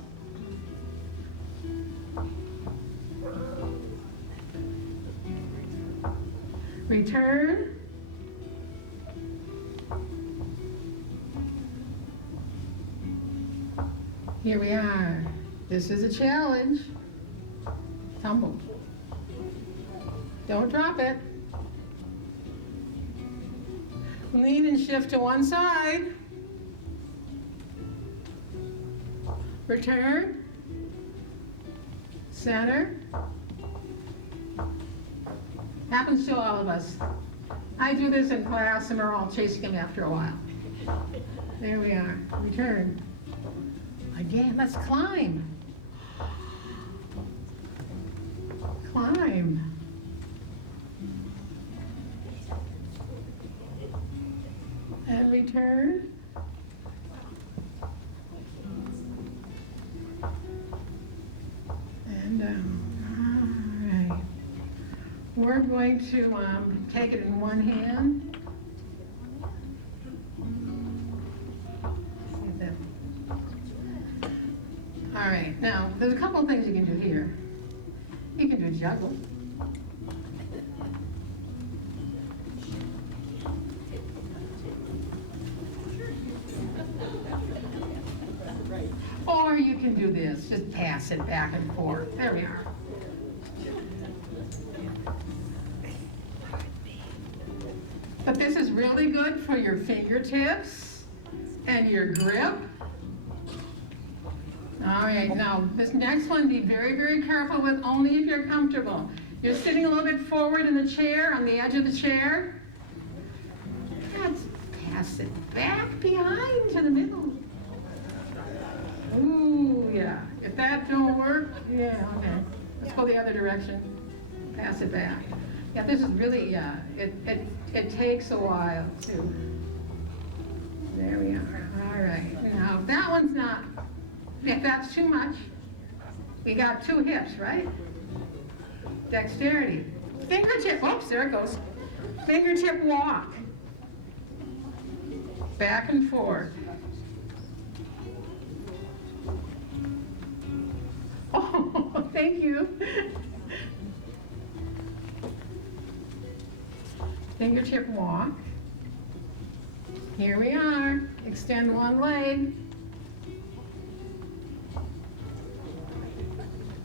Return. Here we are. This is a challenge. Tumble. Don't drop it. Lean and shift to one side. Return. Center. Happens to all of us. I do this in class and we're all chasing him after a while. There we are. Return. Again, let's climb. Climb. And return. And down. All right. We're going to take it in one hand. All right, now, there's a couple of things you can do here. You can do juggle. Or you can do this, just pass it back and forth. There we are. But this is really good for your fingertips and your grip. All right, now this next one, be very, very careful with, only if you're comfortable. You're sitting a little bit forward in the chair, on the edge of the chair. Let's pass it back behind to the middle. Ooh, yeah. If that don't work, yeah, okay. Let's go the other direction. Pass it back. Yeah, this is really, it takes a while too. There we are. All right. Now, if that one's not, if that's too much, we got two hips, right? Dexterity. Fingertip, oops, there it goes. Fingertip walk. Back and forth. Oh, thank you. Fingertip walk. Here we are. Extend one leg.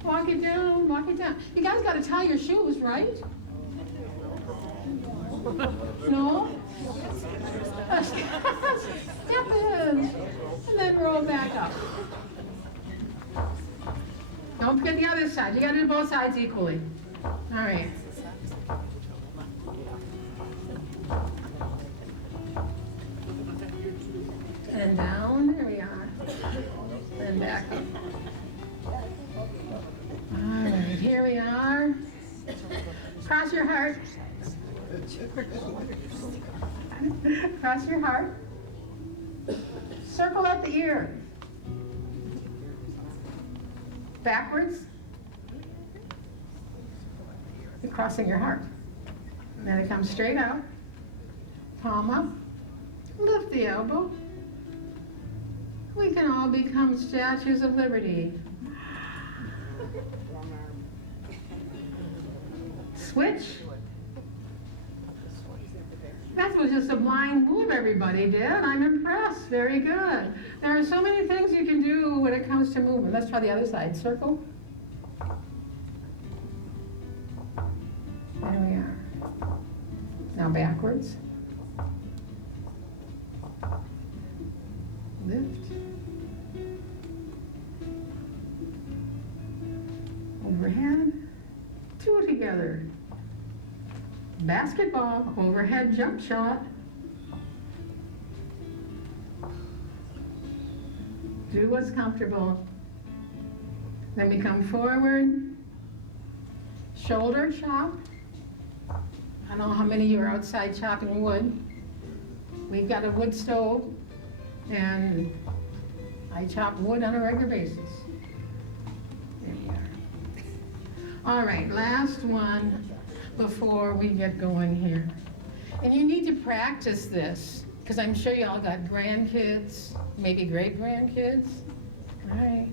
Walk it down, walk it down. You guys got to tie your shoes, right? No? Step in. And then roll back up. Don't forget the other side. You got to do both sides equally. All right. And down. There we are. And back up. All right, here we are. Cross your heart. Cross your heart. Circle at the ear. Backwards. You're crossing your heart. And then it comes straight out. Palm up. Lift the elbow. We can all become statues of liberty. Switch. That was just a blind move everybody did. I'm impressed. Very good. There are so many things you can do when it comes to movement. Let's try the other side. Circle. There we are. Now backwards. Lift. Overhead. Two together. Basketball, overhead jump shot. Do what's comfortable. Then we come forward. Shoulder chop. I don't know how many of you are outside chopping wood. We've got a wood stove, and I chop wood on a regular basis. There you are. All right, last one before we get going here. And you need to practice this, because I'm sure you all got grandkids, maybe great-grandkids. All right.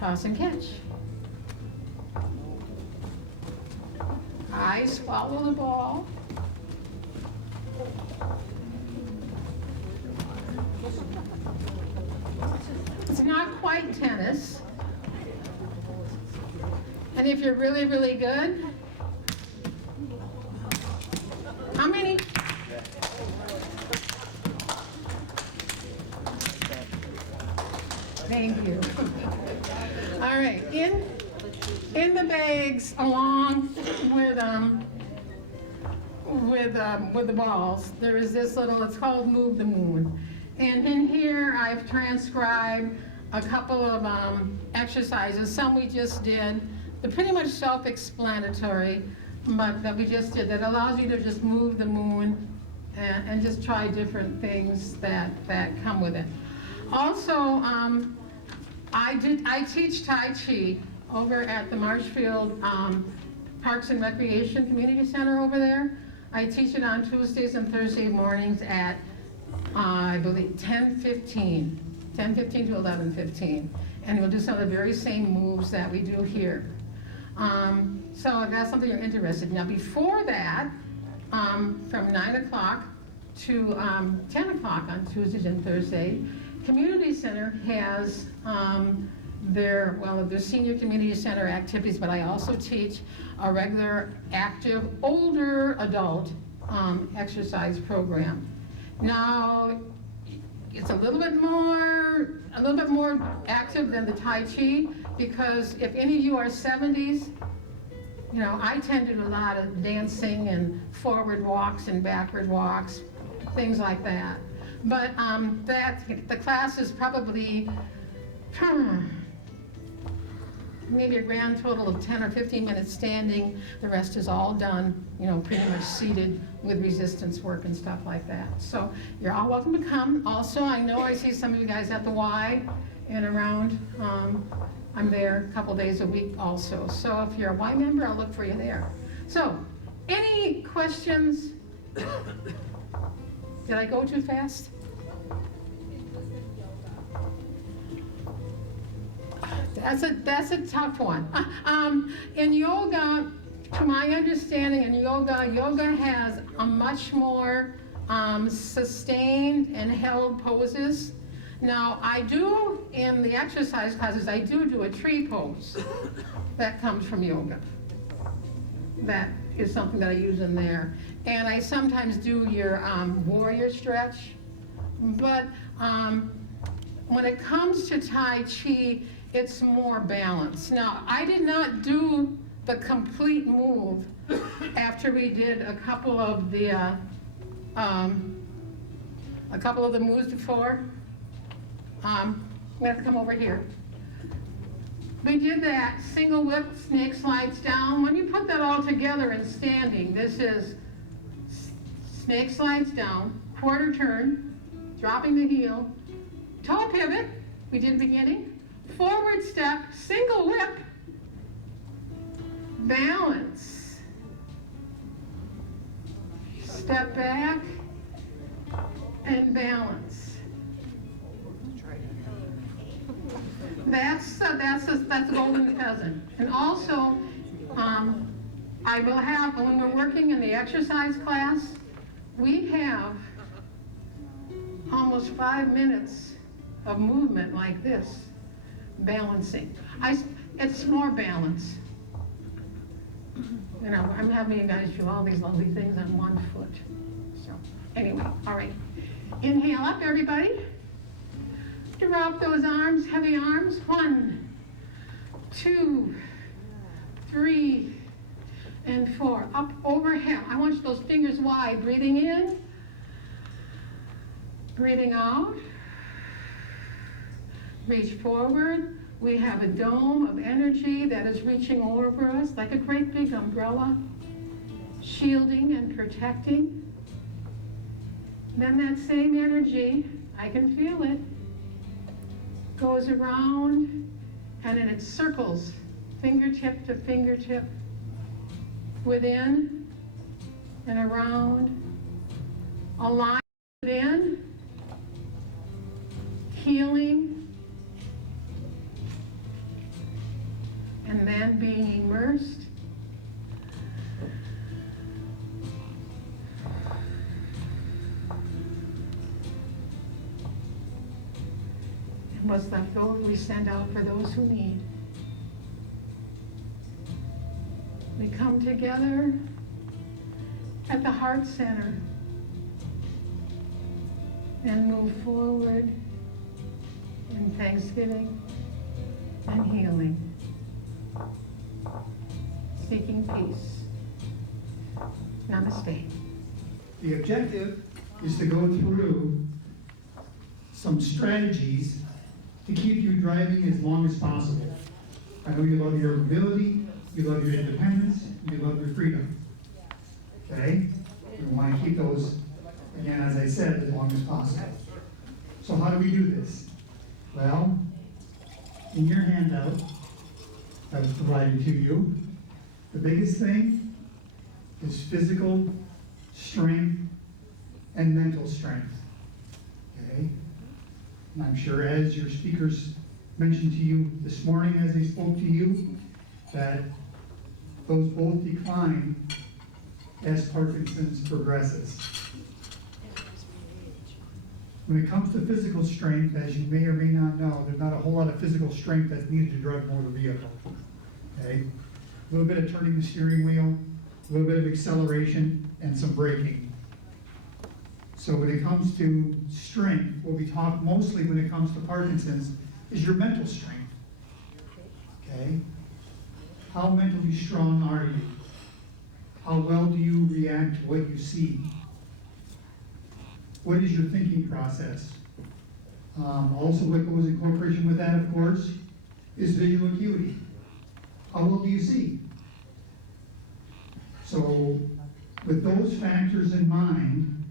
Toss and catch. I swallow the ball. It's not quite tennis. And if you're really, really good, how many? Thank you. All right, in the bags along with the balls, there is this little, it's called Move the Moon. And in here, I've transcribed a couple of exercises. Some we just did. They're pretty much self-explanatory, but that we just did. That allows you to just move the moon and just try different things that come with it. Also, I teach Tai Chi over at the Marshfield Parks and Recreation Community Center over there. I teach it on Tuesdays and Thursday mornings at, I believe, 10:15 to 11:15. And we'll do some of the very same moves that we do here. So if that's something you're interested in. Now before that, from 9 o'clock to 10 o'clock on Tuesdays and Thursday, Community Center has their senior community center activities, but I also teach a regular active older adult exercise program. Now it's a little bit more active than the Tai Chi, because if any of you are 70s, you know, I tend to do a lot of dancing and forward walks and backward walks, things like that. But the class is probably maybe a grand total of 10 or 15 minutes standing. The rest is all done, you know, pretty much seated with resistance work and stuff like that. So you're all welcome to come. Also, I know I see some of you guys at the Y and around. I'm there a couple days a week also. So if you're a Y member, I'll look for you there. So, any questions? Did I go too fast? That's a tough one. In yoga, to my understanding, in yoga has a much more sustained and held poses. Now, I do, in the exercise classes, I do a tree pose that comes from yoga. That is something that I use in there. And I sometimes do your warrior stretch. But when it comes to Tai Chi, it's more balanced. Now, I did not do the complete move after we did a couple of the moves before. I'm gonna have to come over here. We did that single whip, snake slides down. When you put that all together in standing, this is snake slides down, quarter turn, dropping the heel, toe pivot, we did at the beginning, forward step, single whip, balance, step back, and balance. that's a golden pheasant. And also, I will have, when we're working in the exercise class, we have almost 5 minutes of movement like this, balancing. It's more balance. You know, I'm having you guys do all these lovely things on one foot. So, anyway, all right. Inhale up, everybody. Drop those arms, heavy arms. 1, 2, 3, and 4. Up overhead. I want those fingers wide. Breathing in. Breathing out. Reach forward. We have a dome of energy that is reaching over us like a great big umbrella, shielding and protecting. Then that same energy, I can feel it, goes around and then it circles fingertip to fingertip, within and around, aligned within, healing, and then being immersed. And what's left over, we send out for those who need. We come together at the heart center and move forward in thanksgiving and healing. Seeking peace. Namaste. The objective is to go through some strategies to keep you driving as long as possible. I know you love your mobility, you love your independence, you love your freedom. Okay? We want to keep those, again, as I said, as long as possible. So how do we do this? Well, in your handout that was provided to you, the biggest thing is physical strength and mental strength. Okay? And I'm sure as your speakers mentioned to you this morning as they spoke to you, that those both decline as Parkinson's progresses. When it comes to physical strength, as you may or may not know, there's not a whole lot of physical strength that's needed to drive a motor vehicle. Okay? A little bit of turning the steering wheel, a little bit of acceleration, and some braking. So when it comes to strength, what we talk mostly when it comes to Parkinson's is your mental strength. Okay? How mentally strong are you? How well do you react to what you see? What is your thinking process? Also what goes in cooperation with that, of course, is visual acuity. How well do you see? So with those factors in mind,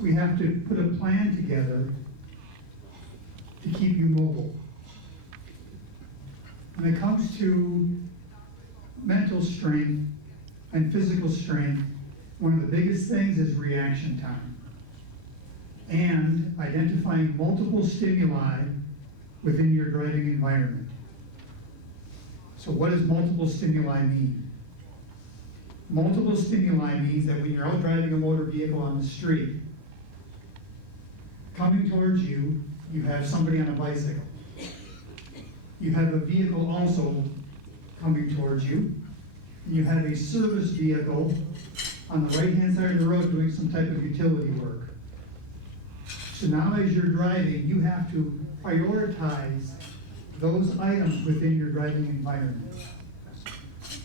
we have to put a plan together to keep you mobile. When it comes to mental strength and physical strength, one of the biggest things is reaction time and identifying multiple stimuli within your driving environment. So what does multiple stimuli mean? Multiple stimuli means that when you're out driving a motor vehicle on the street, coming towards you, you have somebody on a bicycle. You have a vehicle also coming towards you. And you have a service vehicle on the right-hand side of the road doing some type of utility work. So now as you're driving, you have to prioritize those items within your driving environment.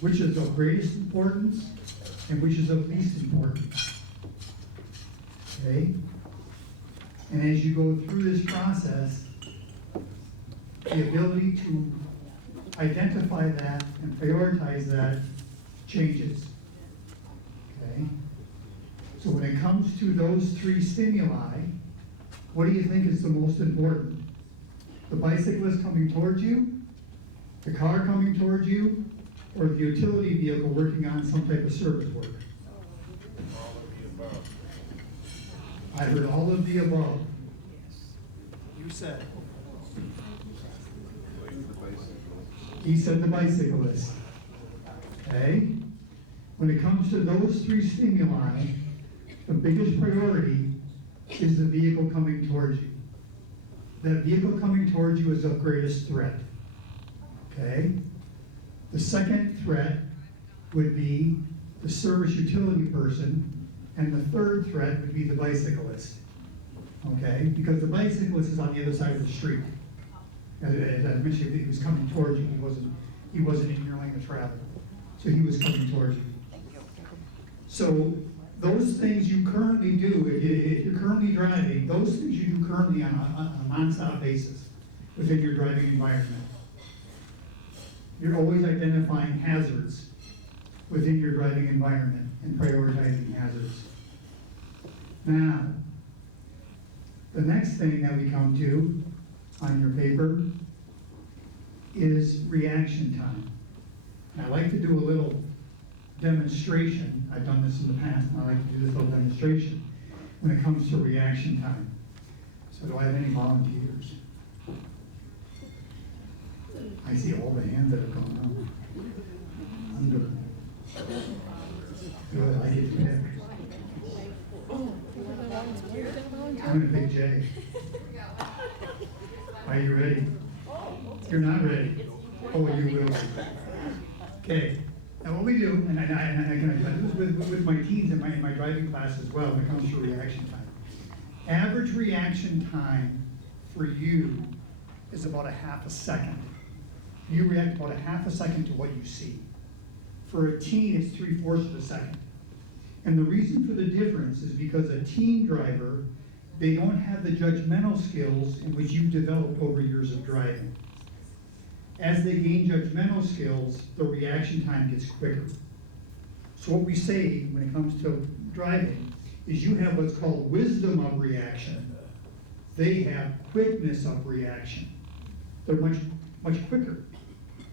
Which is of greatest importance and which is of least importance. Okay? And as you go through this process, the ability to identify that and prioritize that changes. Okay? So when it comes to those three stimuli, what do you think is the most important? The bicyclist coming towards you, the car coming towards you, or the utility vehicle working on some type of service work? All of the above. I heard all of the above. You said. He said the bicyclist. Okay? When it comes to those three stimuli, the biggest priority is the vehicle coming towards you. That vehicle coming towards you is the greatest threat. Okay? The second threat would be the service utility person, and the third threat would be the bicyclist. Okay? Because the bicyclist is on the other side of the street. As I mentioned, he was coming towards you. He wasn't in your lane of travel. So he was coming towards you. So those things you currently do, if you're currently driving, those things you do currently on a nonstop basis within your driving environment. You're always identifying hazards within your driving environment and prioritizing hazards. Now, the next thing that we come to on your paper is reaction time. And I like to do a little demonstration. I've done this in the past, and I like to do this little demonstration when it comes to reaction time. So do I have any volunteers? I see all the hands that have gone up. I'm good. Good, I get to pick. I'm gonna pick Jay. Are you ready? You're not ready. Oh, you will be. Okay. Now what we do, and I do this with my teens in my driving class as well when it comes to reaction time. Average reaction time for you is about a half a second. You react about a half a second to what you see. For a teen, it's 3/4 of a second. And the reason for the difference is because a teen driver, they don't have the judgmental skills in which you've developed over years of driving. As they gain judgmental skills, the reaction time gets quicker. So what we say when it comes to driving is you have what's called wisdom of reaction. They have quickness of reaction. They're much quicker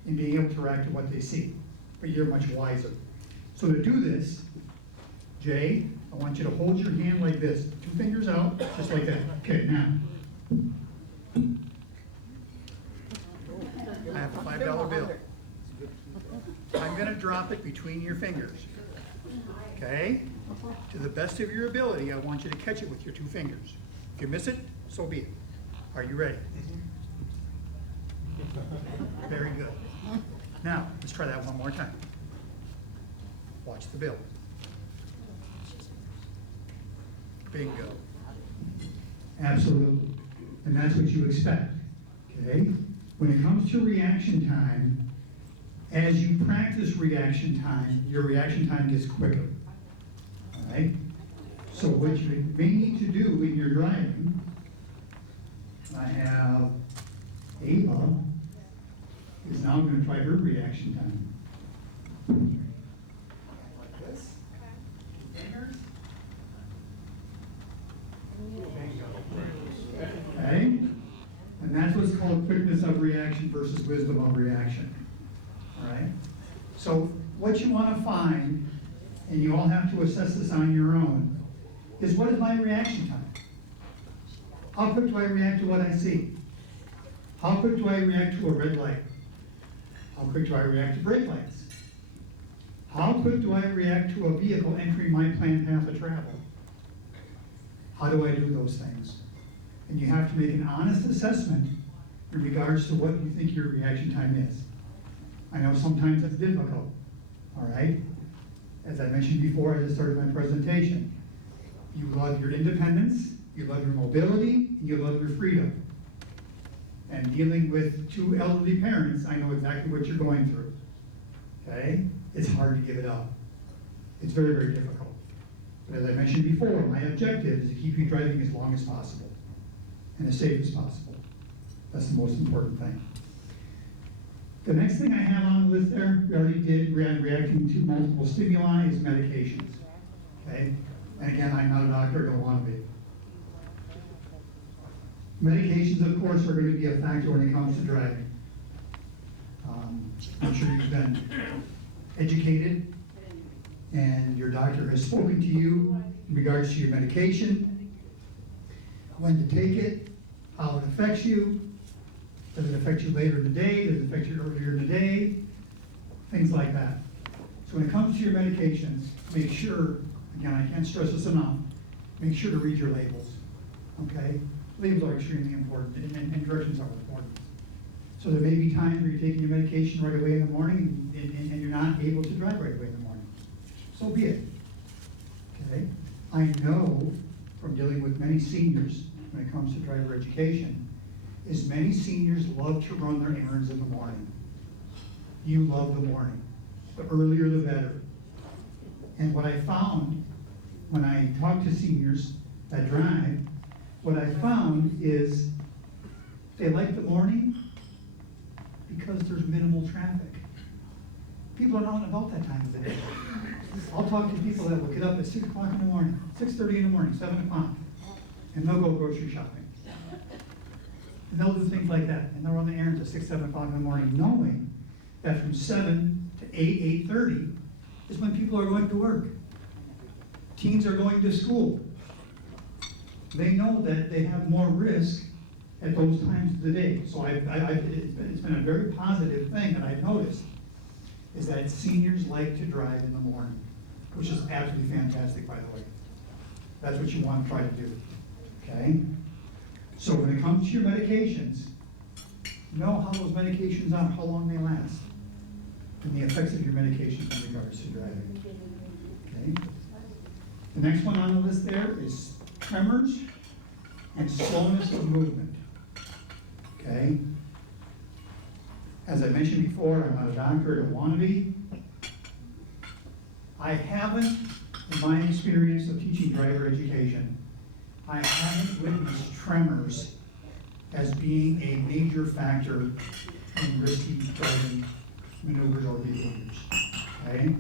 in being able to react to what they see, but you're much wiser. So to do this, Jay, I want you to hold your hand like this, 2 fingers out, just like that. Okay, now. I have a $5 bill. I'm gonna drop it between your fingers. Okay? To the best of your ability, I want you to catch it with your 2 fingers. If you miss it, so be it. Are you ready? Very good. Now, let's try that one more time. Watch the bill. Bingo. Absolutely. And that's what you expect. Okay? When it comes to reaction time, as you practice reaction time, your reaction time gets quicker. All right? So what you may need to do in your driving, I have Ava is now going to try her reaction time. Like this. Fingers. Okay? And that's what's called quickness of reaction versus wisdom of reaction. All right? So what you want to find, and you all have to assess this on your own, is what is my reaction time? How quick do I react to what I see? How quick do I react to a red light? How quick do I react to brake lights? How quick do I react to a vehicle entering my planned path of travel? How do I do those things? And you have to make an honest assessment in regards to what you think your reaction time is. I know sometimes it's difficult, all right? As I mentioned before, as I started my presentation, you love your independence, you love your mobility, and you love your freedom. And dealing with 2 elderly parents, I know exactly what you're going through, okay? It's hard to give it up. It's very, very difficult. But as I mentioned before, my objective is to keep you driving as long as possible and as safe as possible. That's the most important thing. The next thing I have on the list there, we already did, reacting to multiple stimuli, is medications, okay? And again, I'm not a doctor, don't want to be. Medications, of course, are going to be a factor when it comes to driving. I'm sure you've been educated and your doctor has spoken to you in regards to your medication, when to take it, how it affects you. Does it affect you later in the day? Does it affect you earlier in the day? Things like that. So when it comes to your medications, make sure, again, I can't stress this enough, make sure to read your labels, okay? Labels are extremely important, and directions are important. So there may be times where you're taking your medication right away in the morning, and you're not able to drive right away in the morning. So be it, okay? I know from dealing with many seniors when it comes to driver education, is many seniors love to run their errands in the morning. You love the morning. The earlier the better. And what I found when I talk to seniors that drive, what I found is they like the morning because there's minimal traffic. People are not about that time of the day. I'll talk to people that will get up at 6 o'clock in the morning, 6:30 in the morning, 7 o'clock, and they'll go grocery shopping. And they'll do things like that, and they'll run the errands at 6, 7 o'clock in the morning, knowing that from 7 to 8, 8:30 is when people are going to work. Teens are going to school. They know that they have more risk at those times of the day. So it's been a very positive thing that I've noticed, is that seniors like to drive in the morning, which is absolutely fantastic, by the way. That's what you want to try to do, okay? So when it comes to your medications, know how those medications are, how long they last, and the effects of your medications in regards to driving, okay? The next one on the list there is tremors and slowness of movement, okay? As I mentioned before, I'm not a doctor, I don't want to be. I haven't, in my experience of teaching driver education, I haven't witnessed tremors as being a major factor in risky driving maneuvers or behaviors, okay?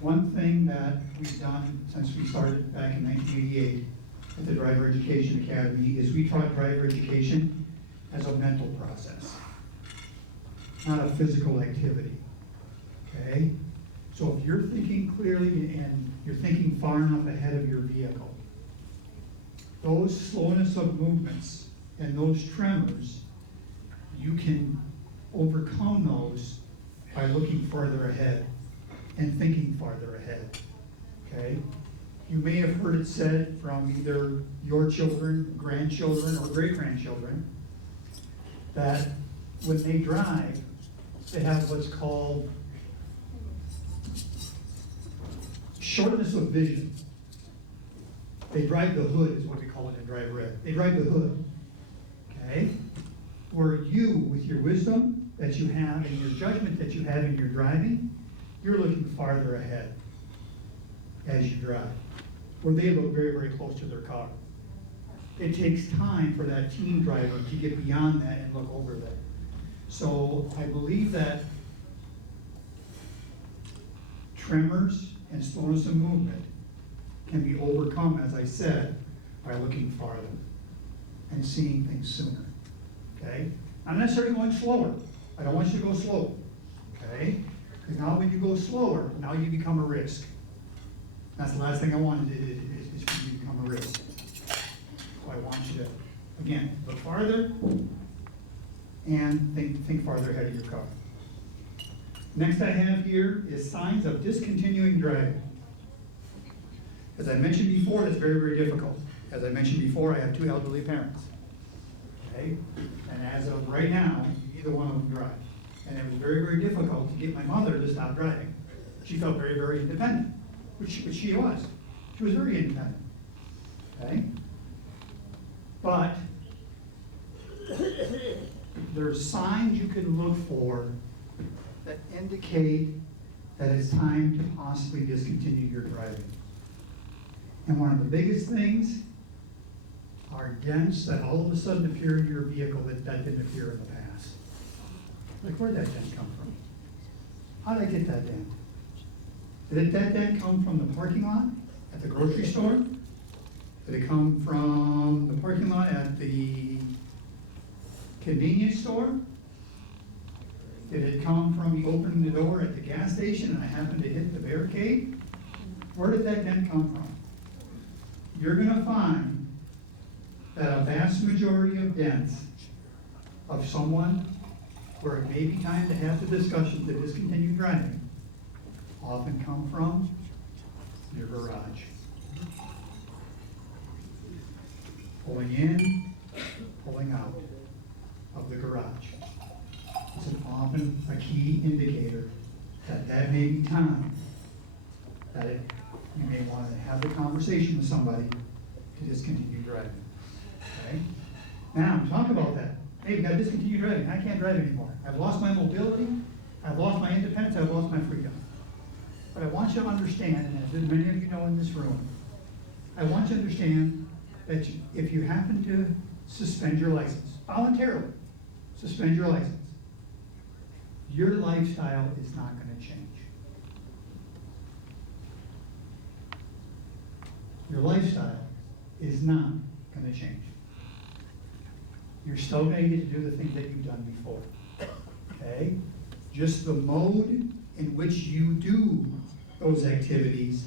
One thing that we've done since we started back in 1988 at the Driver Education Academy is we taught driver education as a mental process, not a physical activity, okay? So if you're thinking clearly and you're thinking far enough ahead of your vehicle, those slowness of movements and those tremors, you can overcome those by looking farther ahead and thinking farther ahead, okay? You may have heard it said from either your children, grandchildren, or great-grandchildren that when they drive, they have what's called shortness of vision. They drive the hood, is what we call it in driver ed. They drive the hood, okay? Where you, with your wisdom that you have and your judgment that you have in your driving, you're looking farther ahead as you drive, where they look very, very close to their car. It takes time for that teen driver to get beyond that and look over that. So I believe that tremors and slowness of movement can be overcome, as I said, by looking farther and seeing things sooner, okay? Not necessarily going slower. I don't want you to go slow, okay? Because now when you go slower, now you become a risk. That's the last thing I want is for you to become a risk. So I want you to, again, look farther and think farther ahead of your car. Next I have here is signs of discontinuing driving. As I mentioned before, it's very, very difficult. As I mentioned before, I have 2 elderly parents, okay? And as of right now, either one of them drive. And it was very, very difficult to get my mother to stop driving. She felt very, very independent, which she was. She was very independent, okay? But there's signs you can look for that indicate that it's time to possibly discontinue your driving. And one of the biggest things are dents that all of a sudden appear in your vehicle that didn't appear in the past. Like, where'd that dent come from? How did I get that dent? Did that dent come from the parking lot at the grocery store? Did it come from the parking lot at the convenience store? Did it come from you opening the door at the gas station and I happened to hit the barricade? Where did that dent come from? You're gonna find that a vast majority of deaths of someone where it may be time to have the discussion to discontinue driving often come from your garage. Pulling in, pulling out of the garage. It's often a key indicator that may be time that you may want to have the conversation with somebody to discontinue driving. Okay? Now, talk about that. Hey, we got to discontinue driving. I can't drive anymore. I've lost my mobility. I've lost my independence. I've lost my freedom. But I want you to understand, and as many of you know in this room, I want you to understand that if you happen to suspend your license, voluntarily suspend your license, your lifestyle is not going to change. Your lifestyle is not going to change. You're still going to get to do the things that you've done before. Okay? Just the mode in which you do those activities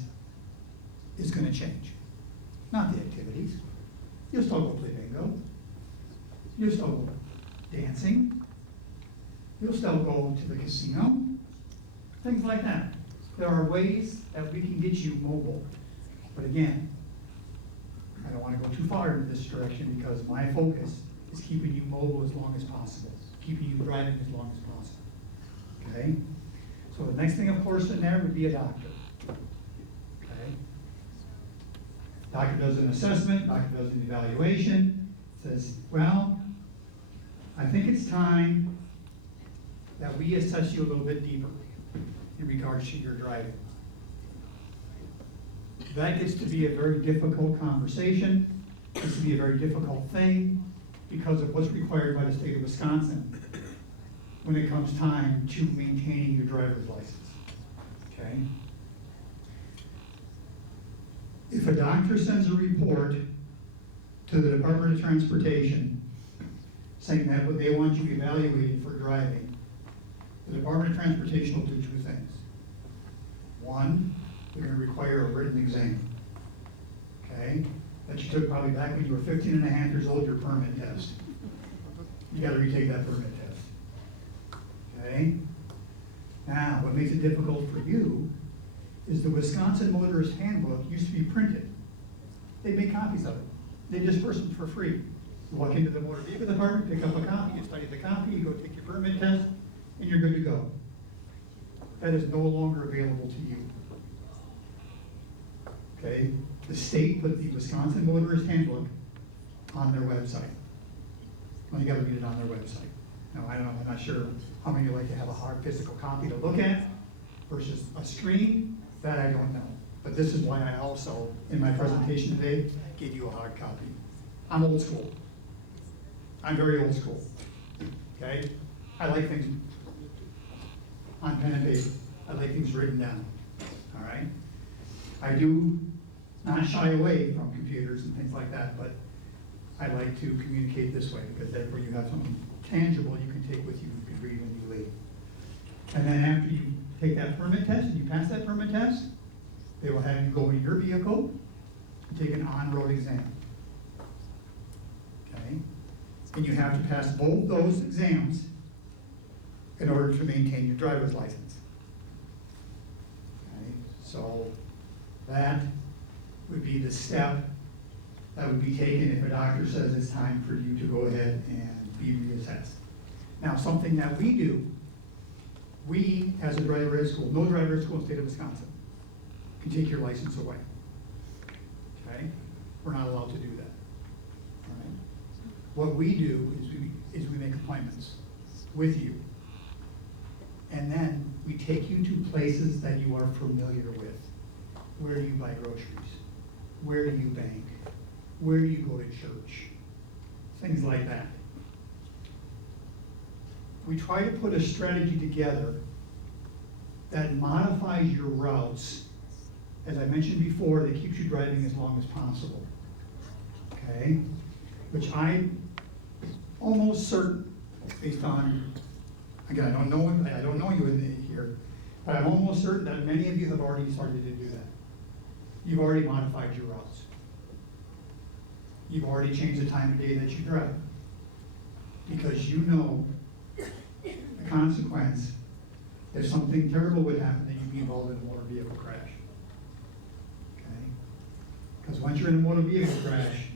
is going to change. Not the activities. You'll still go play bingo. You'll still go dancing. You'll still go to the casino. Things like that. There are ways that we can get you mobile. But again, I don't want to go too far in this direction because my focus is keeping you mobile as long as possible, keeping you driving as long as possible. Okay? So the next thing, of course, in there would be a doctor. Okay? Doctor does an assessment, doctor does an evaluation, says, well, I think it's time that we assess you a little bit deeper in regards to your driving. That gets to be a very difficult conversation. It gets to be a very difficult thing because of what's required by the state of Wisconsin when it comes time to maintaining your driver's license. Okay? If a doctor sends a report to the Department of Transportation saying that they want you evaluated for driving, the Department of Transportation will do two things. One, they're going to require a written exam, okay? That you took probably back when you were 15 and a half years old, your permit test. You got to retake that permit test, okay? Now, what makes it difficult for you is the Wisconsin Motorist Handbook used to be printed. They make copies of it. They disperse them for free. You walk into the motor vehicle department, pick up a copy, you study the copy, you go take your permit test, and you're good to go. That is no longer available to you. Okay? The state put the Wisconsin Motorist Handbook on their website. Well, you got to read it on their website. Now, I don't know, I'm not sure how many like to have a hard physical copy to look at versus a screen. That I don't know. But this is why I also, in my presentation today, gave you a hard copy. I'm old school. I'm very old school. Okay? I like things on pen and paper. I like things written down. All right? I do not shy away from computers and things like that, but I like to communicate this way because therefore you have something tangible you can take with you and read when you leave. And then after you take that permit test and you pass that permit test, they will have you go in your vehicle and take an on-road exam. Okay? And you have to pass both those exams in order to maintain your driver's license. Okay? So that would be the step that would be taken if a doctor says it's time for you to go ahead and be reassessed. Now, something that we do, we, as a driver ed school, no driver ed school in the state of Wisconsin, can take your license away. Okay? We're not allowed to do that. All right? What we do is we make appointments with you. And then we take you to places that you are familiar with. Where do you buy groceries? Where do you bank? Where do you go to church? Things like that. We try to put a strategy together that modifies your routes, as I mentioned before, that keeps you driving as long as possible. Okay? Which I'm almost certain, based on, again, I don't know you in here, but I'm almost certain that many of you have already started to do that. You've already modified your routes. you've already changed the time of day that you drive. Because you know the consequence if something terrible would happen, that you'd be involved in a motor vehicle crash. Okay? Because once you're in a motor vehicle crash,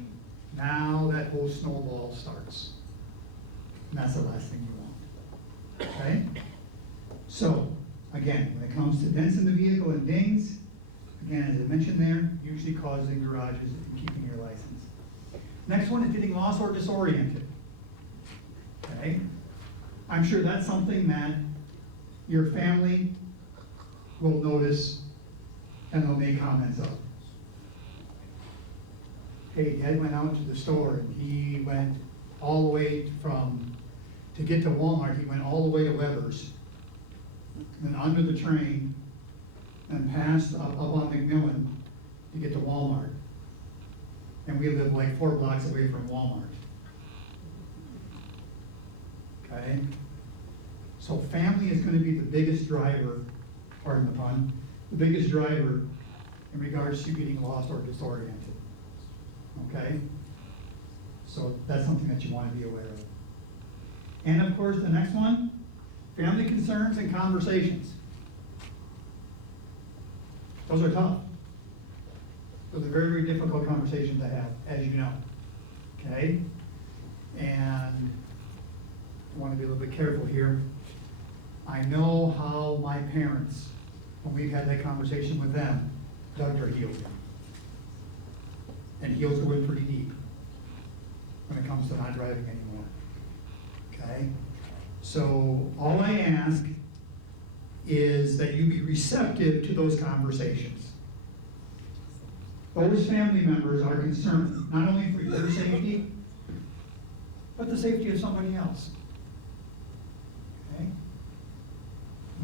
now that whole snowball starts. And that's the last thing you want. Okay? So, again, when it comes to dents in the vehicle and dings, again, as I mentioned there, usually caused in garages and keeping your license. Next one is getting lost or disoriented. Okay? I'm sure that's something that your family will notice and they'll make comments of. Hey, Dad went out to the store and he went all the way to get to Walmart, he went all the way to Weber's, then under the train, and passed up on McMillan to get to Walmart. And we live like 4 blocks away from Walmart. Okay? So family is going to be the biggest driver, pardon the pun, the biggest driver in regards to getting lost or disoriented. Okay? So that's something that you want to be aware of. And of course, the next one, family concerns and conversations. Those are tough. Those are very, very difficult conversations to have, as you know. Okay? And I want to be a little bit careful here. I know how my parents, when we've had that conversation with them, dug their heels in. And heels go in pretty deep when it comes to not driving anymore. Okay? So all I ask is that you be receptive to those conversations. Those family members are concerned not only for your safety, but the safety of somebody else. Okay?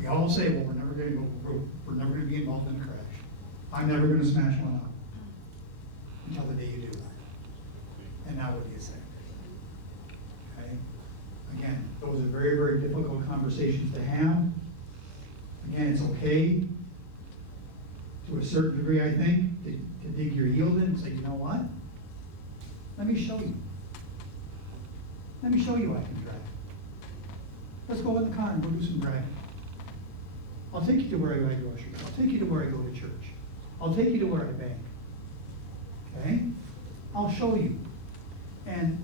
We all say, well, we're never going to be involved in a crash. I'm never going to smash one up until the day you do. And now what do you say? Okay? Again, those are very, very difficult conversations to have. Again, it's okay to a certain degree, I think, to dig your heels in and say, you know what? Let me show you. Let me show you I can drive. Let's go in the car and go do some driving. I'll take you to where I buy groceries. I'll take you to where I go to church. I'll take you to where I bank. Okay? I'll show you. And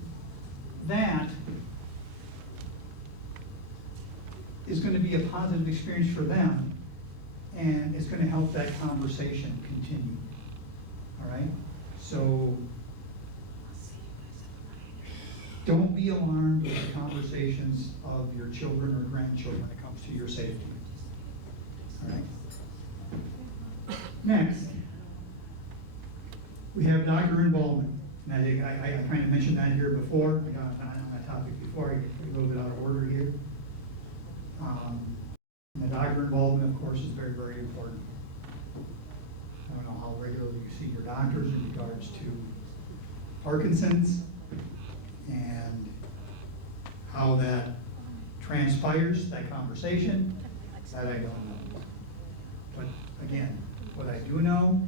that is going to be a positive experience for them, and it's going to help that conversation continue. All right? So don't be alarmed with the conversations of your children or grandchildren when it comes to your safety. All right? Next, we have doctor involvement. And I think I kind of mentioned that here before. I got on that topic before. I get a little bit out of order here. The doctor involvement, of course, is very, very important. I don't know how regularly you see your doctors in regards to Parkinson's and how that transpires, that conversation. That I don't know. But again, what I do know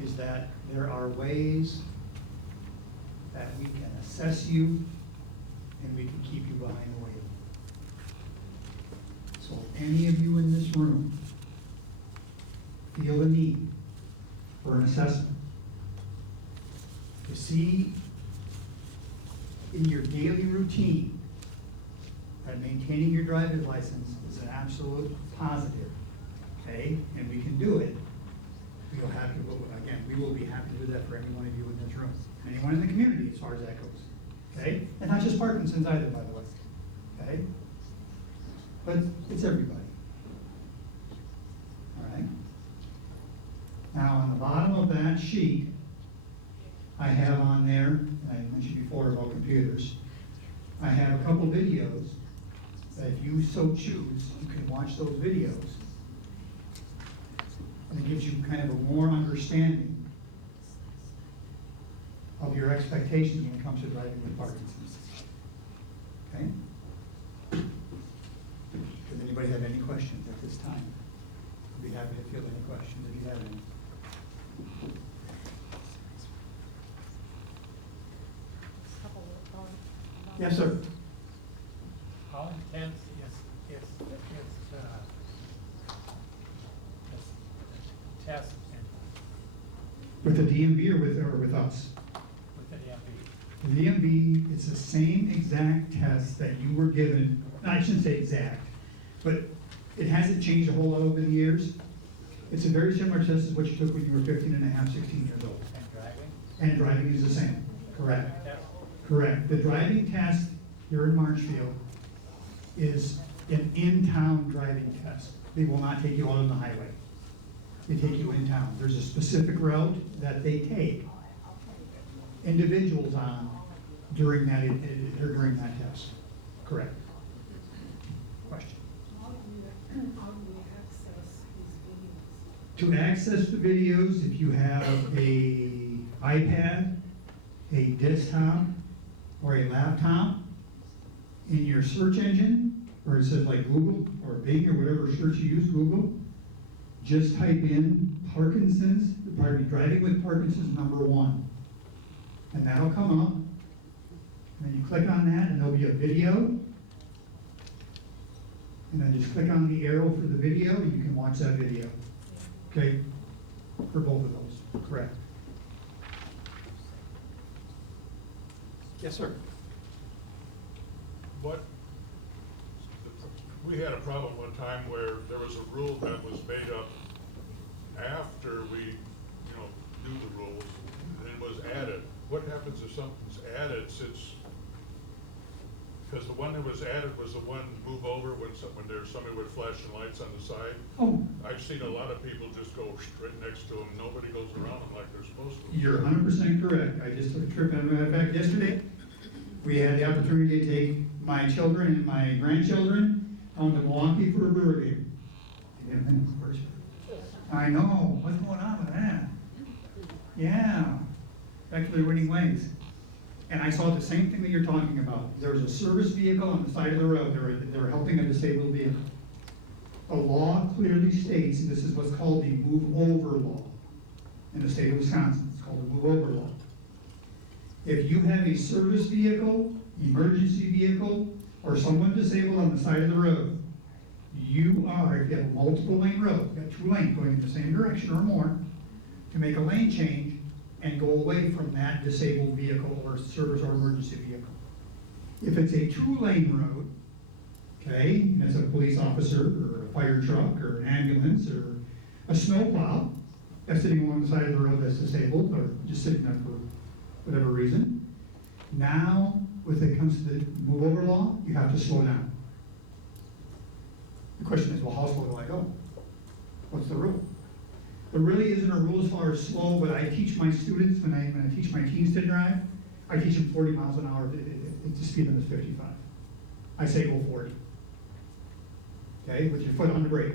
is that there are ways that we can assess you and we can keep you behind the wheel. So if any of you in this room feel the need for an assessment, to see in your daily routine that maintaining your driver's license is an absolute positive, okay? And we can do it. We will be happy to do that for any one of you in this room, anyone in the community as far as that goes, okay? And not just Parkinson's either, by the way, okay? But it's everybody, all right? Now, on the bottom of that sheet, I have on there, and I mentioned before about computers, I have a couple videos that if you so choose, you can watch those videos. And it gives you kind of a more understanding of your expectations when it comes to driving with Parkinson's. Okay? Does anybody have any questions at this time? I'd be happy to field any questions if you have any. Yes, sir. How intense is the test With the DMV or with us? with the DMV? The DMV, it's the same exact test that you were given, I shouldn't say exact, but it hasn't changed a whole lot over the years. It's a very similar test as what you took when you were 15 and a half, 16 years old. And driving? And driving is the same, correct? Test? Correct. The driving test here in Marshfield is an in-town driving test. They will not take you out on the highway. They take you in town. There's a specific route that they take individuals on during that test. Correct. Question. How do we access these videos? To access the videos, if you have a iPad, a desktop, or a laptop, in your search engine, where it says like Google or Bing or whatever search you use, Google, just type in Parkinson's, driving with Parkinson's #1. And that'll come up. And then you click on that and there'll be a video. And then just click on the arrow for the video and you can watch that video. Okay? For both of those, correct. Yes, sir. We had a problem one time where there was a rule that was made up after we, knew the rules, and it was added. What happens if something's added because the one that was added was the one move over when there's somebody with flashing lights on the side? Oh, I've seen a lot of people just go straight next to them. Nobody goes around them like they're supposed to. you're 100% correct. I just took a trip, as a matter of fact, yesterday. We had the opportunity to take my children and my grandchildren on to Milwaukee for a Brewer game. Of course. I know, what's going on with that? Yeah, back to their winning ways. And I saw the same thing that you're talking about. There was a service vehicle on the side of the road. They were helping a disabled vehicle. The law clearly states, and this is what's called the move over law in the state of Wisconsin. It's called the move over law. If you have a service vehicle, emergency vehicle, or someone disabled on the side of the road, you are, if you have a multiple lane road, you've got 2 lanes going in the same direction or more, to make a lane change and go away from that disabled vehicle or service or emergency vehicle. If it's a 2-lane road, okay, and it's a police officer or a fire truck or an ambulance or a snowplow that's sitting along the side of the road that's disabled or just sitting there for whatever reason, now, when it comes to the move over law, you have to slow down. The question is, well, how slow do I go? What's the rule? There really isn't a rule as far as slow, but I teach my students, when I teach my teens to drive, I teach them 40 miles an hour, the speed limit is 55. I say go 40. Okay, with your foot on the brake.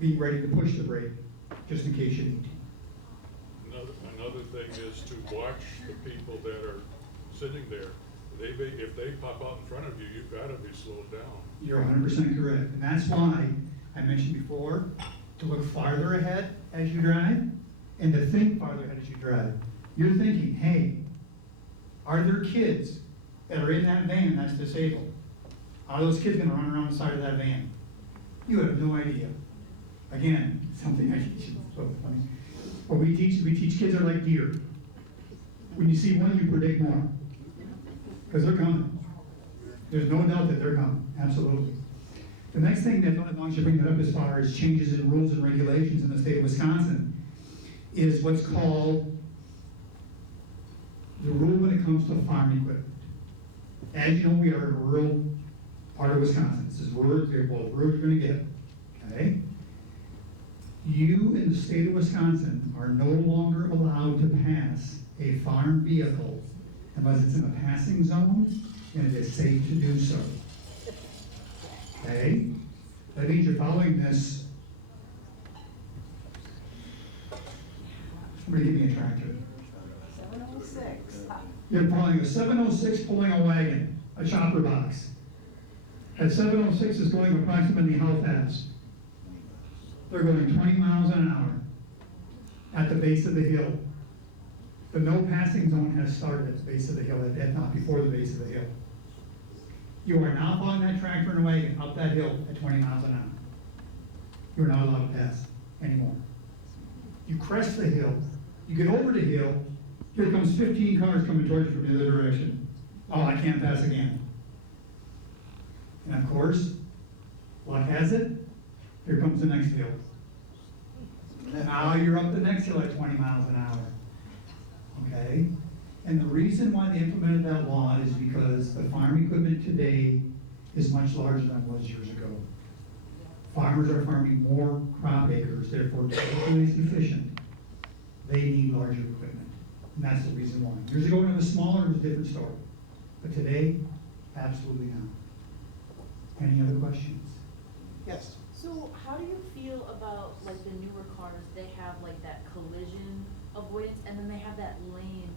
Being ready to push the brake, just in case you need to. Another thing is to watch the people that are sitting there. If they pop out in front of you, you've got to be slowed down. You're 100% correct, and that's why I mentioned before, to look farther ahead as you drive, and to think farther ahead as you drive. You're thinking, hey, are there kids that are in that van that's disabled? Are those kids gonna run around the side of that van? You have no idea. Again, something I teach, so funny. What we teach kids are like deer. When you see one, you predict more. Because they're coming. There's no doubt that they're coming, absolutely. The next thing that, as long as you bring that up as far as changes in rules and regulations in the state of Wisconsin, is what's called the rule when it comes to farm equipment. As you know, we are a rural part of Wisconsin. This is rural, well, rural you're going to get, okay? You in the state of Wisconsin are no longer allowed to pass a farm vehicle unless it's in a passing zone and it is safe to do so. Okay? That means you're following this. Somebody give me a tractor. 706. You're following a 706 pulling a wagon, a chopper box. That 706 is going approximately how fast? They're going 20 miles an hour at the base of the hill. The no passing zone has started at the base of the hill, not before the base of the hill. You are not following that tractor and wagon up that hill at 20 miles an hour. You're not allowed to pass anymore. You crest the hill, you get over the hill, here comes 15 cars coming towards you from the other direction. Oh, I can't pass again. And of course, luck has it, here comes the next hill. And now you're up the next hill at 20 miles an hour. Okay? And the reason why they implemented that law is because the farm equipment today is much larger than it was years ago. Farmers are farming more crop acres, therefore to be efficient, they need larger equipment. And that's the reason why. Years ago when it was smaller, it was a different story. But today, absolutely not. Any other questions? Yes? So how do you feel about like the newer cars, they have like that collision avoidance and then they have that lane,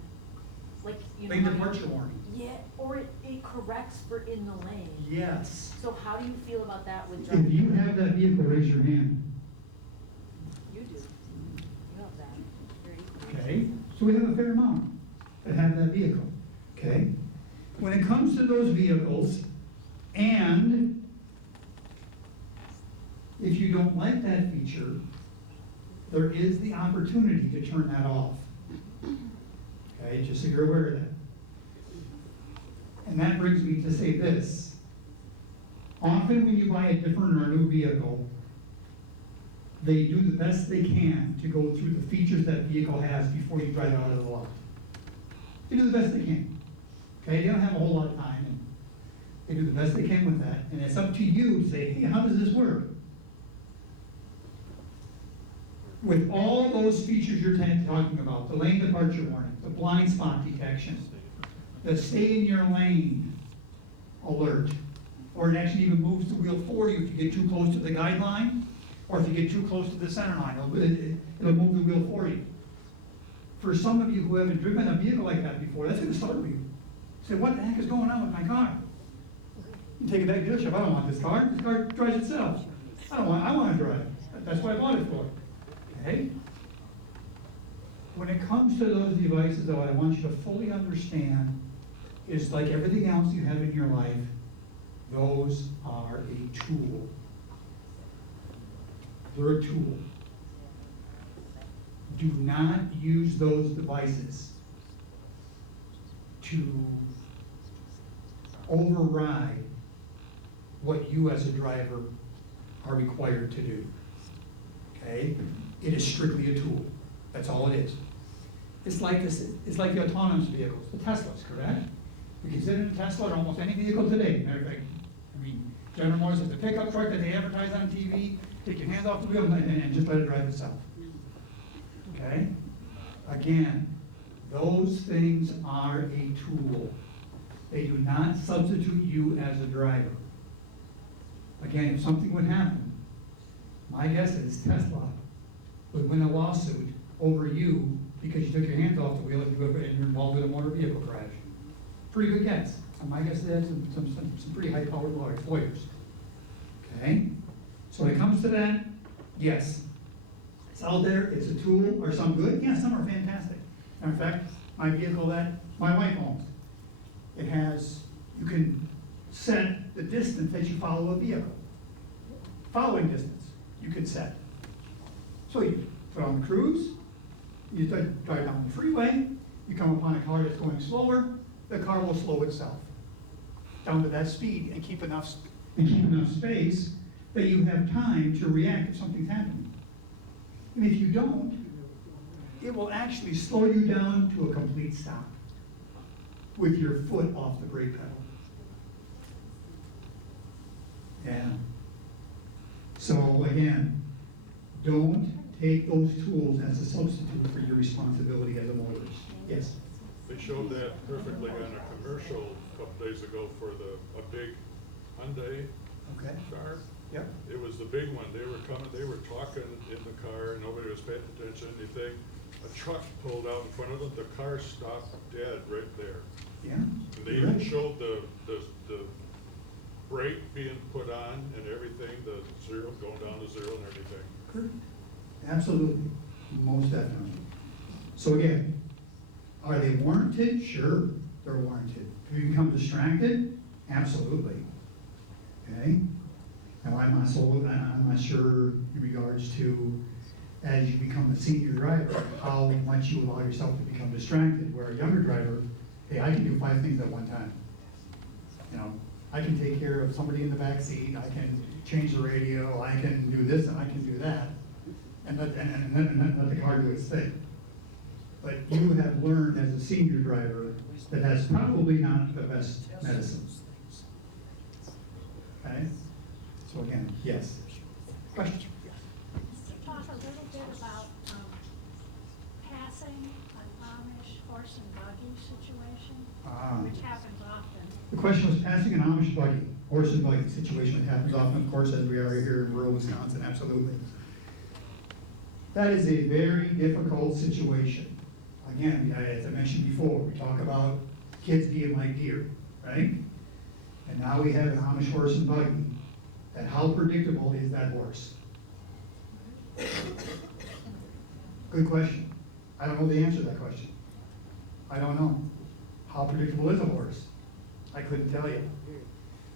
like, you know. Lane departure warning. Yeah, or it corrects for in the lane. Yes. So how do you feel about that with If driving? you have that vehicle, raise your hand. You do. You have that. Okay? So we have a fair amount that have that vehicle. Okay? When it comes to those vehicles, and if you don't like that feature, there is the opportunity to turn that off. Okay, just so you're aware of that. And that brings me to say this. Often when you buy a different or a new vehicle, they do the best they can to go through the features that vehicle has before you drive it out of the lot. They do the best they can. Okay, they don't have a whole lot of time, and they do the best they can with that. And it's up to you to say, hey, how does this work? With all those features you're talking about, the lane departure warning, the blind spot detection, the stay in your lane alert, or it actually even moves the wheel for you if you get too close to the guideline, or if you get too close to the center line, it'll move the wheel for you. For some of you who haven't driven a vehicle like that before, that's going to startle you. Say, what the heck is going on with my car? You take it back to the dealership. I don't want this car. This car drives itself. I want to drive it. That's what I bought it for. Okay? When it comes to those devices, though, what I want you to fully understand is like everything else you have in your life, those are a tool. They're a tool. Do not use those devices to override what you as a driver are required to do. Okay? It is strictly a tool. That's all it is. It's like this. It's like the autonomous vehicles, the Teslas, correct? You can sit in a Tesla or almost any vehicle today. Matter of fact, I mean, General Motors has the pickup truck that they advertise on TV. Take your hands off the wheel and just let it drive itself. Okay? Again, those things are a tool. They do not substitute you as a driver. Again, if something would happen, my guess is Tesla would win a lawsuit over you because you took your hands off the wheel and you're involved in a motor vehicle crash. Pretty good guess. My guess is they had some pretty high-powered lawyers. Okay? So when it comes to that, yes. It's out there, it's a tool. Are some good? Yeah, some are fantastic. In fact, my vehicle that my wife owns, it has, you can set the distance that you follow a vehicle. Following distance, you can set. So you put on the cruise, you drive down the freeway, you come upon a car that's going slower, the car will slow itself down to that speed and keep enough space that you have time to react if something's happening. And if you don't, it will actually slow you down to a complete stop with your foot off the brake pedal. Yeah. So again, don't take those tools as a substitute for your responsibility as a motorist. Yes? They showed that perfectly on a commercial a couple days ago for a big Hyundai car. Yep. It was the big one. They were talking in the car and nobody was paying attention. A truck pulled out in front of them, the car stopped dead right there. Yeah. And they even showed the brake being put on and everything, the zero, going down to zero and everything. Absolutely. Most definitely. So again, Are they warranted? Sure, they're warranted. Do you become distracted? Absolutely. Okay? Now, I'm not sure in regards to, as you become a senior driver, how much you allow yourself to become distracted, where a younger driver, hey, I can do 5 things at one time. You know, I can take care of somebody in the back seat, I can change the radio, I can do this and I can do that, and let the car do its thing. But you have learned as a senior driver that that's probably not the best medicine. Okay? So again, yes. Question? Talk a little bit about passing an Amish horse and buggy situation, which happens often. The question was passing an Amish buggy, horse and buggy situation that happens often, of course, as we are here in rural Wisconsin, absolutely. That is a very difficult situation. Again, as I mentioned before, we talk about kids being like deer, right? And now we have an Amish horse and buggy. And how predictable is that horse? Good question. I don't know the answer to that question. I don't know. How predictable is a horse? I couldn't tell you.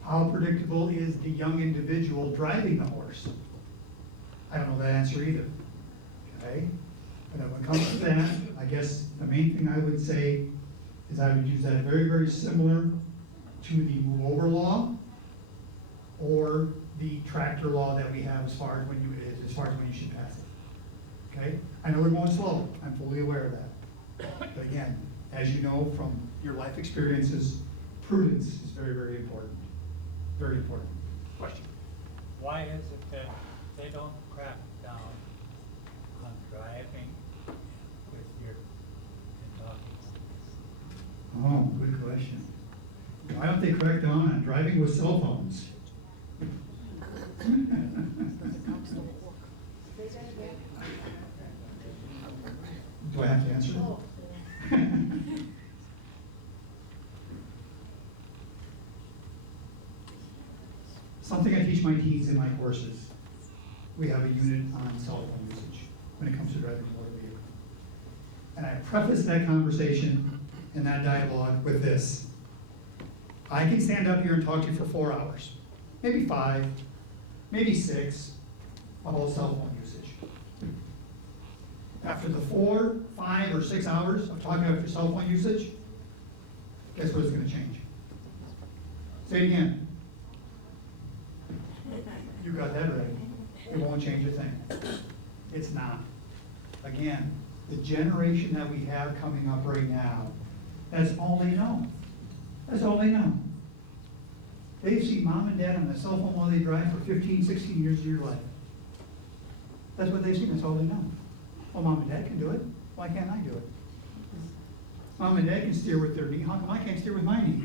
How predictable is the young individual driving the horse? I don't know that answer either. Okay? But when it comes to that, I guess the main thing I would say is I would use that very, very similar to the move over law or the tractor law that we have as far as when you should pass it. Okay? I know we're going slow. I'm fully aware of that. But again, as you know from your life experiences, prudence is very, very important. Very important. Question? Why is it that they don't crack down on driving with your talking? Oh, good question. Why don't they crack down on driving with cell phones? Do I have to answer that? Something I teach my teens in my courses. We have a unit on cell phone usage when it comes to driving a motor vehicle. And I preface that conversation and that dialogue with this. I can stand up here and talk to you for 4 hours, maybe 5, maybe 6, about cell phone usage. After the 4, 5, or 6 hours of talking about your cell phone usage, guess what it's going to change? Say it again. You got that right. It won't change a thing. It's not. Again, the generation that we have coming up right now, that's all they know. That's all they know. They've seen mom and dad on the cell phone while they drive for 15, 16 years of your life. That's what they've seen. That's all they know. Well, mom and dad can do it. Why can't I do it? Mom and dad can steer with their knee. How come I can't steer with my knee?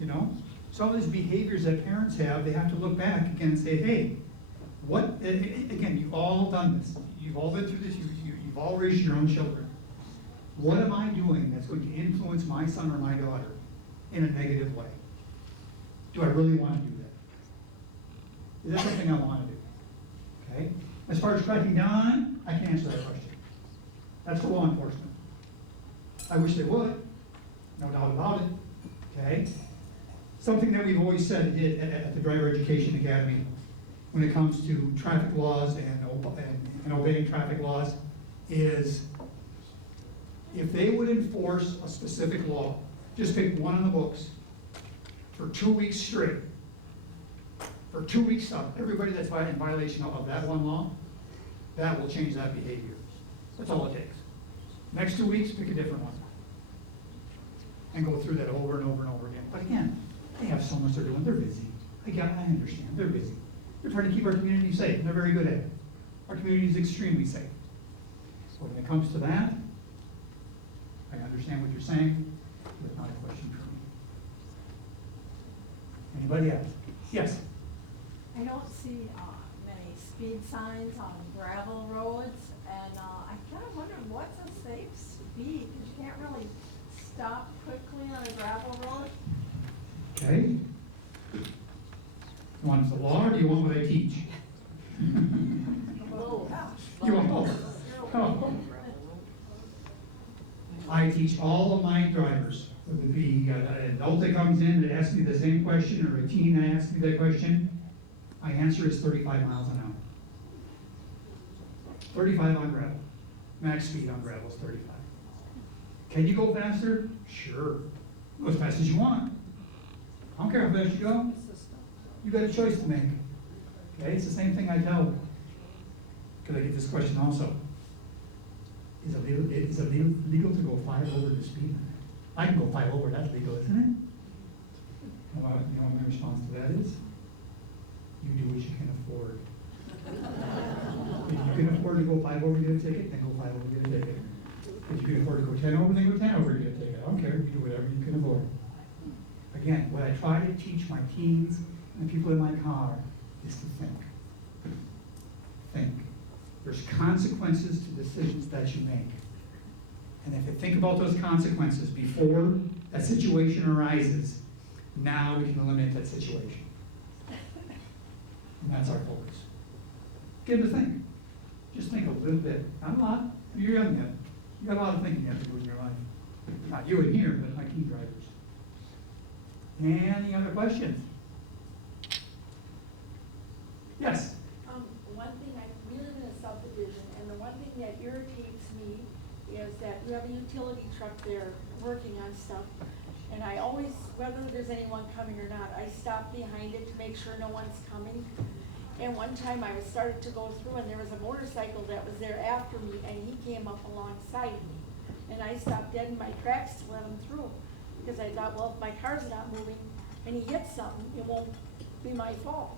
You know? Some of these behaviors that parents have, they have to look back again and say, hey, what, again, you've all done this. You've all been through this. You've all raised your own children. What am I doing that's going to influence my son or my daughter in a negative way? Do I really want to do that? Is that something I want to do? Okay? As far as cracking down, I can't answer that question. That's for law enforcement. I wish they would, no doubt about it. Okay? Something that we've always said at the Driver Education Academy when it comes to traffic laws and obeying traffic laws is if they would enforce a specific law, just pick one in the books for 2 weeks straight, for 2 weeks stop, everybody that's in violation of that one law, that will change that behavior. That's all it takes. Next 2 weeks, pick a different one. And go through that over and over and over again. But again, they have so much they're doing. They're busy. I understand. They're busy. They're trying to keep our community safe, and they're very good at it. Our community is extremely safe. So when it comes to that, I understand what you're saying, but it's not a question for me. Anybody else? Yes? I don't see many speed signs on gravel roads, and I kind of wonder what's a safe speed, because you can't really stop quickly on a gravel road. Okay. You want the law, or do you want what I teach? You want both? Oh. I teach all of my drivers, whether it be an adult that comes in that asks me the same question or a teen that asks me that question, my answer is 35 miles an hour. 35 on gravel. Max speed on gravel is 35. Can you go faster? Sure. Go as fast as you want. I don't care how fast you go. You got a choice to make. Okay, it's the same thing I tell. Could I get this question also? Is it legal to go 5 over the speed limit? I can go 5 over, that's legal, isn't it? You know what my response to that is? You do what you can afford. If you can afford to go 5 over, get a ticket, then go 5 over, get a ticket. If you can afford to go 10 over, then go 10 over, get a ticket. I don't care, you do whatever you can afford. Again, what I try to teach my teens and the people in my car is to think. Think. There's consequences to decisions that you make. And if you think about those consequences before that situation arises, now we can eliminate that situation. And that's our focus. Get them to think. Just think a little bit. Not a lot. You're young yet. You got a lot of thinking you have to do in your life. Not you in here, but my teen drivers. Any other questions? Yes? One thing, we live in a subdivision, and the one thing that irritates me is that you have a utility truck there working on stuff, and I always, whether there's anyone coming or not, I stop behind it to make sure no one's coming. And one time I started to go through, and there was a motorcycle that was there after me, and he came up alongside me. And I stopped dead in my tracks to let him through, because I thought, well, if my car's not moving and he hits something, it won't be my fault.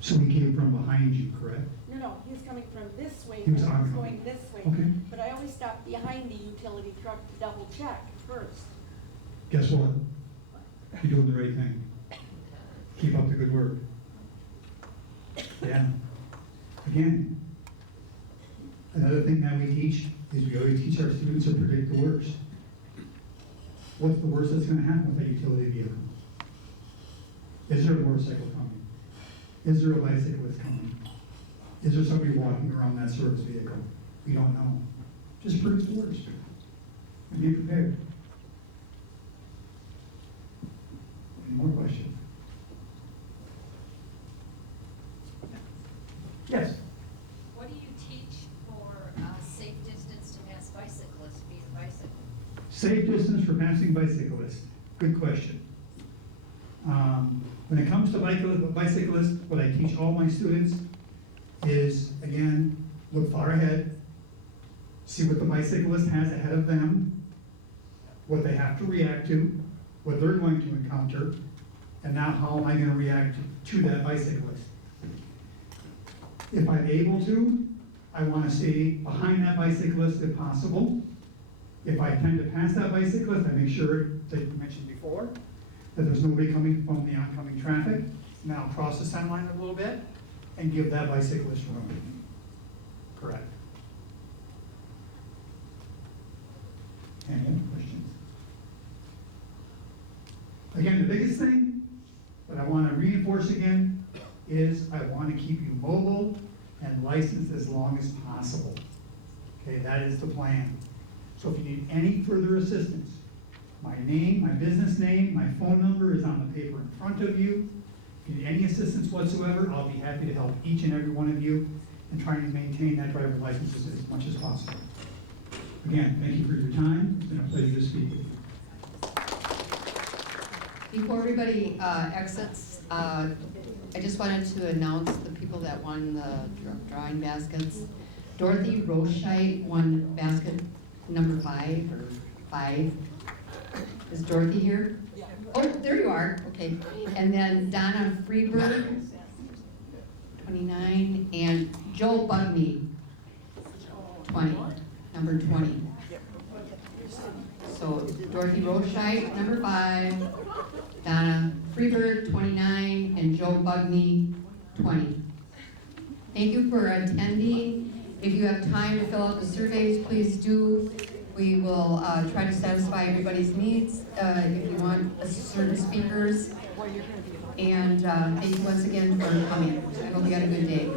So he came from behind you, correct? No, he was coming from this way, He was and I was oncoming. going this way. Okay. But I always stopped behind the utility truck to double check first. Guess what? You're doing the right thing. Keep up the good work. Yeah. Again, another thing that we teach is we always teach our students to predict the worst. What's the worst that's going to happen with that utility vehicle? Is there a motorcycle coming? Is there a bicyclist coming? Is there somebody walking around that service vehicle? We don't know. Just predict the worst and be prepared. Any more questions? Yes? What do you teach for safe distance to pass bicyclists via bicycle? Safe distance for passing bicyclists. Good question. When it comes to bicyclists, what I teach all my students is, again, look far ahead, see what the bicyclist has ahead of them, what they have to react to, what they're going to encounter, and now how am I going to react to that bicyclist. If I'm able to, I want to stay behind that bicyclist if possible. If I tend to pass that bicyclist, I make sure, like you mentioned before, that there's nobody coming from the oncoming traffic. Now cross the center line a little bit and give that bicyclist room. Correct. Any other questions? Again, the biggest thing that I want to reinforce again is I want to keep you mobile and licensed as long as possible. Okay, that is the plan. So if you need any further assistance, my name, my business name, my phone number is on the paper in front of you. If you need any assistance whatsoever, I'll be happy to help each and every one of you in trying to maintain that driver's license as much as possible. Again, thank you for your time. It's been a pleasure to speak with you. Before everybody exits, I just wanted to announce the people that won the drawing baskets. Dorothy Roshite won basket number 5 or 5. Is Dorothy here? Yeah. Oh, there you are. Okay. And then Donna Freeberg, 29, and Joe Bugney, 20, number 20. So Dorothy Roshite, number 5, Donna Freeberg, 29, and Joe Bugney, 20. Thank you for attending. If you have time to fill out the surveys, please do. We will try to satisfy everybody's needs if you want certain speakers. And thank you once again for coming. I hope you had a good day.